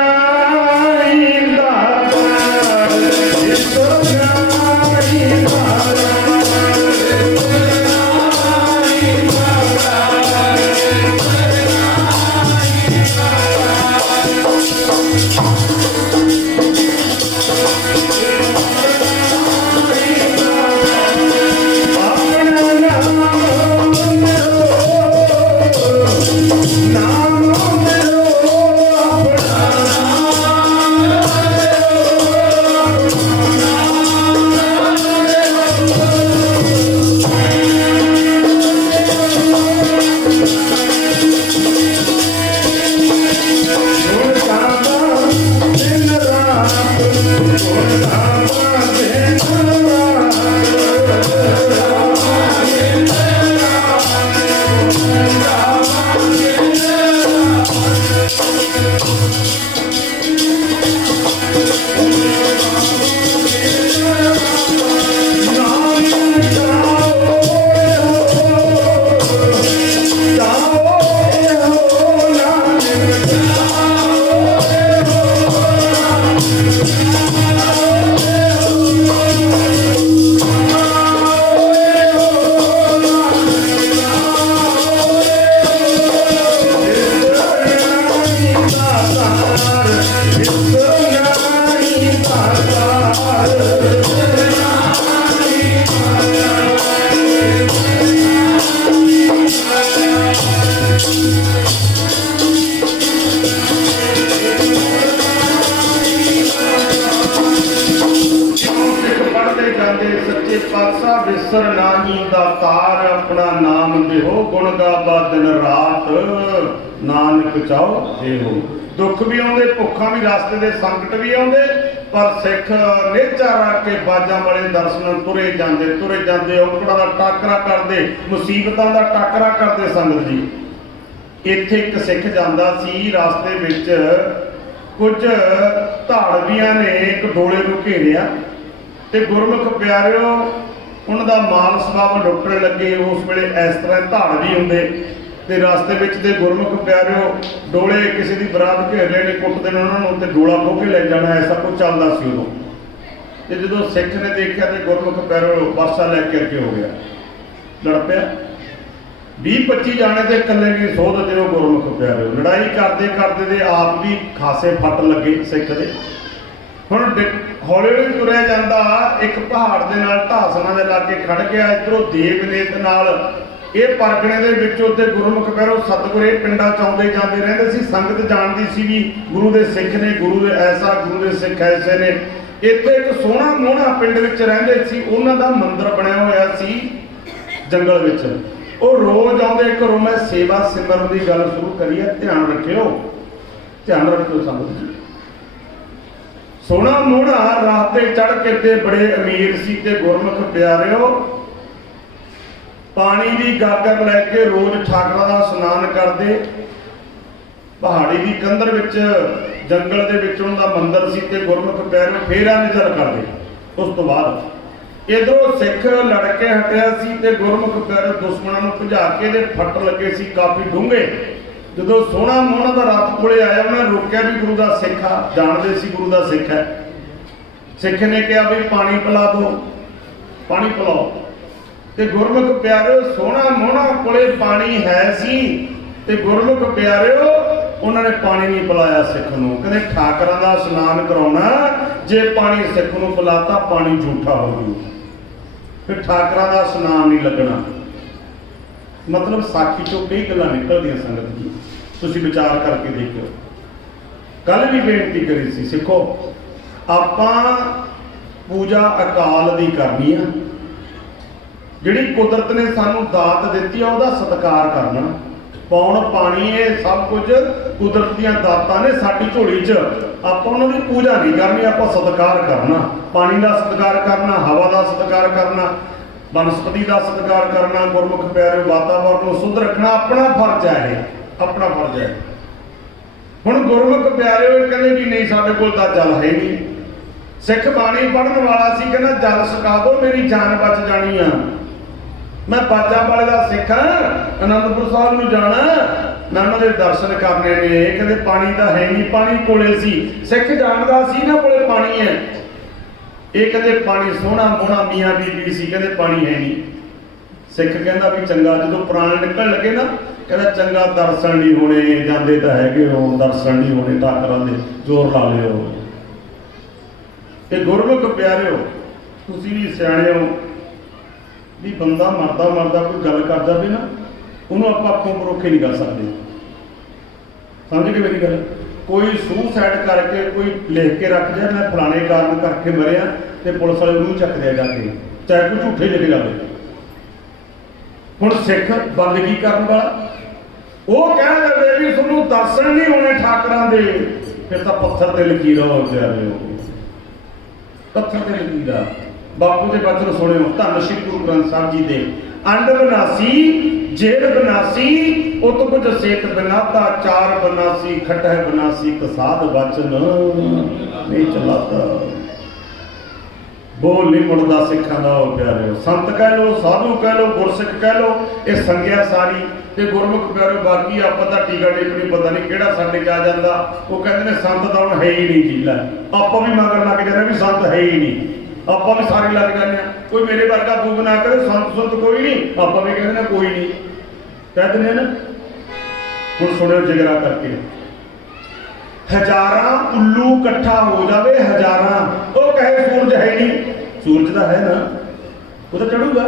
ਸੱਚੇ ਪਾਤਸ਼ਾਹ ਵਿਸਰ ਨਾਹੀ ਦਾਤਾਰ, ਆਪਣਾ ਨਾਮ ਦੇਹੋ ਗੁਣ ਗਾਵਾ ਦਿਨ ਰਾਤ, ਨਾਨਕ ਚਾਹੋ ਇਹੋ। ਦੁੱਖ ਵੀ ਆਉਂਦੇ, ਭੁੱਖਾਂ ਵੀ, ਰਸਤੇ ਦੇ ਸੰਕਟ ਵੀ ਆਉਂਦੇ, ਪਰ ਸਿੱਖ ਨੇਚਾ ਰੱਖ ਕੇ ਬਾਜਾਂ ਵਾਲੇ ਦਰਸ਼ਨਾਂ ਤੁਰੇ ਜਾਂਦੇ ਔਕੜਾਂ ਦਾ ਟਾਕਰਾ ਕਰਦੇ, ਮੁਸੀਬਤਾਂ ਦਾ ਟਾਕਰਾ ਕਰਦੇ। ਸੰਗਤ ਜੀ ਇੱਥੇ ਇੱਕ ਸਿੱਖ ਜਾਂਦਾ ਸੀ, ਰਸਤੇ ਵਿੱਚ ਕੁਝ ਧਾੜਵੀਆਂ ਨੇ ਇੱਕ ਡੋਲੇ ਨੂੰ ਘੇਰਿਆ ਤੇ ਗੁਰਮੁਖ ਪਿਆਰਿਓ ਉਹਨਾਂ ਦਾ ਮਾਲ ਸਮਾਨ ਲੁੱਟਣ ਲੱਗੇ। ਉਸ ਵੇਲੇ ਇਸ ਤਰ੍ਹਾਂ ਧਾੜਵੀ ਹੁੰਦੇ ਤੇ ਰਸਤੇ ਵਿੱਚ ਦੇ ਗੁਰਮੁਖ ਪਿਆਰਿਓ ਡੋਲੇ ਕਿਸੇ ਦੀ ਬਰਾਤ ਘੇਰ ਲੈਣੇ, ਕੁੱਟਦੇ ਨੇ ਉਹਨਾਂ ਨੂੰ ਤੇ ਡੋਲਾ ਖੋਹ ਕੇ ਲੈ ਜਾਣਾ, ਐਸਾ ਕੁਝ ਚੱਲਦਾ ਸੀ ਉਦੋਂ। ਤੇ ਜਦੋਂ ਸਿੱਖ ਨੇ ਦੇਖਿਆ ਤੇ ਗੁਰਮੁਖ ਪਿਆਰਿਓ ਵਰਸਾ ਲੈ ਕੇ ਅੱਗੇ ਹੋ ਗਿਆ, ਲੜ ਪਿਆ। 20-25 ਜਾਣੇ ਤੇ ਇਕੱਲੇ ਨਹੀਂ ਸੋਧ ਤੇ ਉਹ ਗੁਰਮੁਖ ਪਿਆਰਿਓ ਲੜਾਈ ਕਰਦੇ ਦੇ ਆਪ ਵੀ ਖਾਸੇ ਫੱਟ ਲੱਗੇ ਸਿੱਖ ਦੇ। ਹੁਣ ਹੌਲੀ ਹੌਲੀ ਤੁਰਿਆ ਜਾਂਦਾ, ਇੱਕ ਪਹਾੜ ਦੇ ਨਾਲ ਢਾਸਣਾ ਦੇ ਲਾਗੇ ਖੜ ਗਿਆ। ਇੱਧਰੋਂ ਦੇਵਨੇਤ ਨਾਲ ਇਹ ਪਰਗਣੇ ਦੇ ਵਿੱਚੋਂ ਤੇ ਗੁਰਮੁਖ ਪਿਆਰਿਓ ਸਤਿਗੁਰ ਇਹ ਪਿੰਡਾਂ ਚ ਆਉਂਦੇ ਜਾਂਦੇ ਰਹਿੰਦੇ ਸੀ। ਸੰਗਤ ਜਾਣਦੀ ਸੀ ਵੀ ਗੁਰੂ ਦੇ ਸਿੱਖ ਨੇ, ਗੁਰੂ ਦੇ ਐਸਾ, ਗੁਰੂ ਦੇ ਸਿੱਖ ਐਸੇ ਨੇ। ਇੱਥੇ ਇੱਕ ਸੋਹਣਾ ਮੋਹਣਾ ਪਿੰਡ ਵਿੱਚ ਰਹਿੰਦੇ ਸੀ, ਉਹਨਾਂ ਦਾ ਮੰਦਿਰ ਬਣਿਆ ਹੋਇਆ ਸੀ ਜੰਗਲ ਵਿੱਚ। ਉਹ ਰੋਜ਼ ਆਉਂਦੇ, ਘਰੋਂ ਮੈਂ ਸੇਵਾ ਸਿਮਰਨ ਦੀ ਗੱਲ ਸ਼ੁਰੂ ਕਰੀ ਹੈ, ਧਿਆਨ ਰੱਖਿਓ ਸੰਗਤ ਜੀ। ਸੋਹਣਾ ਮੋਹਣਾ ਰਾਹ ਤੇ ਚੜ ਕੇ ਤੇ ਬੜੇ ਅਮੀਰ ਸੀ ਤੇ ਗੁਰਮੁਖ ਪਿਆਰਿਓ ਪਾਣੀ ਦੀ ਗਾਗਰ ਲੈ ਕੇ ਰੋਜ਼ ਠਾਕਰਾਂ ਦਾ ਇਸ਼ਨਾਨ ਕਰਦੇ। ਪਹਾੜੀ ਦੀ ਕੰਧਰ ਵਿੱਚ ਜੰਗਲ ਦੇ ਵਿੱਚ ਉਹਨਾਂ ਦਾ ਮੰਦਿਰ ਸੀ ਤੇ ਗੁਰਮੁਖ ਪਿਆਰਿਓ ਫੇਰਾ ਨਿਜ਼ਰ ਕਰਦੇ। ਉਸ ਤੋਂ ਬਾਅਦ ਇਧਰੋਂ ਸਿੱਖ ਲੜ ਕੇ ਹਟਿਆ ਸੀ ਤੇ ਗੁਰਮੁਖ ਪਿਆਰਿਓ ਦੁਸ਼ਮਣਾਂ ਨੂੰ ਭਜਾ ਕੇ ਦੇ ਫੱਟ ਲੱਗੇ ਸੀ ਕਾਫੀ ਡੂੰਘੇ। ਜਦੋਂ ਸੋਹਣਾ ਮੋਹਣਾ ਦਾ ਰੱਥ ਕੋਲੇ ਆਇਆ, ਉਹਨੇ ਰੋਕਿਆ ਵੀ ਗੁਰੂ ਦਾ ਸਿੱਖ ਆ, ਜਾਣਦੇ ਸੀ ਗੁਰੂ ਦਾ ਸਿੱਖ ਹੈ। ਸਿੱਖ ਨੇ ਕਿਹਾ ਵੀ ਪਾਣੀ ਪਿਲਾ ਦਿਓ, ਪਾਣੀ ਪਿਲਾਓ। ਤੇ ਗੁਰਮੁਖ ਪਿਆਰਿਓ ਸੋਹਣਾ ਮੋਹਣਾ ਕੋਲੇ ਪਾਣੀ ਹੈ ਸੀ ਤੇ ਗੁਰਮੁਖ ਪਿਆਰਿਓ ਉਹਨਾਂ ਨੇ ਪਾਣੀ ਨਹੀਂ ਪਿਲਾਇਆ ਸਿੱਖ ਨੂੰ। ਕਹਿੰਦੇ ਠਾਕਰਾਂ ਦਾ ਇਸ਼ਨਾਨ ਕਰਾਉਣਾ, ਜੇ ਪਾਣੀ ਸਿੱਖ ਨੂੰ ਪਿਲਾਤਾ ਪਾਣੀ ਝੂਠਾ ਹੋ ਜੂ, ਫਿਰ ਠਾਕਰਾਂ ਦਾ ਇਸ਼ਨਾਨ ਨਹੀਂ ਲੱਗਣਾ। ਮਤਲਬ ਸਾਖੀ ਚੋਂ ਕਈ ਗੱਲਾਂ ਨਿਕਲਦੀਆਂ ਸੰਗਤ ਜੀ, ਤੁਸੀਂ ਵਿਚਾਰ ਕਰਕੇ ਦੇਖਿਓ। ਕੱਲ ਵੀ ਬੇਨਤੀ ਕਰੀ ਸੀ, ਸਿੱਖੋ ਆਪਾਂ ਪੂਜਾ ਅਕਾਲ ਦੀ ਕਰਨੀ ਆ। ਜਿਹੜੀ ਕੁਦਰਤ ਨੇ ਸਾਨੂੰ ਦਾਤ ਦਿੱਤੀ ਆ ਉਹਦਾ ਸਤਿਕਾਰ ਕਰਨਾ। पौण पानी ये सब कुछ कुदरत ਦੀਆਂ ਦਾਤਾਂ ने साडी झोली च ਆਪਾਂ ਉਹਨਾਂ ਦੀ पूजा नहीं करनी ਆਪਾਂ सत्कार करना पानी का सत्कार करना हवा का सत्कार करना वनस्पति का सत्कार करना गुरमुख प्यारे वातावरण को शुद्ध रखना अपना फर्ज है ये अपना फर्ज है हुण गुरमुख प्यारे कहते भी नहीं साडे कोल तां जल है नहीं सिख बाणी पढ़न वाला सी कहना जल सुका दो मेरी जान बच जानी आ मैं बाजा वाले का सिख हाँ आनंदपुर साहब नूं जाना मैं उन्होंने दर्शन करने ने कहते पानी तो है नहीं पानी कोले सी सिख जानता सी ना कोले पानी है ये कहते पानी सोहना मोहना मियाँ बीबी सी कहते पानी है नहीं सिख कहता भी चंगा जो प्राण निकल लगे ना कहता चंगा दर्शन नहीं होने जाते तो है हो दर्शन नहीं होने ठाकरां दे जोर ला लियो ये गुरमुख प्यारे हो तुसीं भी सियाणे हो भी बंदा मरदा मरदा कोई गल कर जाए ना उन्होंने आप अखों परोखे नहीं कर सकते समझ गए मेरी गल कोई सुसाइड करके कोई लिख के रख जाए मैं फलाने कारण करके मरिया तो पुलिस वाले उन्होंने चक दिया जाके चाहे कोई झूठे लिख जाए हुण सिख बंदगी करने वाला वो कह लगे भी तुहानूं दर्शन नहीं होने ठाकरां दे फिर तो पत्थर ते लकीर हो जाए पत्थर ते लकीर बापू के वचन सुनियो धन श्री गुरु ग्रंथ साहब जी दे अंड बनासी जेड़ बनासी उत कुछ सेत बनाता चार बनासी खटह बनासी कसाद वचन नहीं चलाता बोल नहीं मुड़दा सिखां दा ओ प्यारे संत कह लो साधु कह लो गुरसिख कह लो ये संग्या सारी ते गुरमुख प्यारे बाकी आप पता टीका टिप्पणी पता नहीं किहड़ा साडे च आ जांदा वो कहंदे ने संत तां हुण है ही नहीं जी लै आपां भी मगर लग जाने भी संत है ही नहीं आप भी सारे लग जाने कोई मेरे वर्गा बूब ना करे संत सुत कोई नहीं आप भी कहते कोई नहीं कह दें ना हुण सुनो जिगरा करके हजारां उल्लू इकट्ठा हो जाए हजारां वो कहे सूरज है नहीं सूरज तो है ना वो तो चढ़ूगा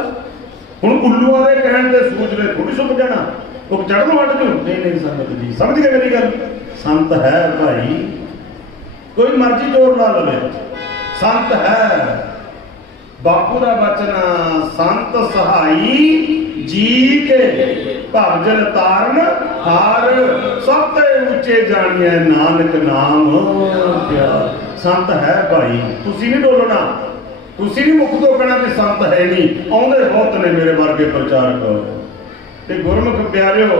हुण उल्लूआं दे कहण ते सूरज ने थोड़ी सुक जाना वो चढ़न हट जू नहीं संगत जी समझ गए मेरी गल संत है भाई कोई मर्जी जोर ला लवे संत है बापू का वचन संत सहाई जी के भजन तारन हार सब ते ऊंचे जानिए नानक नाम प्यार संत है भाई तुसी नहीं डोलना तुसी नहीं मुख तो कहना कि संत है नहीं आउंदे बहुत ने मेरे वर्गे प्रचारक ते गुरमुख प्यारिओ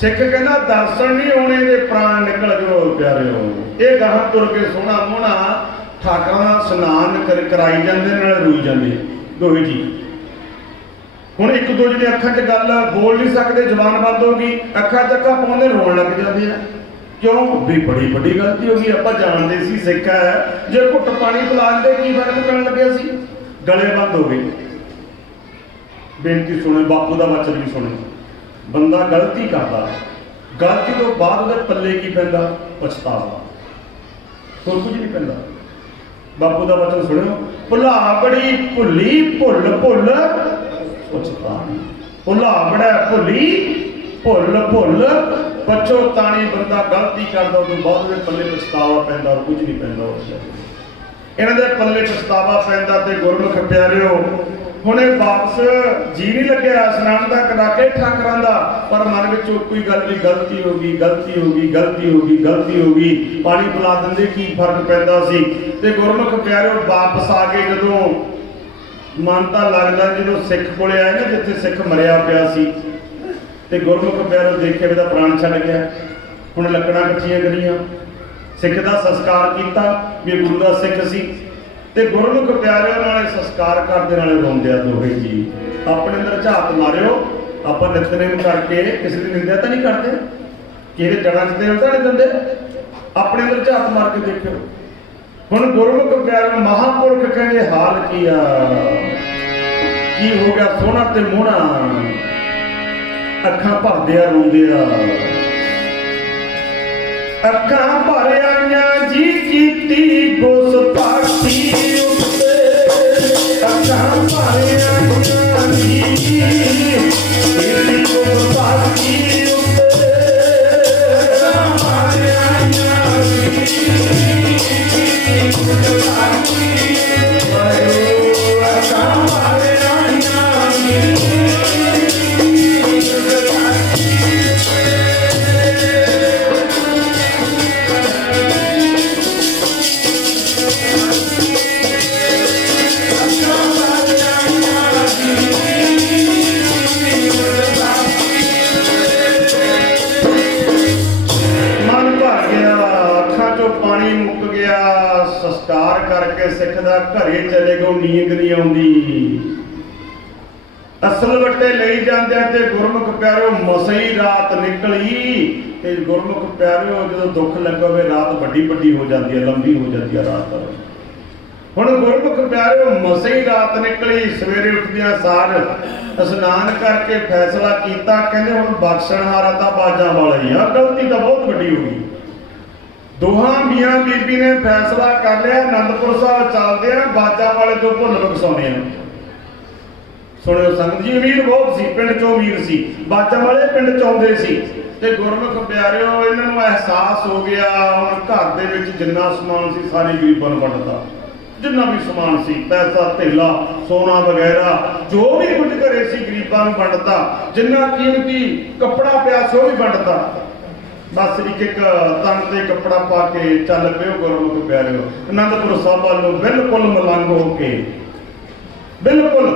सिख कहना दर्शन नहीं होने दे प्राण निकल जो प्यारिओ ये गाह तुर के सोहना मोहना ठाकरां दा स्नान कराई जांदे नाल रोई जांदे दोहे जी हुण एक दूजे दी अखां 'च गल बोल नहीं सकते जबान बंद हो गई अखां 'च अखां पाउंदे रोण लग जांदे आ क्यों भी बड़ी बड़ी गलती हो गई आपां जाणदे सी सिख है जे घुट पानी पिला दे की फर्क पैण लग्या सी गले बंद हो गए बेनती सुने बापू का वचन भी सुने बंदा गलती करता गलती तो बाद उहदे पल्ले की पैंदा पछतावा होर कुछ नहीं पैंदा बापू का वचन सुनियो भुला बड़ी भुली भुल भुल पछतानी भुला बड़ा भुली भुल भुल पछतानी बंदा गलती करता उस बाद उहदे पल्ले पछतावा पैंदा और कुछ नहीं पैंदा इन्हां दे पल्ले पछतावा पैंदा ते गुरमुख प्यारिओ हुणे वापस जी नहीं लगे स्नान का करा के ठाकरां दा पर मन विच कोई गल भी गलती हो गई गलती हो गई गलती हो गई गलती हो गई पानी पिला दिंदे की फर्क पैंदा सी ते गुरमुख प्यारिओ वापस आ गए जदों मन तां लगदा जदों सिख कोले आए ना जिथे सिख मरिया पिया सी ते गुरमुख प्यारिओ देखे भी प्राण छड्ड गया हुण लकड़ां इकट्ठियां करियां सिख दा संस्कार कीता भी गुरु दा सिख सी ते गुरमुख प्यारे नाले संस्कार करते नाले रोंदे आ दोहे जी अपने अंदर झात मारियो आपां नितनेम करके किसी की निंदा तो नहीं करते किसी जड़ा च तेल तो नहीं दिंदे अपने अंदर झात मार के देखो हुण गुरमुख प्यारे महापुरख कहंदे हाल की हो गया सोहना ते मोहना अखां भरदे आ रोंदे आ अखां भर आईयां जी कीती गोस पाठी उत्ते अखां भर आईयां जी कीती गोस पाठी उत्ते अखां भर आईयां जी कीती गोस पाठी अखां भर आईयां जी कीती गोस पाठी ਉੱਠਦਾ, ਘਰੇ ਚਲੇ ਗਓ, ਨੀਂਦ ਨਹੀਂ ਆਉਂਦੀ। ਅਸਲ ਵੱਟੇ ਲਈ ਜਾਂਦੇ ਤੇ ਗੁਰਮੁਖ ਪਿਆਰਿਓ ਮਸਈ ਰਾਤ ਨਿਕਲੀ। ਤੇ ਗੁਰਮੁਖ ਪਿਆਰਿਓ ਜਦੋਂ ਦੁੱਖ ਲੱਗਾ ਹੋਵੇ ਰਾਤ ਵੱਡੀ ਵੱਡੀ ਹੋ ਜਾਂਦੀ ਹੈ, ਲੰਬੀ ਹੋ ਜਾਂਦੀ ਹੈ ਰਾਤ। ਹੁਣ ਗੁਰਮੁਖ ਪਿਆਰਿਓ ਮਸਈ ਰਾਤ ਨਿਕਲੀ। ਸਵੇਰੇ ਉੱਠਦਿਆਂ ਸਾਰ ਇਸ਼ਨਾਨ ਕਰਕੇ ਫੈਸਲਾ ਕੀਤਾ, ਕਹਿੰਦੇ ਹੁਣ ਬਖਸ਼ਣਹਾਰਾ ਤਾਂ ਬਾਜਾਂ ਵਾਲਾ ਹੀ ਆ, ਗਲਤੀ ਤਾਂ ਬਹੁਤ ਵੱਡੀ ਹੋ ਗਈ। ਦੋਹਾਂ ਮੀਆਂ ਬੀਬੀ ਨੇ ਫੈਸਲਾ ਕਰ ਲਿਆ, ਆਨੰਦਪੁਰ ਸਾਹਿਬ ਚੱਲਦੇ ਆ, ਬਾਜਾਂ ਵਾਲੇ ਤੋਂ ਭੁੱਲ ਬਖਸ਼ਾਉਣੇ ਆ। ਸੁਣਿਓ ਸੰਗਤ ਜੀ, ਅਮੀਰ ਬਹੁਤ ਸੀ, ਪਿੰਡ ਚੋਂ ਅਮੀਰ ਸੀ, ਬਾਜਾਂ ਵਾਲੇ ਪਿੰਡ ਚ ਆਉਂਦੇ ਸੀ। ਤੇ ਗੁਰਮੁਖ ਪਿਆਰਿਓ ਇਹਨਾਂ ਨੂੰ ਅਹਿਸਾਸ ਹੋ ਗਿਆ, ਹੁਣ ਘਰ ਦੇ ਵਿੱਚ ਜਿੰਨਾ ਸਮਾਨ ਸੀ ਸਾਰੇ ਗਰੀਬਾਂ ਨੂੰ ਵੰਡਤਾ। ਜਿੰਨਾ ਵੀ ਸਮਾਨ ਸੀ, ਪੈਸਾ ਧੇਲਾ ਸੋਨਾ ਵਗੈਰਾ ਜੋ ਵੀ ਕੁਝ ਘਰੇ ਸੀ ਗਰੀਬਾਂ ਨੂੰ ਵੰਡਤਾ। ਜਿੰਨਾ ਕੀਮਤੀ ਕੱਪੜਾ ਪਿਆ ਸੀ ਉਹ ਵੀ ਵੰਡਤਾ। ਬਸ ਇੱਕ ਇੱਕ ਤਨ ਤੇ ਕੱਪੜਾ ਪਾ ਕੇ ਚੱਲ ਪਿਓ ਗੁਰਮੁਖ ਪਿਆਰਿਓ ਆਨੰਦਪੁਰ ਸਾਹਿਬ ਵੱਲੋਂ, ਬਿਲਕੁਲ ਮਲੰਗ ਹੋ ਕੇ, ਬਿਲਕੁਲ।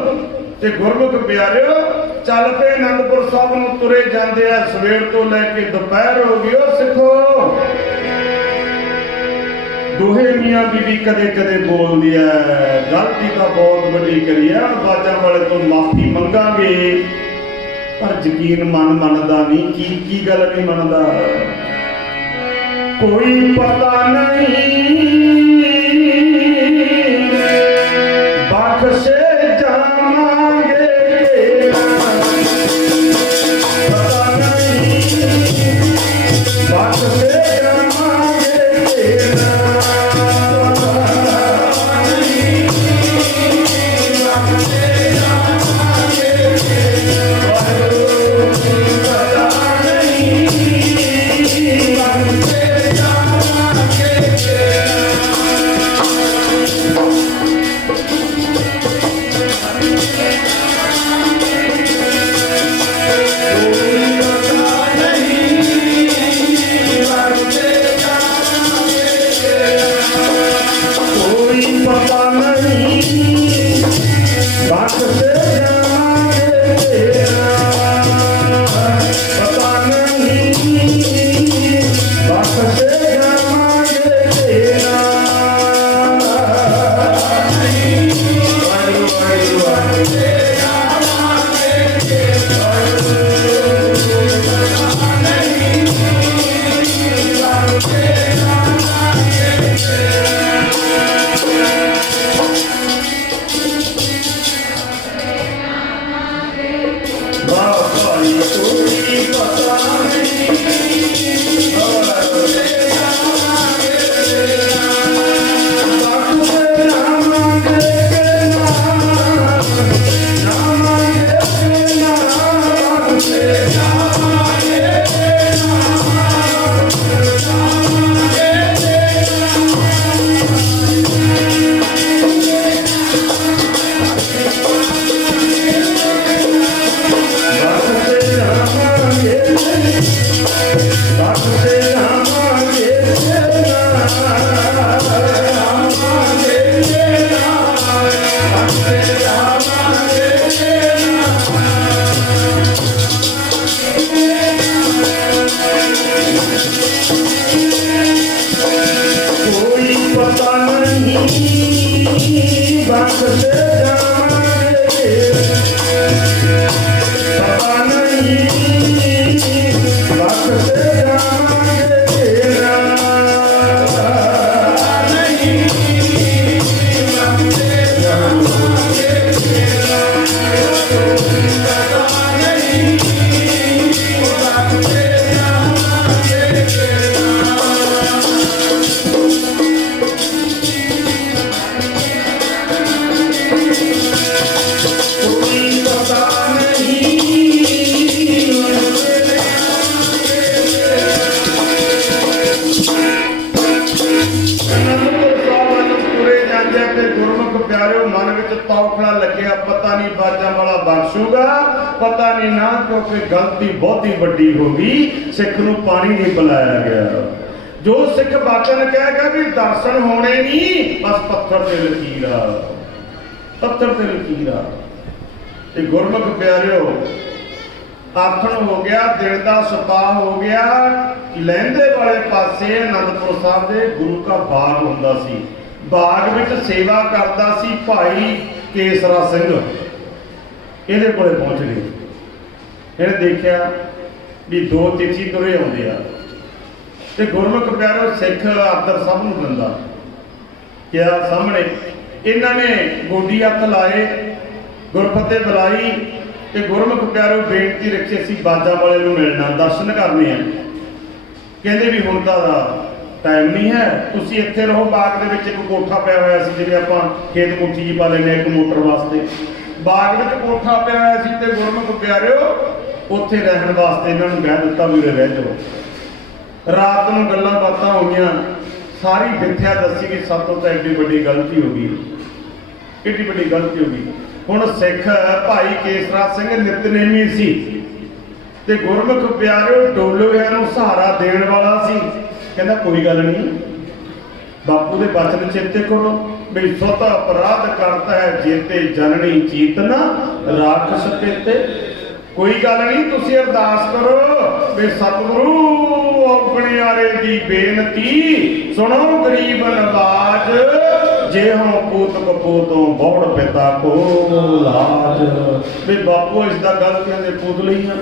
ਤੇ ਗੁਰਮੁਖ ਪਿਆਰਿਓ ਚੱਲ ਪਏ ਆਨੰਦਪੁਰ ਸਾਹਿਬ ਨੂੰ, ਤੁਰੇ ਜਾਂਦੇ ਆ। ਸਵੇਰ ਤੋਂ ਲੈ ਕੇ ਦੁਪਹਿਰ ਹੋ ਗਈ। ਉਹ ਸਿੱਖੋ, ਦੋਹੇ ਮੀਆਂ ਬੀਬੀ ਕਦੇ ਕਦੇ ਬੋਲਦੀ ਐ, ਗਲਤੀ ਤਾਂ ਬਹੁਤ ਵੱਡੀ ਕਰੀ ਆ, ਬਾਜਾਂ ਵਾਲੇ ਤੋਂ ਮਾਫੀ ਮੰਗਾਂਗੇ। ਪਰ ਯਕੀਨ ਮਨ ਮੰਨਦਾ ਨਹੀਂ। ਕੀ ਗੱਲ ਨਹੀਂ ਮੰਨਦਾ? ਕੋਈ ਪਤਾ ਨਹੀਂ ਬਖਸ਼ੇ ਜਾਵਾਂਗੇ, ਪਤਾ ਨਹੀਂ ਬਖਸ਼ੇ ਜਾਵਾਂਗੇ। ਤੌਖਲਾ ਲੱਗਿਆ, ਪਤਾ ਨਹੀਂ ਬਾਜਾਂ ਵਾਲਾ ਬਖਸ਼ੂਗਾ, ਪਤਾ ਨਹੀਂ ਨਾ, ਕਿਉਂਕਿ ਗਲਤੀ ਬਹੁਤੀ ਵੱਡੀ ਹੋ ਗਈ। ਸਿੱਖ ਨੂੰ ਪਾਣੀ ਨਹੀਂ ਪਿਲਾਇਆ ਗਿਆ। ਜੋ ਸਿੱਖ ਬਾਚਨ ਕਹੇਗਾ ਵੀ ਦਰਸ਼ਨ ਹੋਣੇ ਨਹੀਂ, ਬਸ ਪੱਥਰ ਤੇ ਲਕੀਰ ਆ, ਪੱਥਰ ਤੇ ਲਕੀਰ ਆ। ਤੇ ਗੁਰਮੁਖ ਪਿਆਰਿਓ ਆਥਣ ਹੋ ਗਿਆ, ਦਿਨ ਦਾ ਸੁਪਾਹ ਹੋ ਗਿਆ। ਲਹਿੰਦੇ ਵਾਲੇ ਪਾਸੇ ਆਨੰਦਪੁਰ ਸਾਹਿਬ ਦੇ ਗੁਰੂ ਕਾ ਬਾਗ ਹੁੰਦਾ ਸੀ। ਬਾਗ ਵਿੱਚ ਸੇਵਾ ਕਰਦਾ ਸੀ ਭਾਈ ਕੇਸਰਾ ਸਿੰਘ। ਇਹਦੇ ਕੋਲੇ ਪਹੁੰਚ ਗਏ। ਇਹਨੇ ਦੇਖਿਆ ਵੀ ਦੋ ਤਿੱਥੀ ਤੁਰੇ ਆਉਂਦੇ ਆ ਤੇ ਗੁਰਮੁਖ ਪਿਆਰੋ ਸਿੱਖ ਆਦਰ ਸਭ ਨੂੰ ਦਿੰਦਾ। ਕਿਹਾ ਸਾਹਮਣੇ ਇਹਨਾਂ ਨੇ ਗੋਡੀ ਹੱਥ ਲਾਏ, ਗੁਰਫਤਿਹ ਬੁਲਾਈ ਤੇ ਗੁਰਮੁਖ ਪਿਆਰੋ ਬੇਨਤੀ ਰੱਖੀ ਅਸੀਂ ਬਾਜਾ ਵਾਲੇ ਨੂੰ ਮਿਲਣਾ, ਦਰਸ਼ਨ ਕਰਨੇ ਆ। ਕਹਿੰਦੇ ਵੀ ਹੁਣ ਤਾਂ ਟਾਈਮ ਨਹੀਂ ਹੈ, ਤੁਸੀਂ ਇੱਥੇ ਰਹੋ। ਬਾਗ ਦੇ ਵਿੱਚ ਇੱਕ ਕੋਠਾ ਪਿਆ ਹੋਇਆ ਸੀ, ਜਿਵੇਂ ਆਪਾਂ ਖੇਤ ਕੋਠੀ ਜੀ ਪਾ ਲੈਂਦੇ ਇੱਕ ਮੋਟਰ ਵਾਸਤੇ। ਬਾਗ ਵਿੱਚ ਕੋਠਾ ਪਿਆ ਹੋਇਆ ਸੀ ਤੇ ਗੁਰਮੁਖ ਪਿਆਰਿਓ ਉੱਥੇ ਰਹਿਣ ਵਾਸਤੇ ਇਹਨਾਂ ਨੂੰ ਕਹਿ ਦਿੱਤਾ ਵੀ ਉਰੇ ਰਹਿ ਜਾਓ। ਰਾਤ ਨੂੰ ਗੱਲਾਂ ਬਾਤਾਂ ਹੋਈਆਂ, ਸਾਰੀ ਮਿੱਥਿਆ ਦੱਸੀ ਕਿ ਸਭ ਤੋਂ ਤਾਂ ਐਡੀ ਵੱਡੀ ਗਲਤੀ ਹੋ ਗਈ, ਐਡੀ ਵੱਡੀ ਗਲਤੀ ਹੋ ਗਈ। ਹੁਣ ਸਿੱਖ ਭਾਈ ਕੇਸਰਾ ਸਿੰਘ ਨਿਤਨੇਮੀ ਸੀ ਤੇ ਗੁਰਮੁਖ ਪਿਆਰਿਓ ਡੋਲਿਆਂ ਨੂੰ ਸਹਾਰਾ ਦੇਣ ਵਾਲਾ ਸੀ। ਕਹਿੰਦਾ ਕੋਈ ਗੱਲ ਨਹੀਂ, ਬਾਪੂ ਦੇ ਬਚਨ ਚੇਤੇ ਕਰੋ ਵੀ ਸੋਤਾ ਅਪਰਾਧ ਕਰਤਾ ਹੈ ਜੇਤੇ ਜਨਨੀ ਚੀਤਨਾ ਰਾਖਸ ਪੇਤੇ। ਕੋਈ ਗੱਲ ਨਹੀਂ, ਤੁਸੀਂ ਅਰਦਾਸ ਕਰੋ ਵੀ ਸਤਿਗੁਰੂ ਆਪਣਿਆਰੇ ਦੀ ਬੇਨਤੀ ਸੁਣੋ ਗਰੀਬ ਨਵਾਜ, ਜੇ ਹੋ ਪੂਤ ਕਪੂਤੋਂ ਬੌੜ ਪਿਤਾ ਕੋ ਲਾਜ। ਵੀ ਬਾਪੂ ਇਸ ਦਾ ਗਲਤੀਆਂ ਦੇ ਪੁੱਤ ਲਈਆਂ,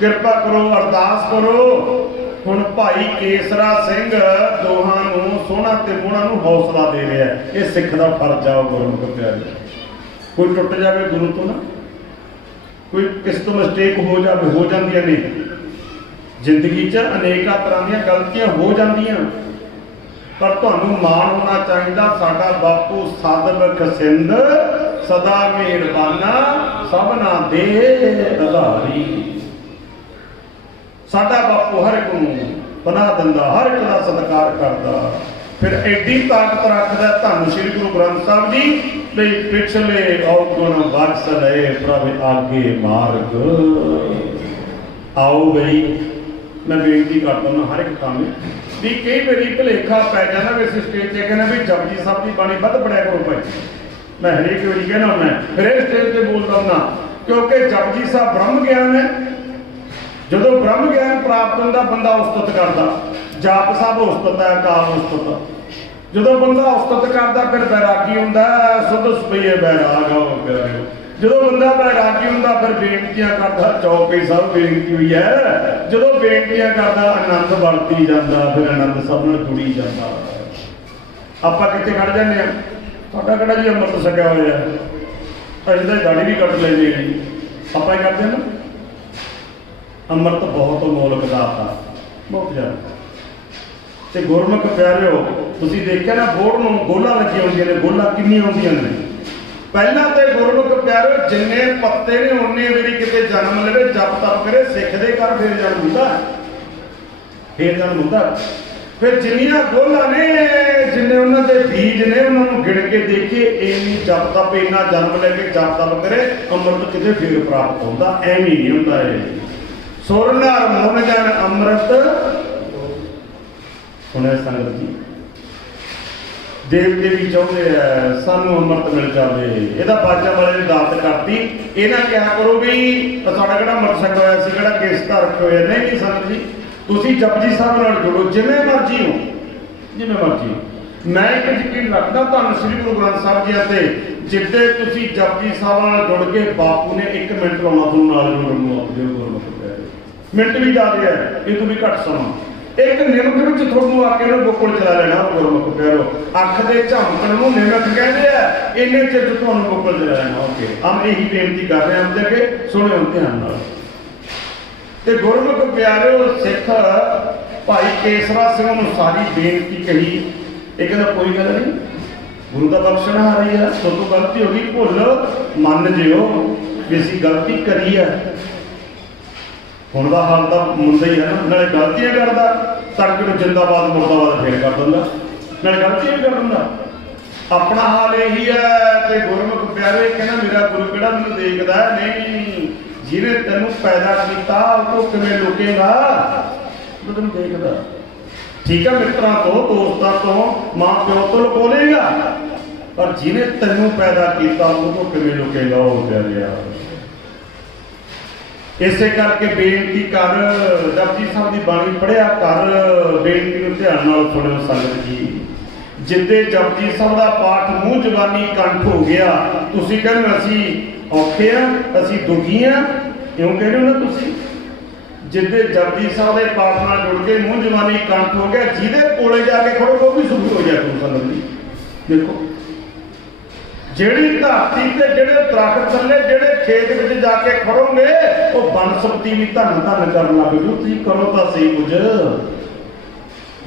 ਕਿਰਪਾ ਕਰੋ, ਅਰਦਾਸ ਕਰੋ। ਹੁਣ ਭਾਈ ਕੇਸਰਾ ਸਿੰਘ ਦੋਹਾਂ ਨੂੰ ਸੋਹਣਾ ਤੇ ਮੋਹਣਾ ਨੂੰ ਹੌਸਲਾ ਦੇ ਰਿਹਾ। ਇਹ ਸਿੱਖ ਦਾ ਫਰਜ਼ ਆ ਗੁਰਮੁਖ ਪਿਆਰੇ। ਕੋਈ ਟੁੱਟ ਜਾਵੇ ਗੁਰੂ ਤੋਂ ਨਾ, ਕੋਈ ਕਿਸ ਤੋਂ ਮਿਸਟੇਕ ਹੋ ਜਾਵੇ, ਹੋ ਜਾਂਦੀਆਂ ਨੇ ਜ਼ਿੰਦਗੀ 'ਚ, ਅਨੇਕਾਂ ਤਰ੍ਹਾਂ ਦੀਆਂ ਗਲਤੀਆਂ ਹੋ ਜਾਂਦੀਆਂ, ਪਰ ਤੁਹਾਨੂੰ ਮਾਣ ਹੋਣਾ ਚਾਹੀਦਾ ਸਾਡਾ ਬਾਪੂ ਸਤਿਬਖ ਸਿੰਧ ਸਦਾ ਮਿਹਰਬਾਨਾ ਸਭਨਾ ਦੇ ਆਧਾਰੀ। ਸਾਡਾ ਬਾਪੂ ਹਰ ਇੱਕ ਨੂੰ ਪਨਾਹ ਦਿੰਦਾ, ਹਰ ਇੱਕ ਦਾ ਸਤਿਕਾਰ ਕਰਦਾ। ਫਿਰ ਐਡੀ ਤਾਕਤ ਰੱਖਦਾ ਧੰਨ ਸ਼੍ਰੀ ਗੁਰੂ ਗ੍ਰੰਥ ਸਾਹਿਬ ਜੀ ਲਈ ਪਿਛਲੇ ਔਗੁਣ ਬਖਸ਼ ਲਏ ਪ੍ਰਭ ਆਗੇ ਮਾਰਗ। ਆਓ ਬਈ ਮੈਂ ਬੇਨਤੀ ਕਰਦਾ ਹਾਂ ਹਰ ਇੱਕ ਕੰਮ ਵੀ ਕਈ ਵਾਰੀ ਭੁਲੇਖਾ ਪੈ ਜਾਂਦਾ ਵੀ ਅਸੀਂ ਸਟੇਜ ਤੇ ਕਹਿੰਦਾ ਵੀ ਜਪਜੀ ਸਾਹਿਬ ਦੀ ਬਾਣੀ ਵੱਧ ਪੜਿਆ ਕਰੋ ਭਾਈ। ਮੈਂ ਹਰੇਕ ਵਾਰੀ ਕਹਿੰਦਾ ਹੁੰਦਾ, ਹਰੇਕ ਸਟੇਜ ਤੇ ਬੋਲਦਾ ਹੁੰਦਾ, ਕਿਉਂਕਿ ਜਪਜੀ ਸਾਹਿਬ ਬ੍ਰਹਮ ਗਿਆਨ ਹੈ। ਜਦੋਂ ਬ੍ਰਹਮ ਗਿਆਨ ਪ੍ਰਾਪਤ ਹੁੰਦਾ ਬੰਦਾ ਉਸਤਤ ਕਰਦਾ। ਜਾਪ ਸਾਹਿਬ ਉਸਤਤ ਹੈ, ਕਾਲ ਉਸਤਤ। ਜਦੋਂ ਬੰਦਾ ਉਸਤਤ ਕਰਦਾ ਫਿਰ ਬੈਰਾਗੀ ਹੁੰਦਾ, ਸੁਧ ਸੁਪਈਏ ਬੈਰਾਗ ਹੋ ਪਿਆਰਿਓ। ਜਦੋਂ ਬੰਦਾ ਬੈਰਾਗੀ ਹੁੰਦਾ ਫਿਰ ਬੇਨਤੀਆਂ ਕਰਦਾ, ਚੌਕੇ ਸਭ ਬੇਨਤੀ ਹੋਈ ਹੈ। ਜਦੋਂ ਬੇਨਤੀਆਂ ਕਰਦਾ ਆਨੰਦ ਵਰਤੀ ਜਾਂਦਾ, ਫਿਰ ਆਨੰਦ ਸਭ ਨਾਲ ਜੁੜੀ ਜਾਂਦਾ। ਆਪਾਂ ਕਿੱਥੇ ਖੜ ਜਾਂਦੇ ਆ, ਤੁਹਾਡਾ ਕਿਹੜਾ ਜੀ ਅੰਮ੍ਰਿਤ ਛਕਿਆ ਹੋਇਆ, ਅਸੀਂ ਤਾਂ ਦਾੜੀ ਵੀ ਕੱਟ ਲੈਂਦੇ ਹਾਂ ਜੀ। ਆਪਾਂ ਹੀ ਕਰਦੇ ਨਾ। ਅੰਮ੍ਰਿਤ ਬਹੁਤ ਅਮੋਲਕ ਦਾਤ ਆ, ਬਹੁਤ ਜ਼ਿਆਦਾ। ਤੇ ਗੁਰਮੁਖ ਪਿਆਰਿਓ ਤੁਸੀਂ ਦੇਖਿਆ ਨਾ ਬੋਰਡ ਨੂੰ ਗੋਲਾਂ ਲੱਗੀਆਂ ਹੁੰਦੀਆਂ ਨੇ, ਗੋਲਾਂ ਕਿੰਨੀਆਂ ਹੁੰਦੀਆਂ ਨੇ। ਪਹਿਲਾਂ ਤੇ ਗੁਰਮੁਖ ਪਿਆਰਿਓ ਜਿੰਨੇ ਪੱਤੇ ਨੇ ਉਨੇ ਵਾਰੀ ਕਿਤੇ ਜਨਮ ਲਵੇ, ਜਪ ਤਪ ਕਰੇ, ਸਿੱਖ ਦੇ ਘਰ ਫੇਰ ਜਨਮ ਹੁੰਦਾ, ਫੇਰ ਜਨਮ ਹੁੰਦਾ। ਫਿਰ ਜਿੰਨੀਆਂ ਗੋਲਾਂ ਨੇ, ਜਿੰਨੇ ਉਹਨਾਂ ਦੇ ਬੀਜ ਨੇ, ਉਹਨਾਂ ਨੂੰ ਗਿਣ ਕੇ ਦੇਖੀਏ, ਇੰਨੀ ਜਪ ਤਪ, ਇੰਨਾ ਜਨਮ ਲੈ ਕੇ ਜਪ ਤਪ ਕਰੇ, ਅੰਮ੍ਰਿਤ ਕਿਤੇ ਫੇਰ ਪ੍ਰਾਪਤ ਹੁੰਦਾ। ਐਵੇਂ ਨਹੀਂ ਹੁੰਦਾ ਇਹ। ਸੁਰ ਨਰ ਮੁਨ ਜਨ ਅੰਮ੍ਰਿਤ ਸੁਣਿਆ ਸੰਗਤ ਜੀ। ਦੇਵਤੇ ਵੀ ਚਾਹੁੰਦੇ ਆ ਸਾਨੂੰ ਅੰਮ੍ਰਿਤ ਮਿਲ ਜਾਵੇ, ਇਹਦਾ ਬਾਜਾ ਵਾਲੇ ਨੇ ਦਾਤ ਕਰਤੀ। ਇਹ ਨਾ ਕਿਹਾ ਕਰੋ ਵੀ ਸਾਡਾ ਕਿਹੜਾ ਅੰਮ੍ਰਿਤ ਛਕਿਆ ਹੋਇਆ ਸੀ, ਕਿਹੜਾ ਕੇਸ ਧਾਰ ਰੱਖੇ ਹੋਏ। ਨਹੀਂ ਸੰਗਤ ਜੀ, ਤੁਸੀਂ ਜਪਜੀ ਸਾਹਿਬ ਨਾਲ ਜੁੜੋ, ਜਿਵੇਂ ਮਰਜ਼ੀ ਹੋ, ਜਿਵੇਂ ਮਰਜ਼ੀ। ਮੈਂ ਇੱਕ ਯਕੀਨ ਰੱਖਦਾ ਧੰਨ ਸ਼੍ਰੀ ਗੁਰੂ ਗ੍ਰੰਥ ਸਾਹਿਬ ਜੀ ਅਤੇ ਜਿੱਦੇ ਤੁਸੀਂ ਜਪਜੀ ਸਾਹਿਬ ਨਾਲ ਜੁੜ ਕੇ ਬਾਪੂ ਨੇ 1 ਮਿੰਟ ਲਾਉਣਾ ਤੁਹਾਨੂੰ ਨਾਲ ਜੁੜਨ ਨੂੰ ਆਖਦੇ ਹੋ। ਮਿੰਟ ਵੀ ਜ਼ਿਆਦਾ ਹੈ, ਇਹ ਤੋਂ ਵੀ ਘੱਟ ਸਮਾਂ। ਇੱਕ ਨਿਮਕ ਵਿੱਚ ਤੁਹਾਨੂੰ ਆ ਕੇ ਉਹਨੂੰ ਬੁੱਕਲ ਚਲਾ ਲੈਣਾ ਗੁਰਮੁਖ ਪਿਆਰੋ। ਅੱਖ ਦੇ ਝਮਕਣ ਨੂੰ ਨਿਮਕ ਕਹਿੰਦੇ ਆ, ਇੰਨੇ ਚਿਰ ਤੁਹਾਨੂੰ ਬੁੱਕਲ ਚਲਾ ਲੈਣਾ। ਓਕੇ, ਹਮ ਇਹੀ ਬੇਨਤੀ ਕਰ ਰਹੇ ਹਾਂ ਆਪਦੇ ਅੱਗੇ, ਸੁਣਿਓ ਧਿਆਨ ਨਾਲ। ਤੇ ਗੁਰਮੁਖ ਪਿਆਰਿਓ ਸਿੱਖ ਭਾਈ ਕੇਸਰਾ ਸਿੰਘ ਨੂੰ ਸਾਰੀ ਬੇਨਤੀ ਕਹੀ। ਇਹ ਕਹਿੰਦਾ ਕੋਈ ਗੱਲ ਨਹੀਂ, ਗੁਰੂ ਦਾ ਬਖਸ਼ਣ ਆ ਰਹੀ ਹੈ, ਤੁਹਾਨੂੰ ਗਲਤੀ ਹੋ ਗਈ, ਭੁੱਲ ਮੰਨ ਜਿਓ ਵੀ ਅਸੀਂ ਗਲਤੀ ਕਰੀ ਹੈ। ਹੁਣ ਦਾ ਹਾਲ ਤਾਂ ਮੁੰਡਾ ਹੀ ਹੈ ਨਾ, ਨਾਲੇ ਗਲਤੀਆਂ ਕਰਦਾ, ਤੜਕੇ ਨੂੰ ਜਿੰਦਾਬਾਦ ਮੁਰਦਾਬਾਦ ਫੇਰ ਕਰ ਦਿੰਦਾ, ਨਾਲੇ ਗਲਤੀਆਂ ਵੀ ਕਰ ਦਿੰਦਾ। ਆਪਣਾ ਹਾਲ ਇਹੀ ਹੈ। ਤੇ ਗੁਰਮੁਖ ਪਿਆਰੇ ਕਹਿੰਦਾ ਮੇਰਾ ਗੁਰੂ ਕਿਹੜਾ ਮੈਨੂੰ ਦੇਖਦਾ? ਨਹੀਂ, ਜਿਹਨੇ ਤੈਨੂੰ ਪੈਦਾ ਕੀਤਾ ਉਹ ਕਿਵੇਂ ਲੁਕੇਗਾ? ਉਹ ਤੈਨੂੰ ਦੇਖਦਾ। ਠੀਕ ਹੈ, ਮਿੱਤਰਾਂ ਤੋਂ, ਦੋਸਤਾਂ ਤੋਂ, ਮਾਂ ਪਿਓ ਤੋਂ ਲੁਕੋ ਲੇਗਾ, ਪਰ ਜਿਹਨੇ ਤੈਨੂੰ ਪੈਦਾ ਕੀਤਾ ਉਹ ਕਿਵੇਂ ਲੁਕੇਗਾ? ਉਹ ਪਿਆਰਿਆ, ਇਸੇ ਕਰਕੇ ਬੇਨਤੀ ਕਰ, ਜਪਜੀ ਸਾਹਿਬ ਦੀ ਬਾਣੀ ਪੜ੍ਹਿਆ ਕਰ, ਬੇਨਤੀ ਨੂੰ ਧਿਆਨ ਨਾਲ ਸੁਣਿਓ ਸੰਗਤ ਜੀ। ਜਿੱਦੇ ਜਪਜੀ ਸਾਹਿਬ ਦਾ ਪਾਠ ਮੂੰਹ ਜ਼ਬਾਨੀ ਕੰਠ ਹੋ ਗਿਆ, ਤੁਸੀਂ ਕਹਿੰਦੇ ਅਸੀਂ ਔਖੇ ਆ, ਅਸੀਂ ਦੁਖੀ ਆ, ਕਿਉਂ ਕਹਿੰਦੇ ਹੋ ਨਾ ਤੁਸੀਂ? ਜਿੱਦੇ ਜਪਜੀ ਸਾਹਿਬ ਦੇ ਪਾਠ ਨਾਲ ਜੁੜ ਕੇ ਮੂੰਹ ਜ਼ਬਾਨੀ ਕੰਠ ਹੋ ਗਿਆ, ਜਿਹਦੇ ਕੋਲੇ ਜਾ ਕੇ ਖੜੋ ਉਹ ਵੀ ਸੁਖੀ ਹੋ ਜਾਏ ਗੁਰੂ ਸੰਗਤ ਜੀ। ਦੇਖੋ ਜਿਹੜੀ ਧਰਤੀ ਤੇ ਜਿਹੜੇ ਦਰਖਤ ਥੱਲੇ ਜਿਹੜੇ ਖੇਤ ਵਿੱਚ ਜਾ ਕੇ ਖੜੋਗੇ ਉਹ ਬਨਸਪਤੀ ਵੀ ਧੰਨ ਧੰਨ ਕਰਨ ਲੱਗ ਜੂ। ਤੁਸੀਂ ਕਰੋ ਤਾਂ ਸਹੀ ਕੁਝ,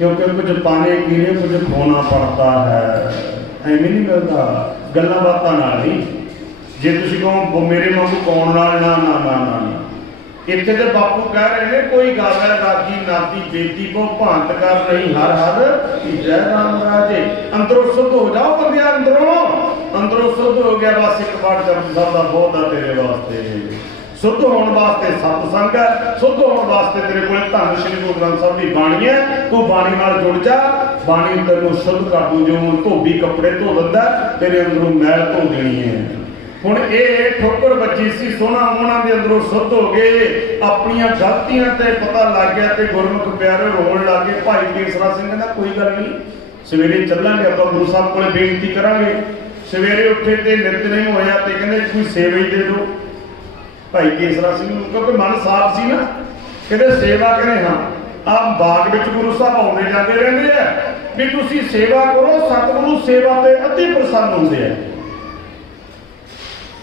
क्योंकि कुछ पाने के लिए कुछ खोना पड़ता है, ਐਵੇਂ ਨਹੀਂ ਮਿਲਦਾ ਗੱਲਾਂ ਬਾਤਾਂ ਨਾਲ ਨਹੀਂ। ਜੇ ਤੁਸੀਂ ਕਹੋ ਮੇਰੇ ਵਾਂਗੂ ਕੌਣ ਨਾਲ, ਨਾ ਨਾ ਨਾ ਨਾ ਨਾ। ਇੱਥੇ ਤੇ ਬਾਪੂ ਕਹਿ ਰਹੇ ਨੇ ਕੋਈ ਗੱਲ ਹੈ ਰਾਗੀ ਨਾਤੀ ਬੇਤੀ ਕੋ ਭਾਂਤ ਕਰ ਨਹੀਂ ਹਰ ਹਰ ਕੀ ਜੈ ਰਾਮ ਰਾਜੇ। ਅੰਦਰੋਂ ਸ਼ੁੱਧ ਹੋ ਜਾਓ ਬੰਦਿਆ, ਅੰਦਰੋਂ ਸ਼ੁੱਧ ਹੋ ਗਿਆ ਬਸ ਇੱਕ ਵਾਰ ਜਪਜੀ ਸਾਹਿਬ ਦਾ ਬਹੁਤ ਆ ਤੇਰੇ ਵਾਸਤੇ। शुद्ध होने वास्ते सत्संग है, शुद्ध होने वास्ते तेरे को धन श्री गुरु ग्रंथ साहब की बाणी है, तू बाणी नाल जुड़ जा, बाणी तेनों शुद्ध कर दू। जो धोबी कपड़े धो दिंदा तेरे अंदरों मैल धो देनी है। हुण ये ठोकर बची सी, सोना उन्हां दे अंदरों शुद्ध हो गए, अपनियां गलतियां ते पता लग गया ते गुरमुख प्यारे रोण लग गए। भाई केसरा सिंह कहंदा कोई गल नहीं, सवेरे चलांगे आपां गुरु साहब कोले बेनती करांगे। सवेरे उठे ते नितनेम होया ते कहंदे कोई सेवा ही दे दो। भाई केसरा सिंह क्योंकि मन साफ सी ना, कहते सेवा करें। हाँ आप बाग में गुरु साहब आते जाते रहते हैं भी तुसी सेवा करो, सतगुरु सेवा ते अति प्रसन्न होंगे हैं,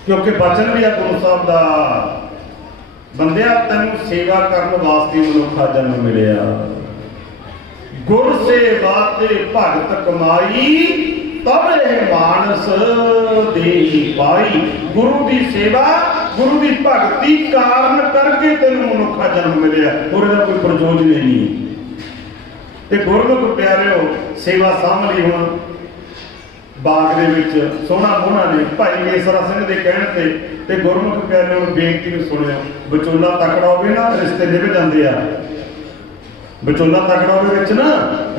क्योंकि वचन भी है गुरु साहब का बंदिया तेन सेवा करने वास्ते मनुखा जन्म मिलिया। गुर सेवा ते भगत कमाई तब यह मानस देही पाई। गुरु की सेवा गुरु की भगती कारण करके तेन मनुखा जन्म मिले, और कोई प्रयोजन नहीं। ते गुरमुख प्यारिओ सेवा साम ली हुण बाग दे विच सोहना मोहना ने भाई केसरा सिंह के कहने ते गुरमुख प्यारिओ बेनती नूं सुणिओ। विचोला तकड़ा होवे ना रिश्ते निभ जांदे आ, विचोला तकड़ा होवे विच ना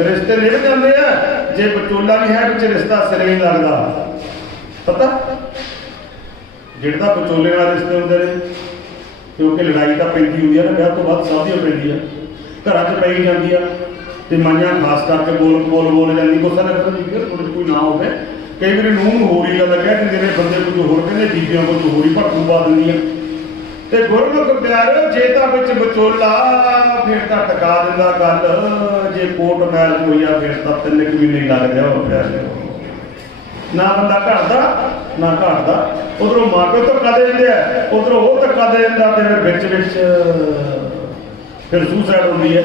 रिश्ते निभ जांदे आ। जे विचोला नहीं है विच रिश्ता सिर नहीं लगदा। पता जिहड़ा विचोले नाल रिश्ते हुंदे ने, क्योंकि लड़ाई तो पैंदी हुंदी है ना, ब्याह तो बाद शादी हो पैंदी है, घरां 'च पई जांदी आ ते माइयां खास करके बोल जांदी। गुस्सा लगदा नहीं कि कोई ना होवे, कई बार नूंह होर ही गल कह दिंदे ने, बंदे कुछ होर कहंदे, बीबियां कुछ होर ही भड़कू पा दिंदियां। ते गुरमुख प्यारे जे तां विच विचोला फिर तां टका दिंदा गल, जे कोट मैल होई आ फिर तां 3 महीने लगदे हो प्यारे। ना बंदा घर दा ना घर दा, उधरों मां प्यो धक्का दे दिंदे आ, उधरों वो धक्का दे दिंदा, ते फिर सुसाइड होंदी है।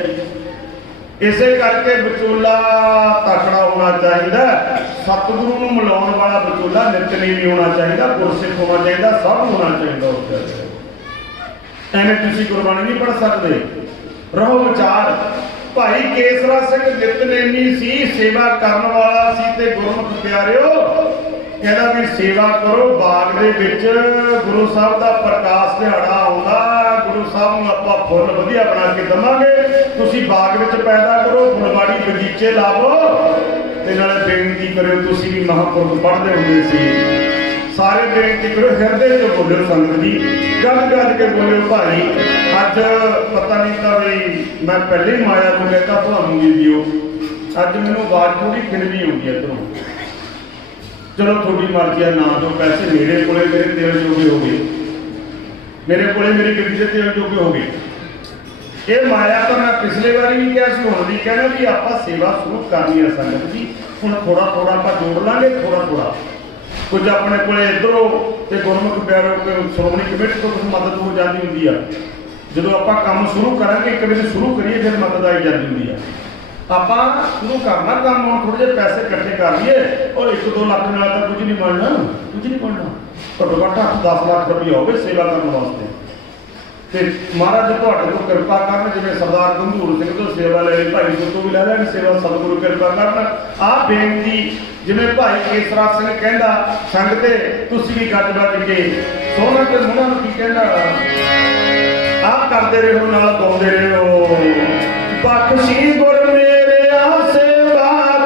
इसे करके विचोला तकड़ा होना चाहिए, सतगुरु नूं मिलाउण वाला विचोला नितनेमी होना चाहिए, गुरसिख होना चाहिए, सब होना चाहिए। एवें तुसीं गुरबाणी नहीं पढ़ सकते। रहो विचार भाई केसरा सिंह नितनेमी सी, सेवा करने वाला सी, ते गुरमुख प्यारिओ कहना भी सेवा करो। बाग दे विच गुरु साहब का प्रकाश दिहाड़ा आउंदा, गुरु साहब नूं आपां फुੱਲ वधिया बना के दवांगे। तुसीं बाग विच पैदा करो, फुलवाड़ी बगीचे लावो, ते नाले बेनती करो। तुसीं भी महापुरख पढ़दे हुंदे सी, सारे बेनती करो, हिरदे चो बोलो संगत जी, गज गज के बोलो भाई। अज पता नहीं था भी मैं पहले ही माया को कहता तुहानूं भी दिओ, अज मैनूं आवाज़ थोड़ी खिलवी होगी इधरों। चलो थोड़ी मर्जी है, ना दो पैसे मेरे को मेरे तेल जोगे हो गए, मेरे को मेरी गड्डी के तेल जोगे हो गए। ये माया तो मैं पिछले बारी भी कहा सी, हुण भी कहना भी आपां सेवा शुरू करनी है संगत जी। हुण थोड़ा थोड़ा आपां जोड़ लांगे, थोड़ा थोड़ा कुछ अपने को इधरों ते गुरमुख प्यारे श्रोमणी कमेटी तो कुछ मदद हो जाती होंगी है। जो आप काम शुरू करांगे, एक बार शुरू करिए फिर मदद आई जाती होंगी है। आप शुरू करना काम, हम थोड़े जे पैसे इकट्ठे कर लिए और 1-2 लाख नाल तो कुछ नहीं बनना, कुछ नहीं बनना। घट्टो घट्ट 8-10 लाख रुपया हो सेवा करने वास्ते। तो महाराज तुहाडे तो कृपा करन, जिवें सरदार गंधूर सिंह तो सेवा ले ली, भाई तो भी ले लैण सेवा, सतगुरु कृपा करन। आ बेनती जिवें भाई केसरा सिंह कहंदा, संगते तुसीं भी गज बज के सोहना ते मुंडां नूं की कहंदा, आ करदे रहो नाल गाउंदे रहो। बख्शी गुर मेरे आसे बात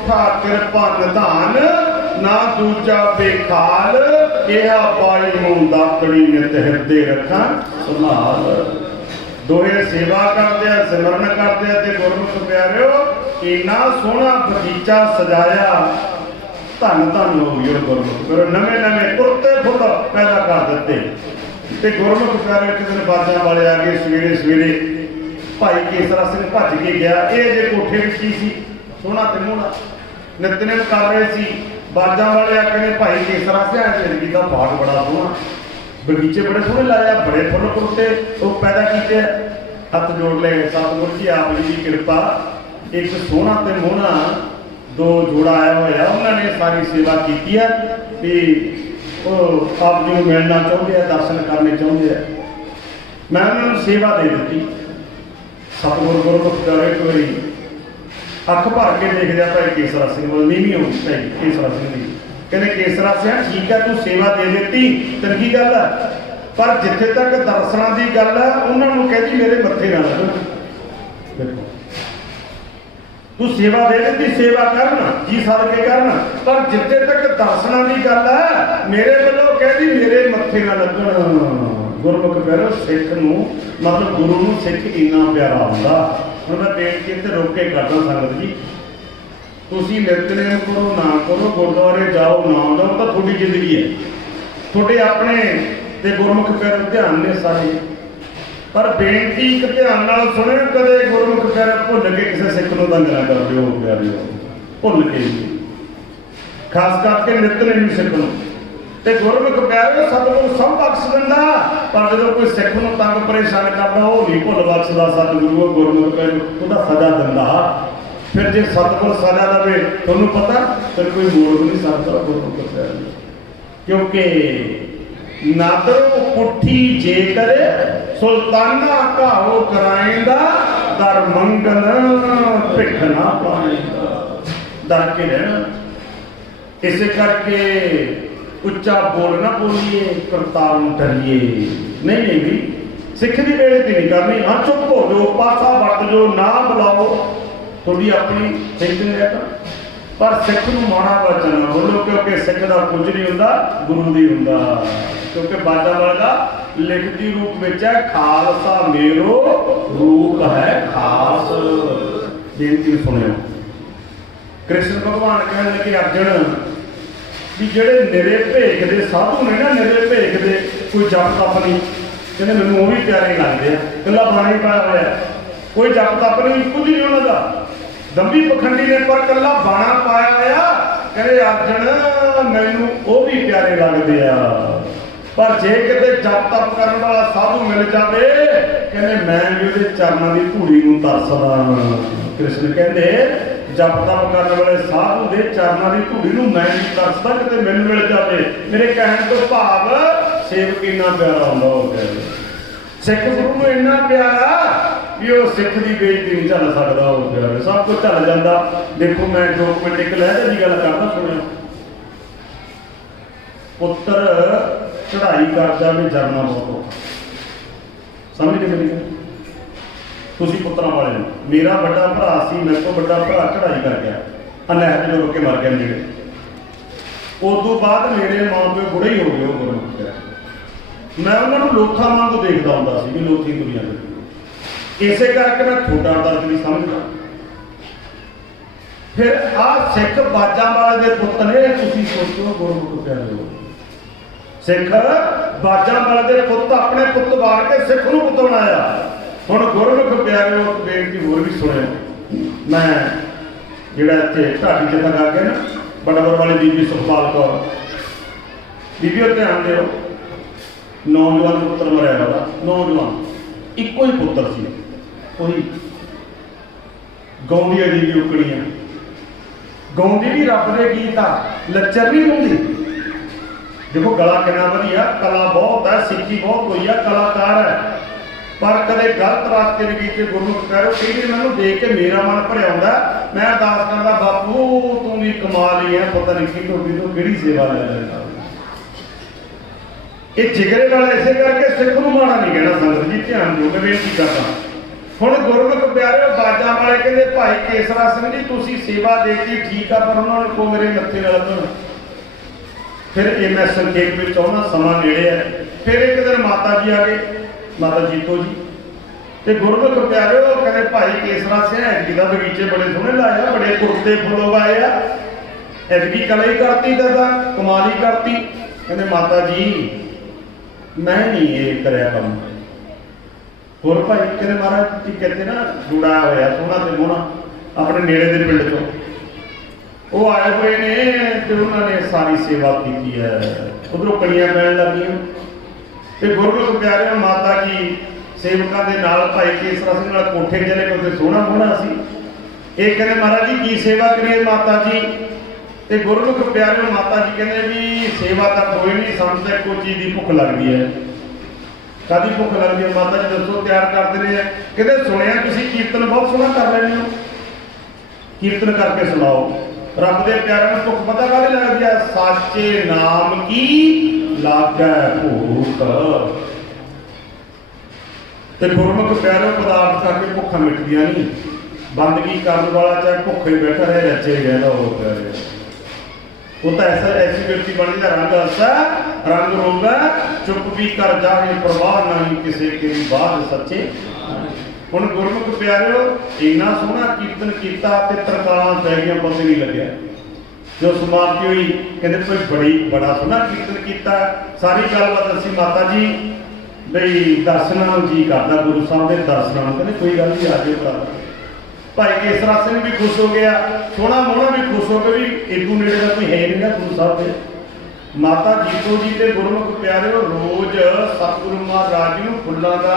ਸੌਖਾ ਕਿਰਪਾ ਨਿਧਾਨ, ਨਾ ਦੂਜਾ ਬੇਖਾਲ, ਕਿਹਾ ਪਾਈ ਨੂੰ ਦਾਤੜੀ ਨਿਤ ਹਿਰਦੇ ਰੱਖਾਂ ਸੰਭਾਲ। ਦੋਹੇ ਸੇਵਾ ਕਰਦੇ ਆ, ਸਿਮਰਨ ਕਰਦੇ ਆ ਤੇ ਗੁਰਮੁਖ ਪਿਆਰਿਓ ਇੰਨਾ ਸੋਹਣਾ ਬਗੀਚਾ ਸਜਾਇਆ। ਧੰਨ ਧੰਨ ਹੋ ਗਏ ਗੁਰਮੁਖ ਫਿਰ ਨਵੇਂ ਨਵੇਂ ਕੁਰਤੇ ਫੁੱਲ ਪੈਦਾ ਕਰ ਦਿੱਤੇ। ਤੇ ਗੁਰਮੁਖ ਪਿਆਰੇ ਇੱਕ ਦਿਨ ਬਾਜਾਂ ਵਾਲੇ ਆ ਗਏ ਸਵੇਰੇ ਸਵੇਰੇ। ਭਾਈ ਕੇਸਰਾ ਸਿੰਘ ਭੱਜ ਕੇ ਗਿਆ। ਇਹ ਜੇ ਕੋਠੇ ਵਿੱਚ ਕੀ ਸੀ, ਸੋਹਣਾ ਤੇ ਮੋਹਣਾ ਨਿਤਨੇਮ ਕਰ ਰਹੇ ਸੀ। ਬਾਜਾਂ ਵਾਲੇ ਆ ਕਹਿੰਦੇ ਭਾਈ ਕੇਸਰਾ ਸਿੰਘ ਜ਼ਿੰਦਗੀ ਦਾ ਬਾਗ ਬੜਾ ਸੋਹਣਾ, ਬਗੀਚੇ ਬੜੇ ਸੋਹਣੇ ਲਾਇਆ, ਬੜੇ ਫੁੱਲ ਕੁਰਤੇ ਉਹ ਪੈਦਾ ਕੀਤੇ। ਹੱਥ ਜੋੜ ਲਏ, ਸਤਿਗੁਰੂ ਜੀ ਆਪ ਜੀ ਦੀ ਕਿਰਪਾ, ਇੱਕ ਸੋਹਣਾ ਤੇ ਮੋਹਣਾ ਦੋ ਜੋੜਾ ਆਇਆ ਹੋਇਆ, ਉਹਨਾਂ ਨੇ ਸਾਰੀ ਸੇਵਾ ਕੀਤੀ ਹੈ ਤੇ ਉਹ ਆਪ ਜੀ ਨੂੰ ਮਿਲਣਾ ਚਾਹੁੰਦੇ ਆ, ਦਰਸ਼ਨ ਕਰਨੇ ਚਾਹੁੰਦੇ ਆ। ਮੈਂ ਉਹਨਾਂ ਨੂੰ ਸੇਵਾ ਦੇ ਦਿੱਤੀ। ਸਤਿਗੁਰੂ ਗੁਰਮੁਖ ਪਿਆਰੇ ਇੱਕ ਵਾਰੀ ਅੱਖ ਭਰ ਕੇ ਦੇਖਦੇ ਆ ਭਾਈ ਕੇਸਰਾ ਸਿੰਘ ਵੱਲ, ਨੀਵੀਂ ਹੋ ਭਾਈ ਕੇਸਰਾ ਸਿੰਘ ਦੀ। ਕਹਿੰਦੇ ਕੇਸਰਾ ਸਿੰਘ ਠੀਕ ਹੈ ਤੂੰ ਸੇਵਾ ਦੇ ਦਿੱਤੀ, ਚੰਗੀ ਗੱਲ ਹੈ, ਪਰ ਜਿੱਥੇ ਤੱਕ ਦਰਸ਼ਨਾਂ ਦੀ ਗੱਲ ਹੈ ਉਹਨਾਂ ਨੂੰ ਕਹਿੰਦੀ ਮੇਰੇ ਮੱਥੇ ਨਾ ਲੱਗਣ। ਦੇਖੋ ਤੂੰ ਸੇਵਾ ਦੇ ਦਿੱਤੀ, ਸੇਵਾ ਕਰਨ ਜੀ ਸਦਕੇ ਕਰਨ, ਪਰ ਜਿੱਥੇ ਤੱਕ ਦਰਸ਼ਨਾਂ ਦੀ ਗੱਲ ਹੈ ਮੇਰੇ ਵੱਲੋਂ ਕਹਿੰਦੀ ਮੇਰੇ ਮੱਥੇ ਨਾ ਲੱਗਣ। ਗੁਰਮੁਖ ਪਿਆਰਿਓ ਸਿੱਖ ਨੂੰ ਮਤਲਬ ਗੁਰੂ ਨੂੰ ਸਿੱਖ ਇੰਨਾ ਪਿਆਰਾ ਹੁੰਦਾ। ਹੁਣ ਮੈਂ ਬੇਨਤੀ ਇੱਥੇ ਰੋਕ ਕੇ ਕਰਦਾ ਸੰਗਤ ਜੀ, ਤੁਸੀਂ ਨਿਤਨੇਮ ਕਰੋ ਨਾ ਕਰੋ, ਗੁਰਦੁਆਰੇ ਜਾਓ ਨਾ ਜਾਓ, ਤਾਂ ਤੁਹਾਡੀ ਜ਼ਿੰਦਗੀ ਹੈ, ਤੁਹਾਡੇ ਆਪਣੇ ਤੇ ਗੁਰਮੁਖ ਪਿਆਰੇ ਧਿਆਨ ਨੇ ਸਾਰੇ। ਪਰ ਬੇਨਤੀ ਇੱਕ ਧਿਆਨ ਨਾਲ ਸੁਣਿਓ, ਕਦੇ ਗੁਰਮੁਖ ਪਿਆਰੇ ਭੁੱਲ ਕੇ ਕਿਸੇ ਸਿੱਖ ਨੂੰ ਤੰਗ ਨਾ ਕਰ ਦਿਓ ਪਿਆਰਿਓ, ਭੁੱਲ ਕੇ ਖਾਸ ਕਰਕੇ ਨਿਤਨੇਮ ਸਿੱਖ ਨੂੰ। ਤੇ ਗੁਰਮੁਖ ਪਿਆਰਿਓ ਸਤਿਗੁਰੂ ਸਭ ਬਖਸ਼ ਦਿੰਦਾ, ਪਰ ਜਦੋਂ ਕੋਈ ਸਿੱਖ ਨੂੰ ਤੰਗ ਪਰੇਸ਼ਾਨ ਕਰਦਾ ਉਹ ਨਹੀਂ ਭੁੱਲ ਬਖਸ਼ਦਾ ਸਤਿਗੁਰੂ। ਉਹ ਗੁਰਮੁਖ ਪਿਆਰਿਓ ਉਹਦਾ ਸਜ਼ਾ ਦਿੰਦਾ। ਫਿਰ ਜੇ ਸਤਿਗੁਰ ਸਜ਼ਾ ਦੇਵੇ ਤੁਹਾਨੂੰ ਪਤਾ ਫਿਰ ਕੋਈ ਮੋੜ ਨਹੀਂ ਸਕਦਾ ਗੁਰਮੁਖ ਪਿਆਰਿਓ, ਕਿਉਂਕਿ ਨਾਦਰੋਂ ਪੁੱਠੀ ਜੇ ਕਰੇ ਸੁਲਤਾਨਾ ਘਾਓ ਕਰਾਏਂਦਾ, ਦਰ ਮੰਗਨ ਭਿੱਖ ਨਾ ਪਾਏਂਦਾ। ਡਰ ਕੇ ਰਹਿਣਾ। ਇਸੇ ਕਰਕੇ ਉੱਚਾ ਬੋਲ ਨਾ ਬੋਲੀਏ, ਕਰਤਾਰ ਨੂੰ ਡਰੀਏ ਨਹੀਂ। ਨਹੀਂ ਵੀ ਸਿੱਖ ਦੀ ਬੇਇੱਜ਼ਤੀ ਨਹੀਂ ਕਰਨੀ। ਹਾਂ ਚੁੱਪ ਹੋ ਜਾਓ, ਪਾਸਾ ਵਰਤ ਜਾਓ, ਨਾ ਬੁਲਾਓ, ਤੁਹਾਡੀ ਆਪਣੀ ਥਿੰਕਿੰਗ ਹੈ। ਪਰ ਸਿੱਖ ਨੂੰ ਮਾੜਾ ਵਚਨ ਨਾ ਬੋਲੋ, ਕਿਉਂਕਿ ਸਿੱਖ ਦਾ ਕੁਝ ਨਹੀਂ ਹੁੰਦਾ, ਗੁਰੂ ਦੀ ਹੁੰਦਾ। ਕਿਉਂਕਿ ਬਾਜਾ ਵਾਲੇ ਦਾ ਲਿਖਤੀ ਰੂਪ ਵਿੱਚ ਹੈ ਖਾਲਸਾ ਮੇਰੋ ਰੂਪ ਹੈ ਖਾਸ। ਬੇਨਤੀ ਸੁਣਿਓ, ਕ੍ਰਿਸ਼ਨ ਭਗਵਾਨ ਕਹਿਣ ਲੱਗੇ ਅਰਜਨ ਵੀ ਜਿਹੜੇ ਨਿਰੇ ਭੇਖ ਦੇ ਸਾਧੂ ਨੇ ਨਾ, ਨਿਰੇ ਭੇਖ ਦੇ ਕੋਈ ਜਪ ਤਪ ਨਹੀਂ, ਕਹਿੰਦੇ ਮੈਨੂੰ ਉਹ ਵੀ ਪਿਆਰੇ ਲੱਗਦੇ ਆ, ਇਕੱਲਾ ਬਾਣਾ ਹੀ ਪਾਇਆ ਹੋਇਆ, ਕੋਈ ਜਪ ਤਪ ਨਹੀਂ, ਕੁਝ ਨਹੀਂ ਉਹਨਾਂ ਦਾ। ਦੰਭੀ ਪਖੰਡੀ ਨੇ ਪਰ ਇਕੱਲਾ ਬਾਣਾ ਪਾਇਆ ਹੋਇਆ, ਕਹਿੰਦੇ ਅਰਜਨ ਮੈਨੂੰ ਉਹ ਵੀ ਪਿਆਰੇ ਲੱਗਦੇ ਆ। ਪਰ ਜੇ ਕਿਤੇ ਜਪ ਤਪ ਕਰਨ ਵਾਲਾ ਸਾਧੂ ਮਿਲ ਜਾਵੇ, ਕਹਿੰਦੇ ਮੈਂ ਵੀ ਉਹਦੇ ਚਰਨਾਂ ਦੀ ਧੂੜੀ ਨੂੰ ਤਰਸਦਾ। ਕ੍ਰਿਸ਼ਨ ਕਹਿੰਦੇ ਜਪ ਤਪ ਕਰਨ ਵਾਲੇ ਸਾਧੂ ਦੇ ਚਰਨਾਂ ਦੀ ਧੂੜੀ ਨੂੰ ਮੈਂ ਨਹੀਂ ਤਰਸਦਾ, ਕਿਤੇ ਮੈਨੂੰ ਮਿਲ ਜਾਵੇ। ਮੇਰੇ ਕਹਿਣ ਤੋਂ ਭਾਵ ਸੇਵਕ ਇੰਨਾ ਪਿਆਰਾ ਹੁੰਦਾ ਉਹ ਕਹਿੰਦੇ। ਸਿੱਖ ਗੁਰੂ ਨੂੰ ਇੰਨਾ ਪਿਆਰਾ ਵੀ ਉਹ ਸਿੱਖ ਦੀ ਬੇਇੱਜ਼ਤੀ ਨਹੀਂ ਝੱਲ ਸਕਦਾ। ਉਹ ਪਿਆਰੇ ਸਭ ਕੁਝ ਝੱਲ ਜਾਂਦਾ। ਦੇਖੋ ਮੈਂ 2 ਮਿੰਟ ਇੱਕ ਲਹਿਰੇ ਦੀ ਗੱਲ ਕਰਦਾ, ਸੁਣਿਓ। ਪੁੱਤਰ ਚੜ੍ਹਾਈ ਕਰਦਾ ਵੀ ਜਰਨਾ ਬਹੁਤ ਔਖਾ, ਸਮਝ ਗਏ ਮੇਰੀ ਗੱਲ? ਤੁਸੀਂ ਪੁੱਤਰਾਂ ਵਾਲੇ ਨੂੰ, ਮੇਰਾ ਵੱਡਾ ਭਰਾ ਸੀ, ਮੇਰੇ ਤੋਂ ਵੱਡਾ ਭਰਾ ਚੜ੍ਹਾਈ ਕਰ ਗਿਆ, ਨਹਿਰ 'ਚ ਡੁੱਬ ਕੇ ਮਰ ਗਿਆ ਨੇੜੇ। ਉਦੋਂ ਬਾਅਦ ਮੇਰੇ ਮਾਂ ਪਿਓ ਬੁੜੇ ਹੀ ਹੋ ਗਏ। ਉਹ ਗੁਰਮੁਖ ਮੈਂ ਉਹਨਾਂ ਨੂੰ ਲੋਥਾਂ ਵਾਂਗੂ ਦੇਖਦਾ ਹੁੰਦਾ ਸੀ ਵੀ ਲੋਥੀ ਦੁਨੀਆ ਦੇ। ਇਸੇ ਕਰਕੇ ਮੈਂ ਤੁਹਾਡਾ ਦਰਦ ਨਹੀਂ ਸਮਝਦਾ। ਫਿਰ ਆਹ ਸਿੱਖ ਬਾਜਾਂ ਵਾਲੇ ਦੇ ਪੁੱਤ ਨੇ, ਤੁਸੀਂ ਸੋਚੋ ਗੁਰਮੁਖ ਪਿਆਰਿਓ, ਸਿੱਖ ਬਾਜਾਂ ਵਾਲੇ ਦੇ ਪੁੱਤ ਆਪਣੇ ਪੁੱਤ ਵਾਰ ਕੇ ਸਿੱਖ ਨੂੰ ਪੁੱਤ ਬਣਾਇਆ। ਹੁਣ ਗੁਰਮੁਖ ਪਿਆਰਿਓ ਬੇਨਤੀ ਹੋਰ ਵੀ ਸੁਣਿਓ। ਮੈਂ ਜਿਹੜਾ ਇੱਥੇ ਢਾਡੀ ਜਿੱਥਾ ਗਾ ਕੇ ਨਾ, ਬੜਬੜ ਵਾਲੀ ਬੀਬੀ ਸੁਖਪਾਲ ਕੌਰ ਬੀਬੀ ਉਹ ਧਿਆਨ ਦਿਓ, ਨੌਜਵਾਨ ਪੁੱਤਰ ਮਰਿਆ ਉਹਦਾ, ਨੌਜਵਾਨ ਇੱਕੋ ਹੀ ਪੁੱਤਰ ਸੀ। ਉਹੀ ਗਾਉਂਦੀ ਅੜੀ ਦੀ ਉਕੜੀਆਂ, ਗਾਉਂਦੀ ਵੀ ਰੱਬ ਦੇ ਗੀਤ ਆ, ਲੱਚਰ ਨਹੀਂ ਹੁੰਦੀ। ਦੇਖੋ ਗਲਾ ਕਿੰਨਾ ਵਧੀਆ, ਕਲਾ ਬਹੁਤ ਹੈ, ਸਿੱਖੀ ਬਹੁਤ ਹੋਈ ਆ, ਕਲਾਕਾਰ ਹੈ, ਪਰ ਕਦੇ ਗਲਤ ਰਾਸਤੇ ਦੇ ਗੀਤੇ ਗੁਰਮੁਖ ਪਿਆਰਿਓ ਕਈ ਮੈਨੂੰ ਦੇਖ ਕੇ ਮੇਰਾ ਮਨ ਭਰਿਆ ਹੁੰਦਾ। ਮੈਂ ਅਰਦਾਸ ਕਰਦਾ ਬਾਪੂ ਤੂੰ ਵੀ ਕਮਾਲ ਹੀ ਹੈ, ਪਤਾ ਨਹੀਂ ਕੀ ਤੋਂ ਕਿਹੜੀ ਸੇਵਾ ਲੈ ਲੈਂਦਾ। ਇਹ ਜਿਗਰੇ ਵਾਲਾ ਇਸੇ ਕਰਕੇ ਸਿੱਖ ਨੂੰ ਮਾੜਾ ਨਹੀਂ ਕਹਿਣਾ। ਸੰਗਤ ਜੀ ਧਿਆਨ ਦਿਓ, ਮੈਂ ਬੇਨਤੀ ਕਰਦਾ। ਹੁਣ ਗੁਰਮੁਖ ਪਿਆਰਿਓ ਬਾਜਾਂ ਵਾਲੇ ਕਹਿੰਦੇ ਭਾਈ ਕੇਸਰਾ ਸਿੰਘ ਜੀ ਤੁਸੀਂ ਸੇਵਾ ਦੇਤੀ ਠੀਕ ਆ, ਪਰ ਉਹਨਾਂ ਨੂੰ ਕੋ ਮੇਰੇ ਮੱਥੇ ਨਾਲ ਧੋਣਾ। ਫਿਰ ਇਹ ਮੈਂ ਸੰਖੇਪ ਵਿੱਚ ਆਉਣਾ, ਸਮਾਂ ਨੇੜੇ ਹੈ। ਫਿਰ ਇੱਕ ਦਿਨ ਮਾਤਾ ਜੀ ਆ ਗਏ, ਮਾਤਾ ਜੀਤੋ ਜੀ, ਤੇ ਗੁਰਮੁਖ ਪਿਆਰਿਓ ਕਹਿੰਦੇ ਭਾਈ ਕੇਸਰਾ ਸਿੰਘ ਐਤਕੀ ਦਾ ਬਗੀਚੇ ਬੜੇ ਸੋਹਣੇ ਲਾਏ ਆ, ਬੜੇ ਕੁਰਤੇ ਫੁੱਲ ਉਗਾਏ ਆ, ਐਤਕੀ ਕਲਾ ਹੀ ਕਰਤੀ ਦਾਦਾ, ਕਮਾਲ ਹੀ ਕਰਤੀ। ਕਹਿੰਦੇ ਮਾਤਾ ਜੀ ਮੈਂ ਨਹੀਂ ਇਹ ਕਰਿਆ ਕੰਮ। ਹੋਰ ਭਾਈ ਕਹਿੰਦੇ ਮਹਾਰਾਜ ਜੀ ਕਹਿੰਦੇ ਨਾ ਜੁੜਾ ਹੋਇਆ ਸੋਹਣਾ ਤੇ ਮੋਹਣਾ ਆਪਣੇ ਨੇੜੇ ਦੇ ਪਿੰਡ ਚੋਂ ਉਹ ਆਏ ਹੋਏ ਨੇ ਤੇ ਉਹਨਾਂ ਨੇ ਸਾਰੀ ਸੇਵਾ ਕੀਤੀ ਹੈ। ਉਧਰੋਂ ਕਲੀਆਂ ਪੈਣ ਲੱਗੀਆਂ ਤੇ ਗੁਰਮੁਖ ਪਿਆਰਿਆਂ ਮਾਤਾ ਜੀ ਸੇਵਕਾਂ ਦੇ ਨਾਲ ਭਾਈ ਕੇਸਰਾ ਸਿੰਘ ਨਾਲ ਕੋਠੇ ਚਲੇ ਗਏ, ਉੱਥੇ ਸੋਹਣਾ ਮੋਹਣਾ ਸੀ। ਇਹ ਕਹਿੰਦੇ ਮਹਾਰਾਜ ਜੀ ਕੀ ਸੇਵਾ ਕਰੀਏ ਮਾਤਾ ਜੀ? ਤੇ ਗੁਰਮੁਖ ਪਿਆਰਿਓ ਮਾਤਾ ਜੀ ਕਹਿੰਦੇ ਵੀ ਸੇਵਾ ਤਾਂ ਕੋਈ ਨਹੀਂ ਸਮਝਦਾ, ਕੋਈ ਚੀਜ਼ ਦੀ ਭੁੱਖ ਲੱਗਦੀ ਹੈ। ਕਾਦੀ ਭੁੱਖ ਲੱਗਦੀ ਹੈ ਮਾਤਾ ਜੀ ਦੱਸੋ? ਤਿਆਰ ਕਰਦੇ ਨੇ। ਕਹਿੰਦੇ ਸੁਣਿਆ ਤੁਸੀਂ ਕੀਰਤਨ ਬਹੁਤ ਸੋਹਣਾ ਕਰ ਲੈਂਦੇ ਹੋ, ਕੀਰਤਨ ਕਰਕੇ ਸੁਣਾਓ। ਰੱਬ ਦੇ ਪਿਆਰਿਆਂ ਨੂੰ ਭੁੱਖ ਪਤਾ ਕਾਹਦੀ ਲੱਗਦੀ ਹੈ? ਸਾਚੇ ਨਾਮ ਕੀ ਲਾਗੈ ਭੂਖ। ਤੇ ਗੁਰਮੁਖ ਪਿਆਰਿਓ ਪਦਾਰਥ ਕਰਕੇ ਭੁੱਖਾਂ ਮਿਟਦੀਆਂ ਨਹੀਂ। ਬੰਦਗੀ ਕਰਨ ਵਾਲਾ ਚਾਹੇ ਭੁੱਖੇ ਬੈਠਾ ਰਹੇ ਰੱਜੇ ਰਹਿੰਦਾ ਹੋ ਪਿਆਰੇ, ਉਹ ਤਾਂ ਐਸੀ ਵਿਅਕਤੀ ਬਣਦੀ ਦਾ ਰੰਗ ਹੱਸਾ ਰੰਗ ਰੋਗਾ ਚੁੱਪ ਵੀ ਕਰ ਜਾਏ ਪ੍ਰਵਾਹ ਨਹੀਂ ਕਿਸੇ ਕੇ ਬਾਤ ਸੱਚੇ। ਹੁਣ ਗੁਰਮੁਖ ਪਿਆਰਿਓ ਇੰਨਾ ਸੋਹਣਾ ਕੀਰਤਨ ਕੀਤਾ ਤੇ ਤਰਕਾਲਾਂ ਪੈ ਗਈਆਂ, ਪਤਾ ਨਹੀਂ ਲੱਗਿਆ। ਜੋ ਸਮਾਪਤੀ ਹੋਈ ਕਹਿੰਦੇ ਕੋਈ ਬੜਾ ਸੋਹਣਾ ਕੀਰਤਨ ਕੀਤਾ। ਸਾਰੀ ਗੱਲਬਾਤ ਦੱਸੀ ਮਾਤਾ ਜੀ ਬਈ ਦਰਸ਼ਨਾਂ ਨੂੰ ਜੀ ਕਰਦਾ, ਗੁਰੂ ਸਾਹਿਬ ਦੇ ਦਰਸ਼ਨਾਂ ਨੂੰ। ਕਹਿੰਦੇ ਕੋਈ ਗੱਲ ਨਹੀਂ ਆ ਜਾਓ ਭਰਾ। ਭਾਈ ਕੇਸਰਾ ਸਿੰਘ ਵੀ ਖੁਸ਼ ਹੋ ਗਿਆ, ਸੋਹਣਾ ਮੋਹਣਾ ਵੀ ਖੁਸ਼ ਹੋ ਕੇ ਵੀ ਏਦੂ ਨੇੜੇ ਦਾ ਕੋਈ ਹੈ ਨਹੀਂ ਨਾ ਗੁਰੂ ਸਾਹਿਬ ਦੇ। ਮਾਤਾ ਜੀਤੋ ਜੀ ਤੇ ਗੁਰਮੁਖ ਪਿਆਰਿਓ ਰੋਜ਼ ਸਤਿਗੁਰੂ ਮਹਾਰਾਜ ਨੂੰ ਫੁੱਲਾਂ ਦਾ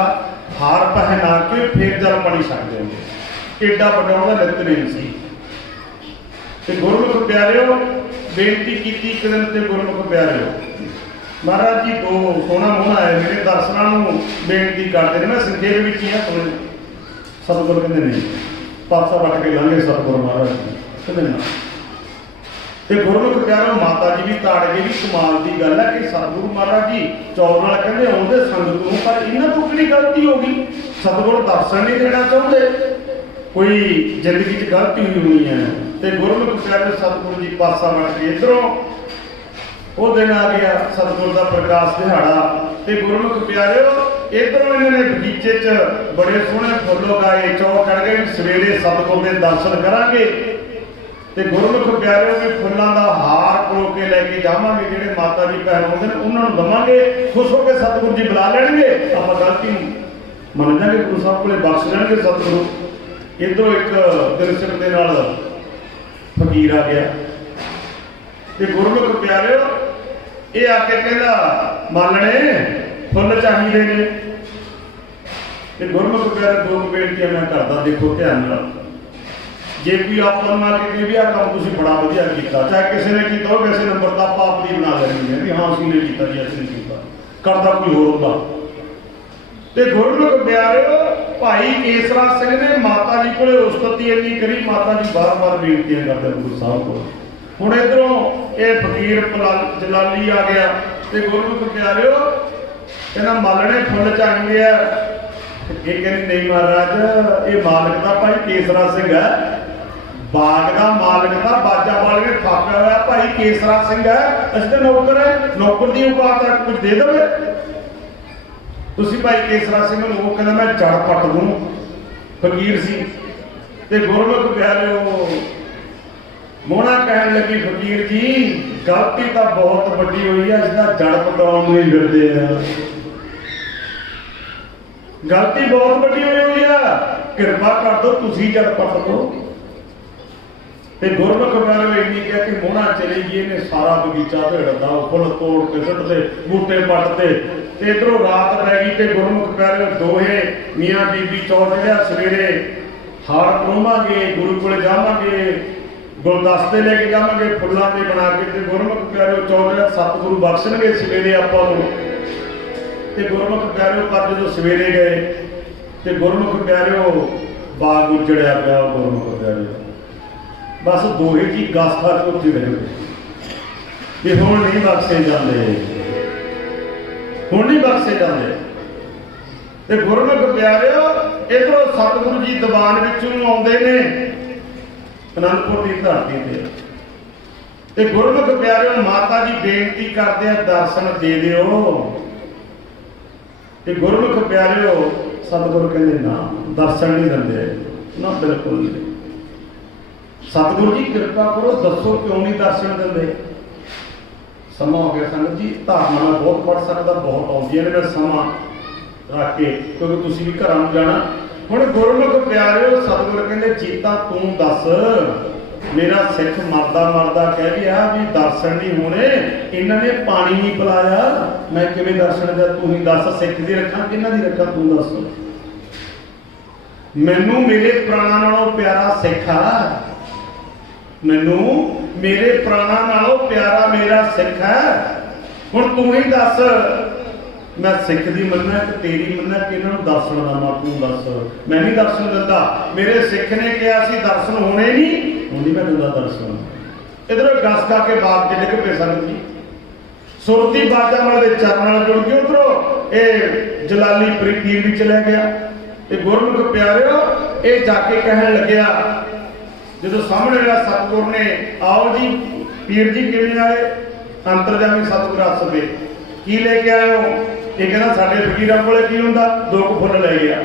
ਹਾਰ ਪਹਿਨਾ ਕੇ ਫੇਰ ਜਲ ਪਾਣੀ ਛਕਦੇ ਹੁੰਦੇ। ਏਡਾ ਵੱਡਾ ਉਹਦਾ ਨਿਤਨੇਮ ਸੀ। ਤੇ ਗੁਰਮੁਖ ਪਿਆਰਿਓ ਬੇਨਤੀ ਕੀਤੀ ਇੱਕ ਦਿਨ ਤੇ ਗੁਰਮੁਖ ਪਿਆਰਿਓ ਮਹਾਰਾਜ ਜੀ ਦੋ ਸੋਹਣਾ ਮੋਹਣਾ ਹੈ, ਮੇਰੇ ਦਰਸ਼ਨਾਂ ਨੂੰ ਬੇਨਤੀ ਕਰਦੇ ਨੇ। ਮੈਂ ਸੰਖੇਪ ਵਿੱਚ ਹੀ ਆ ਸੁਣ। ਸਤਿਗੁਰੂ ਕਹਿੰਦੇ ਨਹੀਂ, ਪਾਸਾ ਵੱਟ ਕੇ ਲੰਘੇ ਸਤਿਗੁਰੂ ਮਹਾਰਾਜ ਜੀ ਕਹਿੰਦੇ ਨਾ। ਤੇ ਗੁਰਮੁਖ ਪਿਆਰਿਓ ਮਾਤਾ ਜੀ ਵੀ ਤਾੜ ਗਏ ਵੀ ਕਮਾਲ ਦੀ ਗੱਲ ਹੈ ਕਿ ਸਤਿਗੁਰੂ ਮਹਾਰਾਜ ਜੀ ਚੌਰ ਨਾਲ ਕਹਿੰਦੇ ਆਉਂਦੇ ਸੰਗਤ ਨੂੰ, ਪਰ ਇਹਨਾਂ ਤੋਂ ਕਿਹੜੀ ਗਲਤੀ ਹੋ ਗਈ? ਸਤਿਗੁਰੂ ਦਰਸ਼ਨ ਨਹੀਂ ਦੇਣਾ ਚਾਹੁੰਦੇ, ਕੋਈ ਜ਼ਿੰਦਗੀ 'ਚ ਗਲਤੀ ਹੋਈ ਹੈ। ਤੇ ਗੁਰਮੁਖ ਪਿਆਰਿਓ ਸਤਿਗੁਰੂ ਜੀ ਪਾਸਾ ਵੱਟ ਕੇ ਇੱਧਰੋਂ ਉਹ ਦਿਨ ਆ ਗਿਆ ਸਤਿਗੁਰੂ ਦਾ ਪ੍ਰਕਾਸ਼ ਦਿਹਾੜਾ। ਤੇ ਗੁਰਮੁਖ ਪਿਆਰਿਓ ਇੱਧਰੋਂ ਇਹਨਾਂ ਨੇ ਬਗੀਚੇ 'ਚ ਬੜੇ ਸੋਹਣੇ ਫੁੱਲ ਉਗਾਏ, ਚੌ ਚੜ ਗਏ ਸਵੇਰੇ ਸਤਿਗੁਰੂ ਦੇ ਦਰਸ਼ਨ ਕਰਾਂਗੇ। ਤੇ ਗੁਰਮੁਖ ਪਿਆਰਿਓ ਵੀ ਫੁੱਲਾਂ ਦਾ ਹਾਰ ਪਰੋ ਕੇ ਲੈ ਕੇ ਜਾਵਾਂਗੇ, ਜਿਹੜੇ ਮਾਤਾ ਜੀ ਪਹਿਰਾਉਂਦੇ ਨੇ ਉਹਨਾਂ ਨੂੰ ਦਵਾਂਗੇ। ਖੁਸ਼ ਹੋ ਕੇ ਸਤਿਗੁਰੂ ਜੀ ਬੁਲਾ ਲੈਣਗੇ, ਆਪਾਂ ਗਲਤੀ ਮੰਨ ਜਾਗੇ, ਗੁਰੂ ਸਾਹਿਬ ਕੋਲੇ ਬਖਸ਼ ਲੈਣਗੇ ਸਤਿਗੁਰੂ। ਇੱਧਰੋਂ ਇੱਕ ਦਿਲਸਿਰ ਦੇ ਨਾਲ ਫਕੀਰ ਆ ਗਿਆ ਤੇ ਗੁਰਮੁਖ ਪਿਆਰਿਓ ਇਹ ਆ ਕੇ ਕਹਿੰਦਾ ਮਾਲਣੇ ਫੁੱਲ ਚਾਹੀਦੇ ਨੇ। ਤੇ ਗੁਰਮੁਖ ਪਿਆਰੇ ਦੋ ਬੇਨਤੀਆਂ ਮੈਂ ਕਰਦਾ, ਦੇਖੋ ਧਿਆਨ ਨਾਲ। ਜੇ ਕੋਈ ਆਪਾਂ ਨੂੰ ਆ ਕੇ ਵੀ ਆ ਕੰਮ ਤੁਸੀਂ ਬੜਾ ਵਧੀਆ ਕੀਤਾ, ਚਾਹੇ ਕਿਸੇ ਨੇ ਕੀਤਾ ਹੋਵੇ, ਕਿਸੇ ਨੰਬਰ ਦਾ ਆਪਾਂ ਆਪਣੀ ਬਣਾ ਲੈਣੀ ਹੈ ਵੀ ਹਾਂ ਅਸੀਂ ਨੇ ਕੀਤਾ ਜੀ, ਅਸੀਂ ਨੇ ਕੀਤਾ, ਕਰਦਾ ਕੋਈ ਹੋਰ ਹੁੰਦਾ। ਤੇ ਗੁਰਮੁਖ ਪਿਆਰਿਓ ਭਾਈ ਕੇਸਰਾ ਸਿੰਘ ਨੇ ਮਾਤਾ ਜੀ ਕੋਲੇ ਉਸਤਤੀ ਇੰਨੀ ਕਰੀ, ਮਾਤਾ ਜੀ ਬਾਰ-ਬਾਰ ਬੇਨਤੀਆਂ ਕਰਦੇ ਗੁਰੂ ਸਾਹਿਬ ਕੋਲ। ਹੁਣ ਇੱਧਰੋਂ ਇਹ ਫਕੀਰ ਜਲਾਲੀ ਆ ਗਿਆ ਤੇ ਗੁਰਮੁਖ ਪਿਆਰਿਓ ਕਹਿੰਦਾ ਮਾਲਣੇ ਫੁੱਲ ਚਾਹੀਦੇ ਆ। ਇਹ ਕਹਿੰਦੀ ਨਹੀਂ ਮਹਾਰਾਜ, ਇਹ ਮਾਲਕ ਦਾ ਭਾਈ ਕੇਸਰਾ ਸਿੰਘ ਹੈ, ਬਾਗ ਦਾ ਮਾਲਕ ਦਾ ਬਾਜਾ ਵਾਲੇ ਨੇ ਥਾਪਿਆ ਹੋਇਆ ਭਾਈ ਕੇਸਰਾ ਸਿੰਘ ਹੈ, ਅਸੀਂ ਤਾਂ ਨੌਕਰ ਹੈ, ਨੌਕਰ ਦੀ ਔਕਾਤ ਹੈ, ਕੁਝ ਦੇ ਦੇਵੇ ਤੁਸੀਂ ਭਾਈ ਕੇਸਰਾ ਸਿੰਘ ਨੂੰ। ਉਹ ਕਹਿੰਦਾ ਮੈਂ ਜੜ ਪੱਟ ਦੂੰ, ਫਕੀਰ ਸੀ। ਤੇ ਗੁਰਮੁਖ ਪਿਆਰਿਓ ਮੋਹਣਾ ਕਹਿਣ ਲੱਗੀ ਫਕੀਰ ਜੀ ਗਲਤੀ ਤਾਂ ਬਹੁਤ ਵੱਡੀ ਹੋਈ ਹੈ, ਅਸੀਂ ਤਾਂ ਜੜ ਪਟਾਉਣ ਨੂੰ ਹੀ ਫਿਰਦੇ ਆ, ਗਲਤੀ ਬਹੁਤ ਵੱਡੀ ਹੋਈ ਆ, ਕਿਰਪਾ ਕਰ ਦਿਓ ਤੁਸੀਂ ਜੜ ਪੱਟ ਦਿਓ। ਤੇ ਗੁਰਮੁਖ ਪਿਆਰਿਓ ਇੰਨੀ ਕਿਹਾ ਕਿ ਮੋਹਣਾ ਚਲੇ ਗਈ, ਇਹਨੇ ਸਾਰਾ ਬਗੀਚਾ ਢੇੜਦਾ, ਫੁੱਲ ਤੋੜ ਕੇ ਸੁੱਟਦੇ, ਬੂਟੇ ਪੱਟਦੇ। ਤੇ ਇੱਧਰੋਂ ਰਾਤ ਪੈ ਗਈ ਤੇ ਗੁਰਮੁਖ ਪਿਆਰਿਓ ਦੋਹੇ ਮੀਆਂ ਬੀਬੀ ਚੌੜ ਜਿਹੜਾ ਸਵੇਰੇ ਹਾਰ ਪਰੋਵਾਂਗੇ, ਗੁਰੂ ਕੋਲੇ ਜਾਵਾਂਗੇ, ਗੁਲਦਸਤੇ ਲੈ ਕੇ ਜਾਵਾਂਗੇ ਫੁੱਲਾਂ ਦੇ ਬਣਾ ਕੇ। ਤੇ ਗੁਰਮੁਖ ਪਿਆਰਿਓ ਚੌਧਰੀ ਸਤਿਗੁਰੂ ਬਖਸ਼ਣਗੇ ਸਵੇਰੇ ਆਪਾਂ ਨੂੰ। ਤੇ ਗੁਰਮੁਖ ਪਿਆਰਿਓ ਪਰ ਜਦੋਂ ਸਵੇਰੇ ਗਏ ਤੇ ਗੁਰਮੁਖ ਪਿਆਰਿਓ ਬਾਗ ਉਜੜਿਆ ਪਿਆ। ਗੁਰਮੁਖ ਪਿਆਰਿਓ ਬਸ ਦੋਹੇ ਜੀ ਗਸ ਖਾ ਕੇ ਉੱਥੇ ਰਹਿ ਗਏ ਕਿ ਹੁਣ ਨਹੀਂ ਬਖਸ਼ੇ ਜਾਂਦੇ, ਹੁਣ ਨਹੀਂ ਬਖਸ਼ੇ ਜਾਂਦੇ। ਤੇ ਗੁਰਮੁਖ ਪਿਆਰਿਓ ਇਧਰੋਂ ਸਤਿਗੁਰੂ ਜੀ ਦੀਵਾਨ ਵਿੱਚ ਨੂੰ ਆਉਂਦੇ ਨੇ ਅਨੰਦਪੁਰ ਦੀ ਧਰਤੀ ਤੇ ਗੁਰਮੁਖ ਪਿਆਰਿਓ ਮਾਤਾ ਜੀ ਬੇਨਤੀ ਕਰਦੇ ਆ ਦਰਸ਼ਨ ਦੇ ਦਿਓ। ਤੇ ਗੁਰਮੁਖ ਪਿਆਰਿਓ ਸਤਿਗੁਰੂ ਕਹਿੰਦੇ ਨਾ, ਦਰਸ਼ਨ ਨਹੀਂ ਦਿੰਦੇ ਨਾ, ਬਿਲਕੁਲ ਨਹੀਂ। ਸਤਿਗੁਰੂ ਜੀ ਕਿਰਪਾ ਕਰੋ, ਦੱਸੋ ਕਿਉਂ ਨਹੀਂ ਦਰਸ਼ਨ ਦਿੰਦੇ? ਸਮਾਂ ਹੋ ਗਿਆ ਸੰਗਤ ਜੀ, ਧਾਰਨਾ ਮੈਂ ਬਹੁਤ ਪੜ੍ਹ ਸਕਦਾ, ਬਹੁਤ ਆਉਂਦੀਆਂ ਨੇ, ਮੈਂ ਸਮਾਂ ਰੱਖ ਕੇ, ਕਿਉਂਕਿ ਤੁਸੀਂ ਵੀ ਘਰਾਂ ਨੂੰ ਜਾਣਾ। ਹੁਣ ਗੁਰਮੁਖ ਪਿਆਰਿਓ ਸਤਿਗੁਰੂ ਕਹਿੰਦੇ ਚੀਤਾ ਤੂੰ ਦੱਸ, ਮੇਰਾ ਸਿੱਖ ਮਰਦਾ ਮਰਦਾ ਕਹਿ ਗਿਆ ਵੀ ਦਰਸ਼ਨ ਨਹੀਂ ਹੋਣੇ, ਇਹਨਾਂ ਨੇ ਪਾਣੀ ਨਹੀਂ ਪਿਲਾਇਆ, ਮੈਂ ਕਿਵੇਂ ਦਰਸ਼ਨ ਦਿਆਂ? ਤੂੰ ਹੀ ਦੱਸ, ਸਿੱਖ ਦੀ ਰੱਖਾਂ ਕਿਹਨਾਂ ਦੀ ਰੱਖਾਂ, ਤੂੰ ਦੱਸ। ਮੈਨੂੰ ਮੇਰੇ ਪ੍ਰਾਣਾਂ ਨਾਲੋਂ ਪਿਆਰਾ ਸਿੱਖ ਆ, ਮੈਨੂੰ ਮੇਰੇ ਪ੍ਰਾਣਾਂ ਨਾਲੋਂ ਪਿਆਰਾ ਮੇਰਾ ਸਿੱਖ ਹੈ। ਹੁਣ ਤੂੰ ਹੀ ਦੱਸ, ਮੈਂ ਸਿੱਖ ਦੀ ਮੰਨਾਂ ਕਿ ਤੇਰੀ ਮੰਨਾਂ ਕਿ ਇਹਨਾਂ ਨੂੰ ਦਰਸ਼ਨ ਦੇਵਾਂ? ਤੂੰ ਦੱਸ। ਮੈਂ ਨਹੀਂ ਦਰਸ਼ਨ ਦਿੰਦਾ, ਮੇਰੇ ਸਿੱਖ ਨੇ ਕਿਹਾ ਸੀ ਦਰਸ਼ਨ ਹੋਣੇ ਨਹੀਂ, ਹੁਣ ਨਹੀਂ ਮੈਂ ਦਿੰਦਾ ਦਰਸ਼ਨ। ਇਧਰੋਂ ਗਸ ਕਾ ਕੇ ਬਾਪ ਜੀ ਡਿੱਗ ਪਏ ਸੰਗਤ ਜੀ, ਸੁਰਤੀ ਬਾਜਾਂ ਵਾਲੇ ਦੇ ਚਰਨਾਂ ਨਾਲ ਜੁੜ ਕੇ ਉਧਰੋਂ ਇਹ ਜਲਾਲੀ ਪੀਰ ਵੀ ਚਲਾ ਗਿਆ। ਤੇ ਗੁਰਮੁਖ ਪਿਆਰਿਓ ਇਹ ਜਾ ਕੇ ਕਹਿਣ ਲੱਗਿਆ, ਜਦੋਂ ਸਾਹਮਣੇ ਵਾਲਾ ਸਤਿਗੁਰ ਨੇ, ਆਓ ਜੀ ਪੀਰ ਜੀ ਕਿਵੇਂ ਆਏ? ਅੰਤਰਜਾਮੀ ਸਤਿਗੁਰ ਆਸਦੇ ਕੀ ਲੈ ਕੇ ਆਏ ਹੋ? ਇਹ ਕਹਿੰਦਾ ਸਾਡੇ ਫਕੀਰਾਂ ਕੋਲੇ ਕੀ ਹੁੰਦਾ? 2 ਫੁੱਲ ਲੈ ਗਿਆ।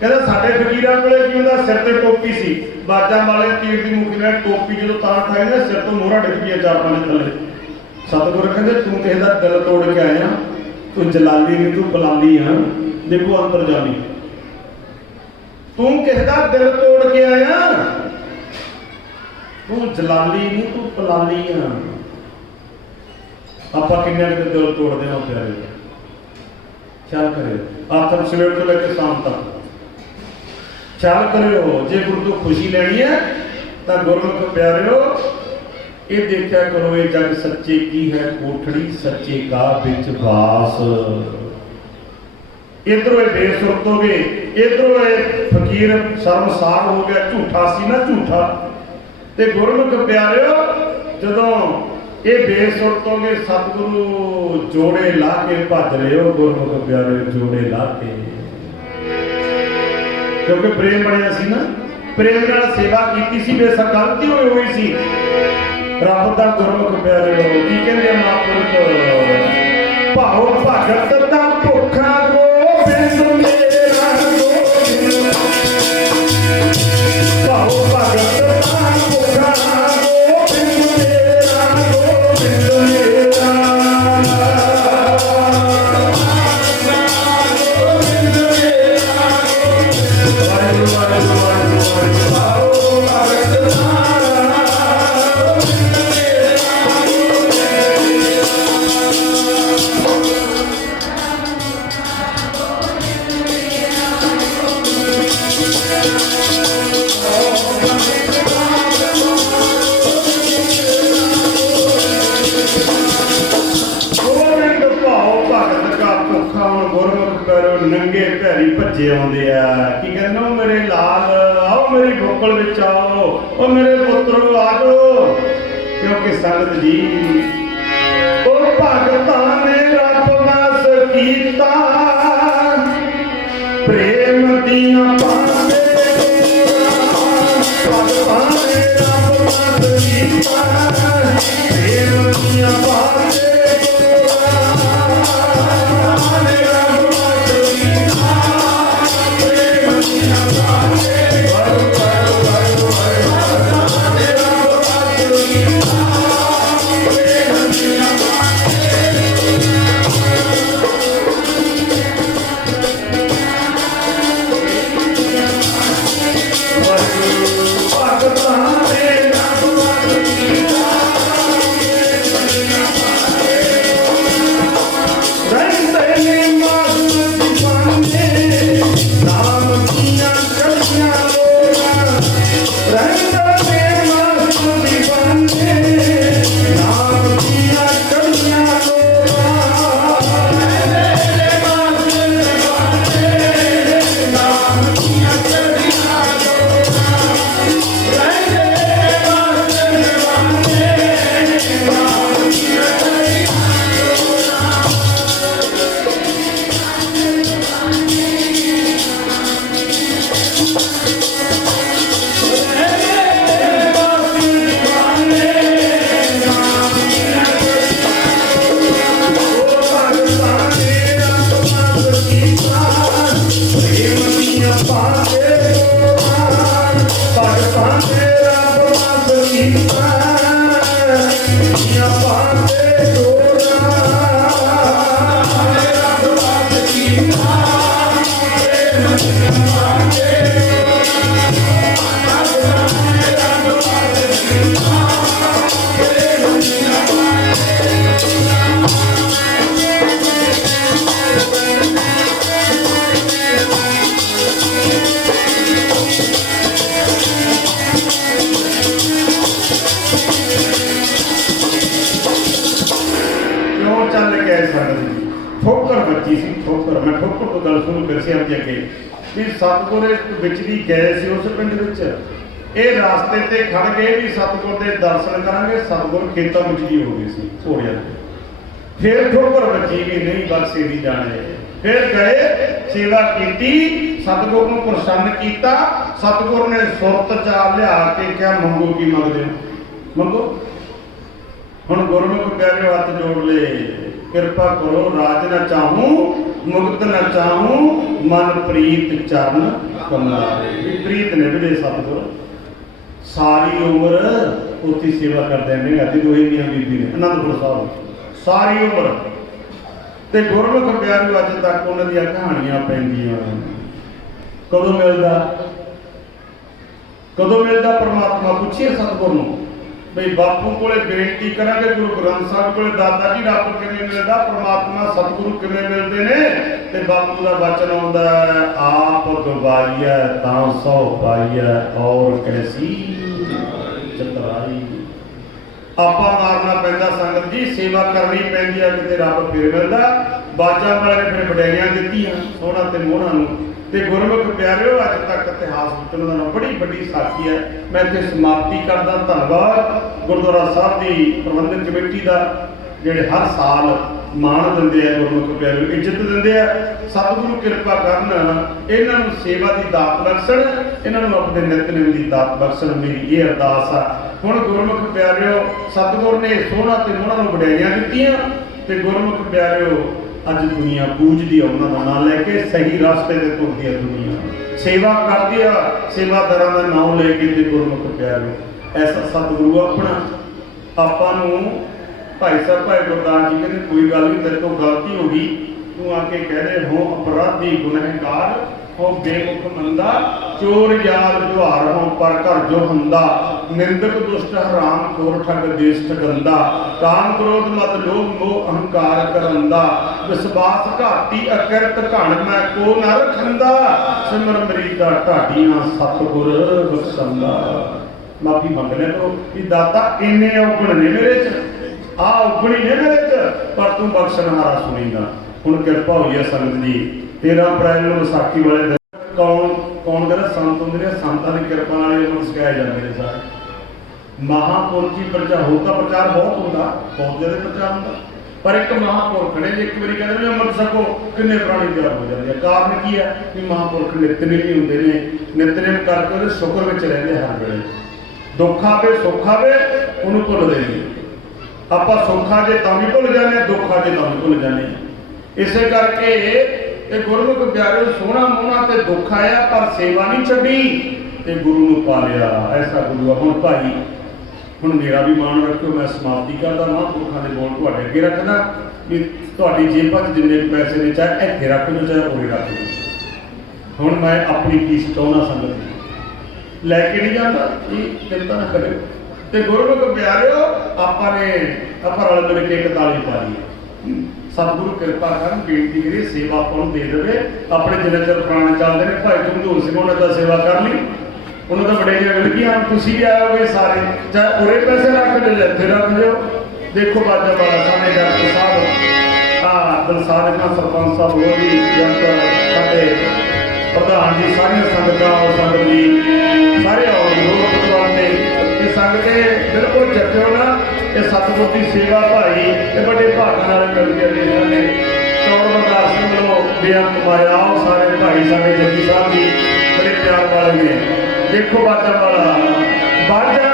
ਕਹਿੰਦਾ ਸਾਡੇ ਫਕੀਰਾਂ ਕੋਲੇ ਕੀ ਹੁੰਦਾ? ਸਿਰ ਤੇ ਟੋਪੀ ਸੀ, ਬਾਜਾਂ ਵਾਲੇ ਪੀਰ ਦੀ ਮੁਖੀ ਨਾਲ ਟੋਪੀ ਜਦੋਂ ਤਾਂ ਠਾਈ ਨਾ ਸਿਰ ਤੋਂ ਮੋਹਰਾ ਡਿੱਗ ਗਿਆ 4-5 ਥੱਲੇ। ਸਤਿਗੁਰ ਕਹਿੰਦੇ ਤੂੰ ਕਿਸੇ ਦਾ ਦਿਲ ਤੋੜ ਕੇ ਆਇਆ, ਤੂੰ ਜਲਾਲੀ ਨਹੀਂ ਤੂੰ ਪਲਾਲੀ ਆ। ਦੇਖੋ ਅੰਤਰਜਾਮੀ, ਤੂੰ ਕਿਸੇ ਦਾ ਦਿਲ ਤੋੜ ਕੇ ਆਇਆ, ਤੂੰ ਜਲਾਲੀ ਨਹੀਂ ਤੂੰ ਪਲਾਲੀ ਆ। ਆਪਾਂ ਕਿੰਨੇ ਦੇ ਦਿਲ ਤੋੜਦੇ ਹਾਂ ਪਿਆਰੇ, ਖਿਆਲ ਕਰਿਓ। ਆਤਮ ਸਵੇਰ ਤੋਂ ਲੈ ਕੇ ਸ਼ਾਮ ਤੱਕ ਖਿਆਲ ਕਰਿਓ। ਜੇ ਗੁਰੂ ਤੋਂ ਖੁਸ਼ੀ ਲੈਣੀ ਹੈ ਤਾਂ ਗੁਰਮੁਖ ਪਿਆਰਿਓ ਇਹ ਦੇਖਿਆ ਕਰੋ, ਇਹ ਜਗ ਸੱਚੇ ਕੀ ਹੈ ਕੋਠੜੀ, ਸੱਚੇ ਕਾ ਵਿੱਚ ਵਾਸ। ਇਧਰੋਂ ਇਹ ਬੇਸੁਰਤ ਹੋ ਗਏ, ਇਧਰੋਂ ਇਹ ਫਕੀਰ ਸ਼ਰਮਸਾਰ ਹੋ ਗਿਆ, ਝੂਠਾ ਸੀ ਨਾ ਝੂਠਾ। ਤੇ ਗੁਰਮੁਖ ਪਿਆਰਿਓ ਜਦੋਂ ਇਹ ਬੇਸੁਰਤ ਹੋ ਗਏ, ਸਤਿਗੁਰੂ ਜੋੜੇ ਲਾ ਕੇ ਭੱਜ ਰਹੇ ਹੋ। ਗੁਰਮੁਖ ਪਿਆਰਿਓ ਜੋੜੇ ਲਾ ਕੇ, ਕਿਉਂਕਿ ਪ੍ਰੇਮ ਬਣਿਆ ਸੀ ਨਾ, ਪ੍ਰੇਮ ਨਾਲ ਸੇਵਾ ਕੀਤੀ ਸੀ, ਬੇਸ਼ੱਕ ਗਲਤੀ ਹੋਈ ਸੀ। ਰੱਬ ਦਾ ਗੁਰਮੁਖ ਪਿਆਰਿਓ ਕੀ ਕਹਿੰਦੇ ਮਹਾਂਪੁਰਖ, ਭਾਉ ਭਗਤ ਦਾ ਭੁੱਖਾ ਗੋਬਿੰਦ ਮੇਰਾ ਗੋਬਿੰਦ, ਭਾਉ ਭਗਤ ਦਾ ਭੁੱਖਾ ਗੋਬਿੰਦ ਮੇਰਾ ਗੋਬਿੰਦ ਮੇਰਾ, ਗੋਬਿੰਦ ਮੇਰਾ, ਵਾਹਿਗੁਰੂ ਵਾਹਿਗੁਰੂ ਵਾਹਿਗੁਰੂ, ਭਾਉ ਭਗਤ ਦਾ ਨੰਗੇ ਭੈਰੀ ਭੱਜੇ ਆਉਂਦੇ ਆ। ਕੀ ਕਹਿੰਦੇ ਉਹ ਮੇਰੇ ਲਾਲ ਆਓ, ਮੇਰੀ ਗੋਕਲ ਵਿੱਚ ਆਓ, ਉਹ ਮੇਰੇ ਪੁੱਤਰੋ ਆ ਜਾਓ। ਕਿਉਂਕਿ ਸੰਗਤ ਜੀ ਉਹ ਭਗਤਾਂ ਨੇ ਰੱਬ ਵਸ ਕੀਤਾ, ਪ੍ਰੇਮ ਦੀਆਂ ਪਾਸੇ ਭਗਤਾਂ ਨੇ ਰੱਬ ਵਸ ਕੀਤਾ, ਪ੍ਰੇਮ ਦੀਆਂ ਪਾਸੇ ਦੀਆਂ ਪਾਉਂਦੇ ਡੋਰਾ ਕਿਉਂ ਚੱਲ ਗਏ ਸਾਡੇ ਠੋਕਰ ਵੱਜੀ ਸੀ ਠੋਕਰ ਮੈਂ ਠੋਕਰ ਤੋਂ ਗੱਲ ਸ਼ੁਰੂ ਕਰ ਸੀ ਅੱਗੇ ਅੱਗੇ ਵੀ ਸਤਿਗੁਰ ਵਿੱਚ ਦੀ ਗਏ ਸੀ ਉਸ ਪਿੰਡ ਵਿੱਚ ਇਹ ਰਾਸਤੇ ਤੇ ਖੜ ਗਏ ਵੀ ਸਤਿਗੁਰ ਦੇ ਦਰਸ਼ਨ ਕਰਾਂਗੇ ਸਤਿਗੁਰ ਖੇਤਾਂ ਵਿੱਚ ਹੀ ਹੋ ਗਏ ਸੀ ਘੋੜਿਆਂ ਤੇ ਫਿਰ ਠੋਕਰ ਵੱਜੀ ਵੀ ਨਹੀਂ ਬਖਸ਼ੇ ਦੀ ਜਾਣੇ ਫਿਰ ਗਏ ਸੇਵਾ ਕੀਤੀ ਸਤਿਗੁਰ ਨੂੰ ਪ੍ਰਸੰਨ ਕੀਤਾ ਸਤਿਗੁਰ ਨੇ ਸੁਰਤ ਚਾਰ ਲਿਆ ਕੇ ਕਿਹਾ ਮੰਗੋ ਕੀ ਮੰਗਦੇ ਹੋ ਮੰਗੋ ਹੁਣ ਗੁਰਮੁਖ ਪਿਆਰੇ ਹੱਥ ਜੋੜ ਲੈ ਕਿਰਪਾ ਕਰੋ ਰਾਜ ਨਾ ਚਾਹੂੰ ਮੁਕਤ ਨਾ ਚਾਹੂੰ ਮਨ ਪ੍ਰੀਤ ਚਰਨ ਕਮਲਾਰੇ ਵੀ ਪ੍ਰੀਤ ਨੇ ਵੀਰੇ ਸਤਿਗੁਰ ਸਾਰੀ ਉਮਰ ਉੱਥੇ ਸੇਵਾ ਕਰਦੇ ਨੇ ਅੱਜ ਦੋਹੇ ਮੀਆਂ ਬੀਬੀ ਨੇ ਅਨੰਦਪੁਰ ਸਾਹਿਬ ਸਾਰੀ ਉਮਰ ਤੇ ਗੁਰਮੁਖ ਪਿਆਰੇ ਅੱਜ ਤੱਕ ਉਹਨਾਂ ਦੀਆਂ ਕਹਾਣੀਆਂ ਪੈਂਦੀਆਂ ਕਦੋਂ ਮਿਲਦਾ ਪਰਮਾਤਮਾ ਪੁੱਛੀਏ ਸਤਿਗੁਰ ਨੂੰ ਬਈ ਬਾਪੂ ਕੋਲੇ ਬੇਨਤੀ ਕਰਾਂਗੇ ਗੁਰੂ ਗ੍ਰੰਥ ਸਾਹਿਬ ਕੋਲੇ ਦਾਦਾ ਜੀ ਰੱਬ ਕਿਵੇਂ ਮਿਲਦਾ ਪਰਮਾਤਮਾ ਸਤਿਗੁਰੂ ਕਿਵੇਂ ਮਿਲਦੇ ਨੇ ਤੇ ਬਾਪੂ ਦਾ ਬਚਨ ਆਉਂਦਾ ਆਪ ਗਵਾਈਐ ਤਾਂ ਸੋ ਪਾਈਐ ਔਰ ਕੈਸੀ ਚਤਰਾਈ ਆਪਾ ਮਾਰਨਾ ਪੈਂਦਾ ਸੰਗਤ ਜੀ ਸੇਵਾ ਕਰਨੀ ਪੈਂਦੀ ਆ ਕਿਤੇ ਰੱਬ ਫਿਰ ਮਿਲਦਾ ਬਾਜਾਂ ਵਾਲੇ ਨੇ ਫਿਰ ਵਡਿਆਈਆਂ ਦਿੱਤੀਆਂ ਸੋਹਣਾ ਤੇ ਮੋਹਣਾ ਨੂੰ ਤੇ ਗੁਰਮੁਖ ਪਿਆਰਿਓ ਅੱਜ ਤੱਕ ਇਤਿਹਾਸ ਵਿੱਚ ਉਹਨਾਂ ਦਾ ਬੜੀ ਵੱਡੀ ਸਾਖੀ ਹੈ ਮੈਂ ਇੱਥੇ ਸਮਾਪਤੀ ਕਰਦਾ ਧੰਨਵਾਦ ਗੁਰਦੁਆਰਾ ਸਾਹਿਬ ਦੀ ਪ੍ਰਬੰਧਕ ਕਮੇਟੀ ਦਾ ਜਿਹੜੇ ਹਰ ਸਾਲ ਮਾਣ ਦਿੰਦੇ ਆ ਗੁਰਮੁਖ ਪਿਆਰਿਓ ਇੱਜ਼ਤ ਦਿੰਦੇ ਆ ਸਤਿਗੁਰੂ ਕਿਰਪਾ ਕਰਨ ਇਹਨਾਂ ਨੂੰ ਸੇਵਾ ਦੀ ਦਾਤ ਬਖਸ਼ਣ ਇਹਨਾਂ ਨੂੰ ਆਪਣੇ ਨਿਤਨੇਮ ਦੀ ਦਾਤ ਬਖਸ਼ਣ ਮੇਰੀ ਇਹ ਅਰਦਾਸ ਆ ਹੁਣ ਗੁਰਮੁਖ ਪਿਆਰਿਓ ਸਤਿਗੁਰ ਨੇ ਸੋਹਣਾ ਤੇ ਮੋਹਣਾ ਨੂੰ ਵਡਿਆਈਆਂ ਦਿੱਤੀਆਂ ਤੇ ਗੁਰਮੁਖ ਪਿਆਰਿਓ ਅੱਜ ਦੁਨੀਆ ਪੂਜਦੀ ਆ ਉਹਨਾਂ ਦਾ ਨਾਮ ਲੈ ਕੇ ਸਹੀ ਰਸਤੇ ਤੇ ਤੁਰਦੀ ਆ ਦੁਨੀਆ ਸੇਵਾ ਕਰਦੀ ਆ ਸੇਵਾਦਾਰਾਂ ਦਾ ਨਾਮ ਲੈ ਕੇ ਤੇ ਗੁਰਮੁਖ ਪਿਆਰਿਓ ਐਸਾ ਸਤਿਗੁਰੂ ਆਪਣਾ ਆਪਾਂ ਨੂੰ ਭਾਈ ਸਾਹਿਬ ਭਾਈ ਗੁਰਦਾਸ ਜੀ ਕਹਿੰਦੇ ਕੋਈ ਗੱਲ ਨਹੀਂ ਤੇਰੇ ਤੋਂ ਗਲਤੀ ਹੋ ਗਈ ਤੂੰ ਆ ਕੇ ਕਹਿ ਦੇ ਹੋ ਅਪਰਾਧੀ ਗੁਨਾਹਗਾਰ ਹੋ ਬੇਮੁਖ ਮੰਦਾ ਚੋਰ ਯਾਦ ਜੁਹਾਰ ਹੋ ਪਰ ਘਰ ਜੋ ਹੰਦਾ ਨਿੰਦਕ ਦੁਸ਼ਟ ਹਰਾਮ ਖੋਰ ਠੱਗ ਦੇਸ਼ ਠਗੰਦਾ ਕਾਮ ਕ੍ਰੋਧ ਮਦ ਲੋਭ ਮੋਹ ਅਹੰਕਾਰ ਕਰੰਦਾ ਵਿਸ਼ਵਾਸ ਘਾਟੀ ਅਕਿਰਤ ਘਣ ਮੈਂ ਕੋ ਨਾ ਰਖੰਦਾ ਸਿਮਰ ਮਰੀ ਦਾ ਢਾਡੀਆਂ ਸਤਿਗੁਰ ਬਖਸ਼ੰਦਾ ਮਾਫੀ ਮੰਗ ਲੈ ਤੋ ਕਿ ਦਾਤਾ ਇੰਨੇ ਔਗਣ ਨੇ ਮੇਰੇ ਚ ਆ ਔਗਣੀ ਨੇ ਮੇਰੇ ਚ ਪਰ ਤੂੰ ਬਖਸ਼ਣਹਾਰਾ ਸੁਣੇਗਾ ਹੁਣ ਕਿਰਪਾ ਹੋਈ ਹੈ ਸੰਗਤ ਜੀ 13 ਅਪ੍ਰੈਲ ਨੂੰ ਵਿਸਾਖੀ ਵਾਲੇ ਦਿਨ ਕੌਣ ਕਹਿੰਦਾ ਸੰਤ ਹੁੰਦੇ ਨੇ ਸੰਤਾਂ ਦੀ ਕਿਰਪਾ ਨਾਲ ਇਹ ਸਿਖਾਏ ਜਾਂਦੇ ਨੇ ਸਾਰੇ ਮਹਾਪੁਰਖੀ ਪ੍ਰਚਾਰ ਹੁੰਦਾ ਪ੍ਰਚਾਰ ਬਹੁਤ ਹੁੰਦਾ ਬਹੁਤ ਜ਼ਿਆਦਾ ਪ੍ਰਚਾਰ ਹੁੰਦਾ ਪਰ ਇੱਕ ਮਹਾਪੁਰਖ ਨੇ ਜੇ ਇੱਕ ਵਾਰੀ ਕਹਿੰਦੇ ਨੇ ਅੰਮ੍ਰਿਤ ਛਕੋ ਕਿੰਨੇ ਪ੍ਰਾਣੀ ਤਿਆਰ ਹੋ ਜਾਂਦੇ ਆ ਕਾਰਨ ਕੀ ਹੈ ਕਿ ਮਹਾਪੁਰਖ ਨਿਤਨੇਮੀ ਹੁੰਦੇ ਨੇ ਨਿਤਨੇਮ ਕਰਕੇ ਉਹਦੇ ਸ਼ੁਕਰ ਵਿੱਚ ਰਹਿੰਦੇ ਹਰ ਵੇਲੇ ਦੁੱਖ ਆਵੇ ਸੁੱਖ ਆਵੇ ਉਹਨੂੰ ਭੁੱਲਦੇ ਨਹੀਂ ਆਪਾਂ ਸੁੱਖ ਆ ਜੇ ਤਾਂ ਵੀ ਭੁੱਲ ਜਾਂਦੇ ਦੁੱਖ ਆ ਜੇ ਤਾਂ ਵੀ ਭੁੱਲ ਜਾਂਦੇ ਇਸੇ ਕਰਕੇ ਇਹ ਗੁਰਮੁਖ ਪਿਆਰਿਓ ਸੋਹਣਾ ਮੋਹਣਾ ਤੇ ਦੁੱਖ ਆਇਆ ਪਰ ਸੇਵਾ ਨਹੀਂ ਛੱਡੀ ਤੇ ਗੁਰੂ ਨੂੰ ਪਾ ਲਿਆ ਐਸਾ ਗੁਰੂ ਆ ਹੁਣ ਭਾਈ ਹੁਣ ਮੇਰਾ ਵੀ ਮਾਣ ਰੱਖਿਓ ਮੈਂ ਸਮਾਪਤੀ ਕਰਦਾ ਮਹਾਂਪੁਰਖਾਂ ਦੇ ਬੋਲ ਤੁਹਾਡੇ ਅੱਗੇ ਰੱਖਦਾ ਕਿ ਤੁਹਾਡੀ ਜੇਬਾਂ 'ਚ ਜਿੰਨੇ ਪੈਸੇ ਨੇ ਚਾਹੇ ਇੱਥੇ ਰੱਖ ਲਓ ਚਾਹੇ ਉਰੇ ਰੱਖ ਲਓ ਹੁਣ ਮੈਂ ਆਪਣੀ ਫੀਸ ਚਾਹੁੰਦਾ ਸੰਗਤ ਲੈ ਕੇ ਨਹੀਂ ਜਾਂਦਾ ਇਹ ਚਿੰਤਾ ਨਾ ਕਰਿਓ ਤੇ ਗੁਰਮੁਖ ਪਿਆਰਿਓ ਆਪਾਂ ਰਲ ਮਿਲ ਕੇ ਇੱਕ ਤਾਲੀ ਪਾ ਲਈ ਸਤਿਗੁਰੂ ਕਿਰਪਾ ਕਰਨ ਬੇਨਤੀ ਕਰੀ ਸੇਵਾ ਆਪਾਂ ਨੂੰ ਦੇ ਦੇਵੇ ਆਪਣੇ ਜਿੰਨੇ ਚਿਰ ਪ੍ਰਾਣ ਚੱਲਦੇ ਨੇ ਭਾਈ ਝਮਦੂਰ ਸਿੰਘ ਉਹਨਾਂ ਦਾ ਸੇਵਾ ਕਰ ਲਈ ਉਹਨਾਂ ਦਾ ਬੜੇ ਮਿਲ ਗਈਆਂ ਤੁਸੀਂ ਵੀ ਆਓਗੇ ਸਾਰੇ ਚਾਹੇ ਉਰੇ ਪੈਸੇ ਰੱਖ ਦਿਓ ਇੱਥੇ ਰੱਖ ਦਿਓ ਦੇਖੋ ਬਾਜਾ ਵਾਲਾ ਸਾਡੇ ਡਾਕਟਰ ਸਾਹਿਬ ਦਲਸਾਦ ਖਾਨ ਸਰਪੰਚ ਸਾਹਿਬ ਹੋਰ ਵੀ ਜਨਤਾ ਸਾਡੇ ਪ੍ਰਧਾਨ ਜੀ ਸਾਰੀਆਂ ਸੰਗਤਾਂ ਸੰਗਤ ਜੀ ਸਾਰੇ ਆਉਣ ਲੋਕ ਪ੍ਰਧਾਨ ਦੇ ਇਹ ਸੰਗਤੇ ਬਿਲਕੁਲ ਚੱਕਿਓ ਨਾ ਇਹ ਸਤਿਗੁਰ ਦੀ ਸੇਵਾ ਭਾਈ ਇਹ ਵੱਡੇ ਭਾਗਾਂ ਨਾਲ ਮਿਲ ਕੇ ਦੇ ਨੇ ਚੌੜ ਬੰਦਾ ਸਿੰਘ ਵੱਲੋਂ ਬੇਅੰਤ ਮਾਇਆ ਸਾਰੇ ਭਾਈ ਸਾਡੇ ਜੱਗੀ ਸਾਹਿਬ ਜੀ ਬੜੇ ਪਿਆਰ ਵਾਲੇ ਨੇ ਦੇਖੋ ਬਾਜਾ ਵਾਲਾ ਬਾਜਾ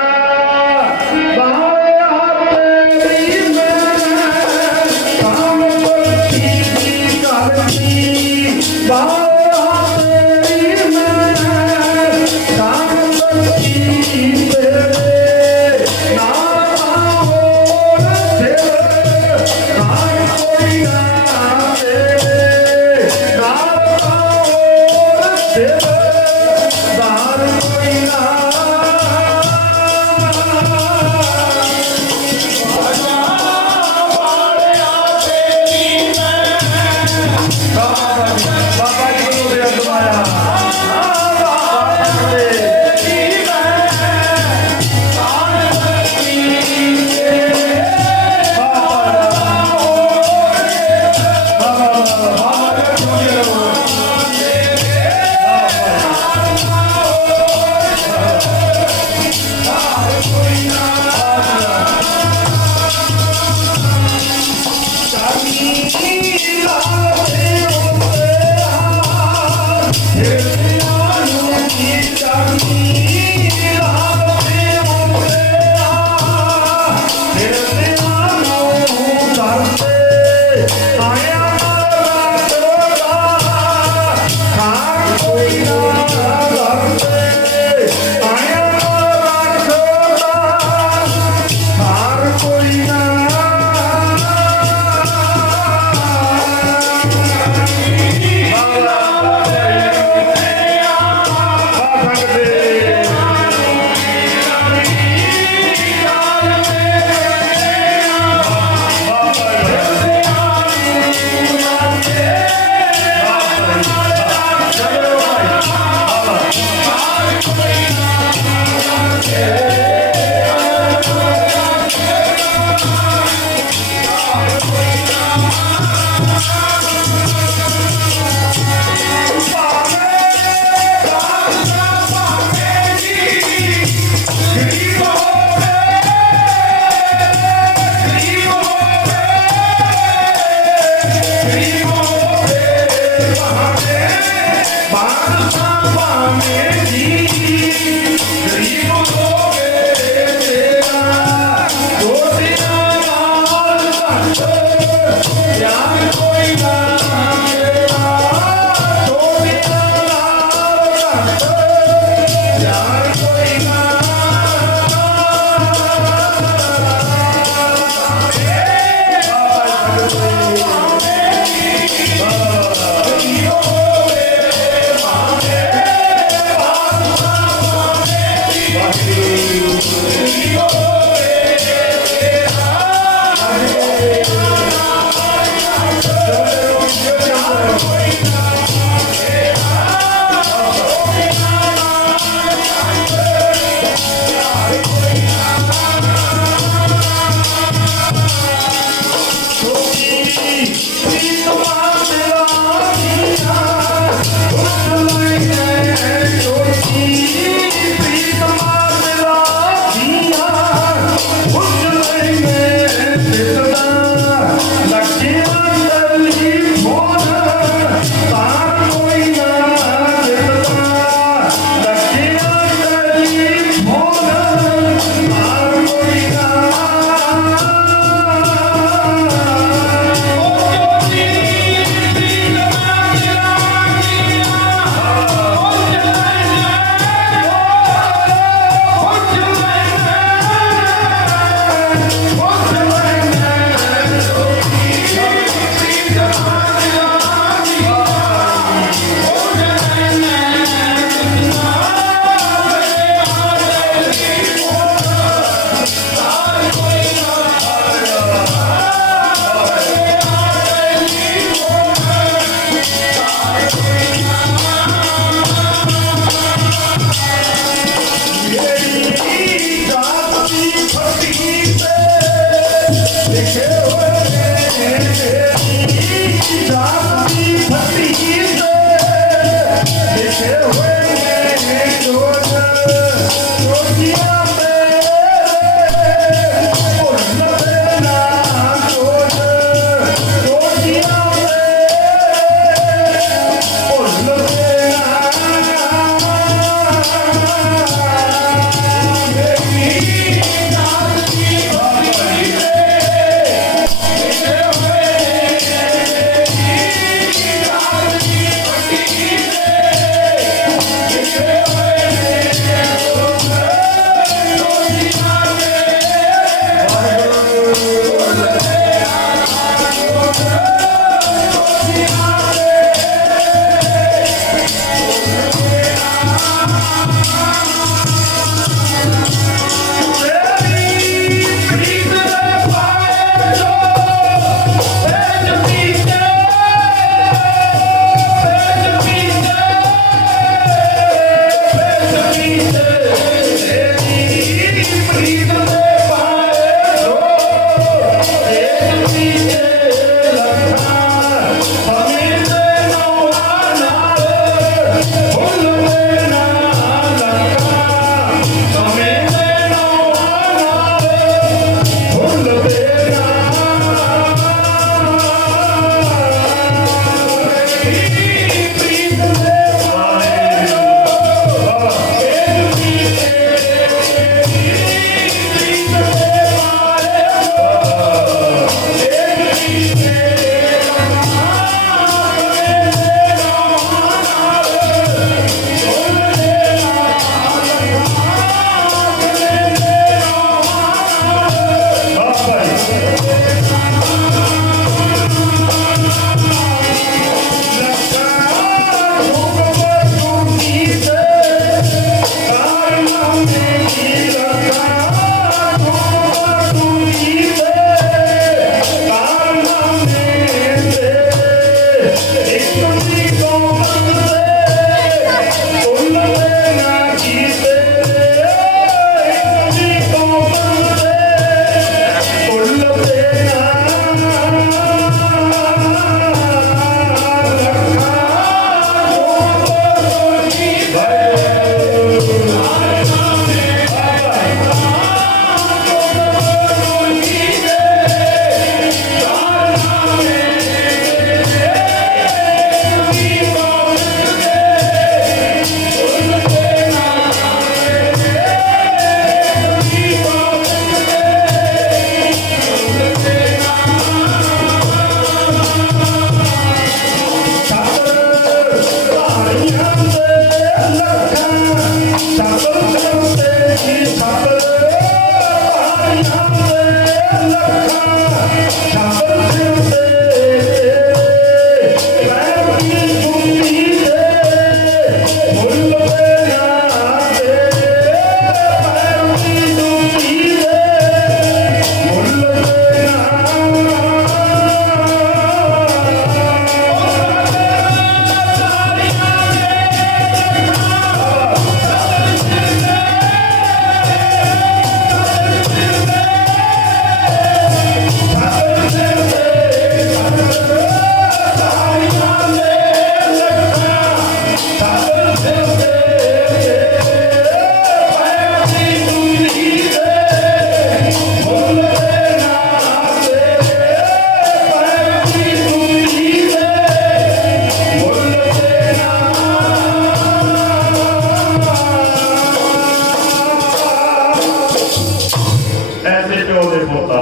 ਐਸੇ ਪਿਓ ਦੇ ਪੁੱਤਾਂ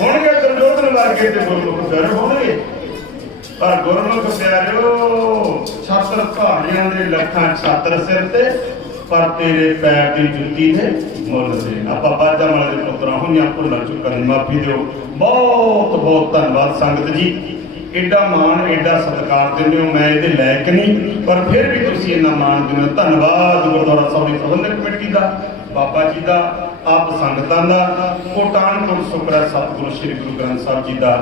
ਹੋਣਗੇ ਦੁਰਯੋਧਨ ਵਰਗੇ ਤੇ ਗੁਰਮੁਖ ਪਿਆਰੇ ਹੋਣਗੇ, ਪਰ ਗੁਰਮੁਖ ਪਿਆਰਿਓ ਛਾਤਰ ਭਾਰਿਆਂ ਦੇ ਲੱਖਾਂ ਛਾਤਰ ਸਿਰ ਤੇ, ਪਰ ਤੇਰੇ ਪੈਰ ਦੀ ਜੁੱਤੀ ਦੇ ਮੁੱਲ ਦੇ। ਆਪਾਂ ਬਾਜਾਂ ਵਾਲੇ ਦੇ ਪੁੱਤਰਾਂ ਹੋਈਆਂ ਭੁੱਲਾਂ ਚੁੱਕਣ ਦੀ ਮਾਫੀ ਦਿਓ। ਬਹੁਤ ਬਹੁਤ ਧੰਨਵਾਦ ਸੰਗਤ ਜੀ, ਐਡਾ ਮਾਣ ਐਡਾ ਸਤਿਕਾਰ ਦਿੰਦੇ ਹੋ, ਮੈਂ ਇਹਦੇ ਲਾਇਕ ਨਹੀਂ, ਪਰ ਫਿਰ ਵੀ ਤੁਸੀਂ ਇੰਨਾ ਮਾਣ ਦਿੰਦੇ ਹੋ। ਧੰਨਵਾਦ ਗੁਰਦੁਆਰਾ ਸਾਹਿਬ ਦੀ ਪ੍ਰਬੰਧਕ ਕਮੇਟੀ ਦਾ, ਬਾਬਾ ਜੀ ਦਾ, ਆਪ ਸੰਗਤਾਂ ਦਾ, ਕੋਟਾਨਕੋਟ ਸੁਕਰਾ ਸਤਿਗੁਰੂ ਸ੍ਰੀ ਗੁਰੂ ਗ੍ਰੰਥ ਸਾਹਿਬ ਜੀ ਦਾ,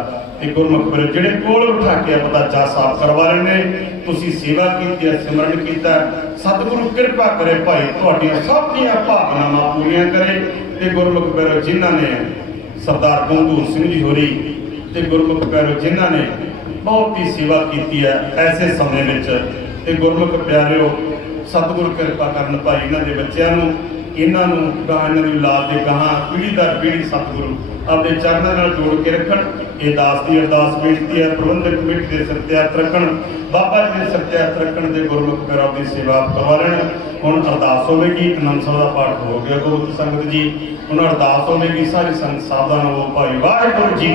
ਤੇ ਗੁਰਮੁਖ ਵੀਰ ਜਿਹੜੇ ਕੋਲ ਬਿਠਾ ਕੇ ਆਪਣਾ ਜਾ ਸਾਫ ਕਰਵਾ ਰਹੇ ਨੇ। ਤੁਸੀਂ ਸੇਵਾ ਕੀਤੀ ਹੈ, ਸਿਮਰਨ ਕੀਤਾ, ਸਤਿਗੁਰੂ ਕਿਰਪਾ ਕਰੇ ਭਾਈ ਤੁਹਾਡੀਆਂ ਸਭ ਦੀਆਂ ਭਾਵਨਾਵਾਂ ਪੂਰੀਆਂ ਕਰੇ। ਤੇ ਗੁਰਮੁਖ ਵੀਰ ਜਿਨ੍ਹਾਂ ਨੇ ਸਰਦਾਰ ਬੰਦੂਰ ਸਿੰਘ ਜੀ ਹੋਰੀ ਤੇ ਗੁਰਮੁਖ ਵੀਰ ਜਿਨ੍ਹਾਂ ਨੇ ਬਹੁਤ ਹੀ ਸੇਵਾ ਕੀਤੀ ਹੈ ਐਸੇ ਸਮੇਂ ਵਿੱਚ, ਤੇ ਗੁਰਮੁਖ ਪਿਆਰਿਓ ਸਤਿਗੁਰੂ ਕਿਰਪਾ ਕਰਨ ਭਾਈ ਇਹਨਾਂ ਦੇ ਬੱਚਿਆਂ ਨੂੰ, ਇਹਨਾਂ ਨੂੰ ਗਾਹਾਂ ਇਹਨਾਂ ਦੀ ਔਲਾਦ ਦੇ ਗਾਹਾਂ ਪੀੜ੍ਹੀ ਦਰ ਪੀੜ੍ਹੀ ਸਤਿਗੁਰੂ ਆਪਣੇ ਚਰਨਾਂ ਨਾਲ ਜੋੜ ਕੇ ਰੱਖਣ। ਇਹ ਦਾਸ ਦੀ ਅਰਦਾਸ ਬੇਨਤੀ ਹੈ, ਪ੍ਰਬੰਧਕ ਕਮੇਟੀ ਦੇ ਸਿਰ ਤੇ ਹੱਥ ਰੱਖਣ, ਬਾਬਾ ਜੀ ਦੇ ਸਿਰ ਤੇ ਹੱਥ ਰੱਖਣ, ਦੇ ਗੁਰਮੁਖ ਪਿਆਰਿਆਂ ਦੀ ਸੇਵਾ ਕਰਵਾ ਲੈਣ। ਹੁਣ ਅਰਦਾਸ ਹੋਵੇਗੀ, ਆਨੰਦ ਸਾਹਿਬ ਦਾ ਪਾਠ ਹੋ ਗਿਆ ਗੋਬਿੰਦ ਸੰਗਤ ਜੀ, ਹੁਣ ਅਰਦਾਸ ਹੋਵੇਗੀ, ਸਾਰੀ ਸੰਗਤ ਸਾਵਧਾਨ ਹੋ ਭਾਈ। ਵਾਹਿਗੁਰੂ ਜੀ।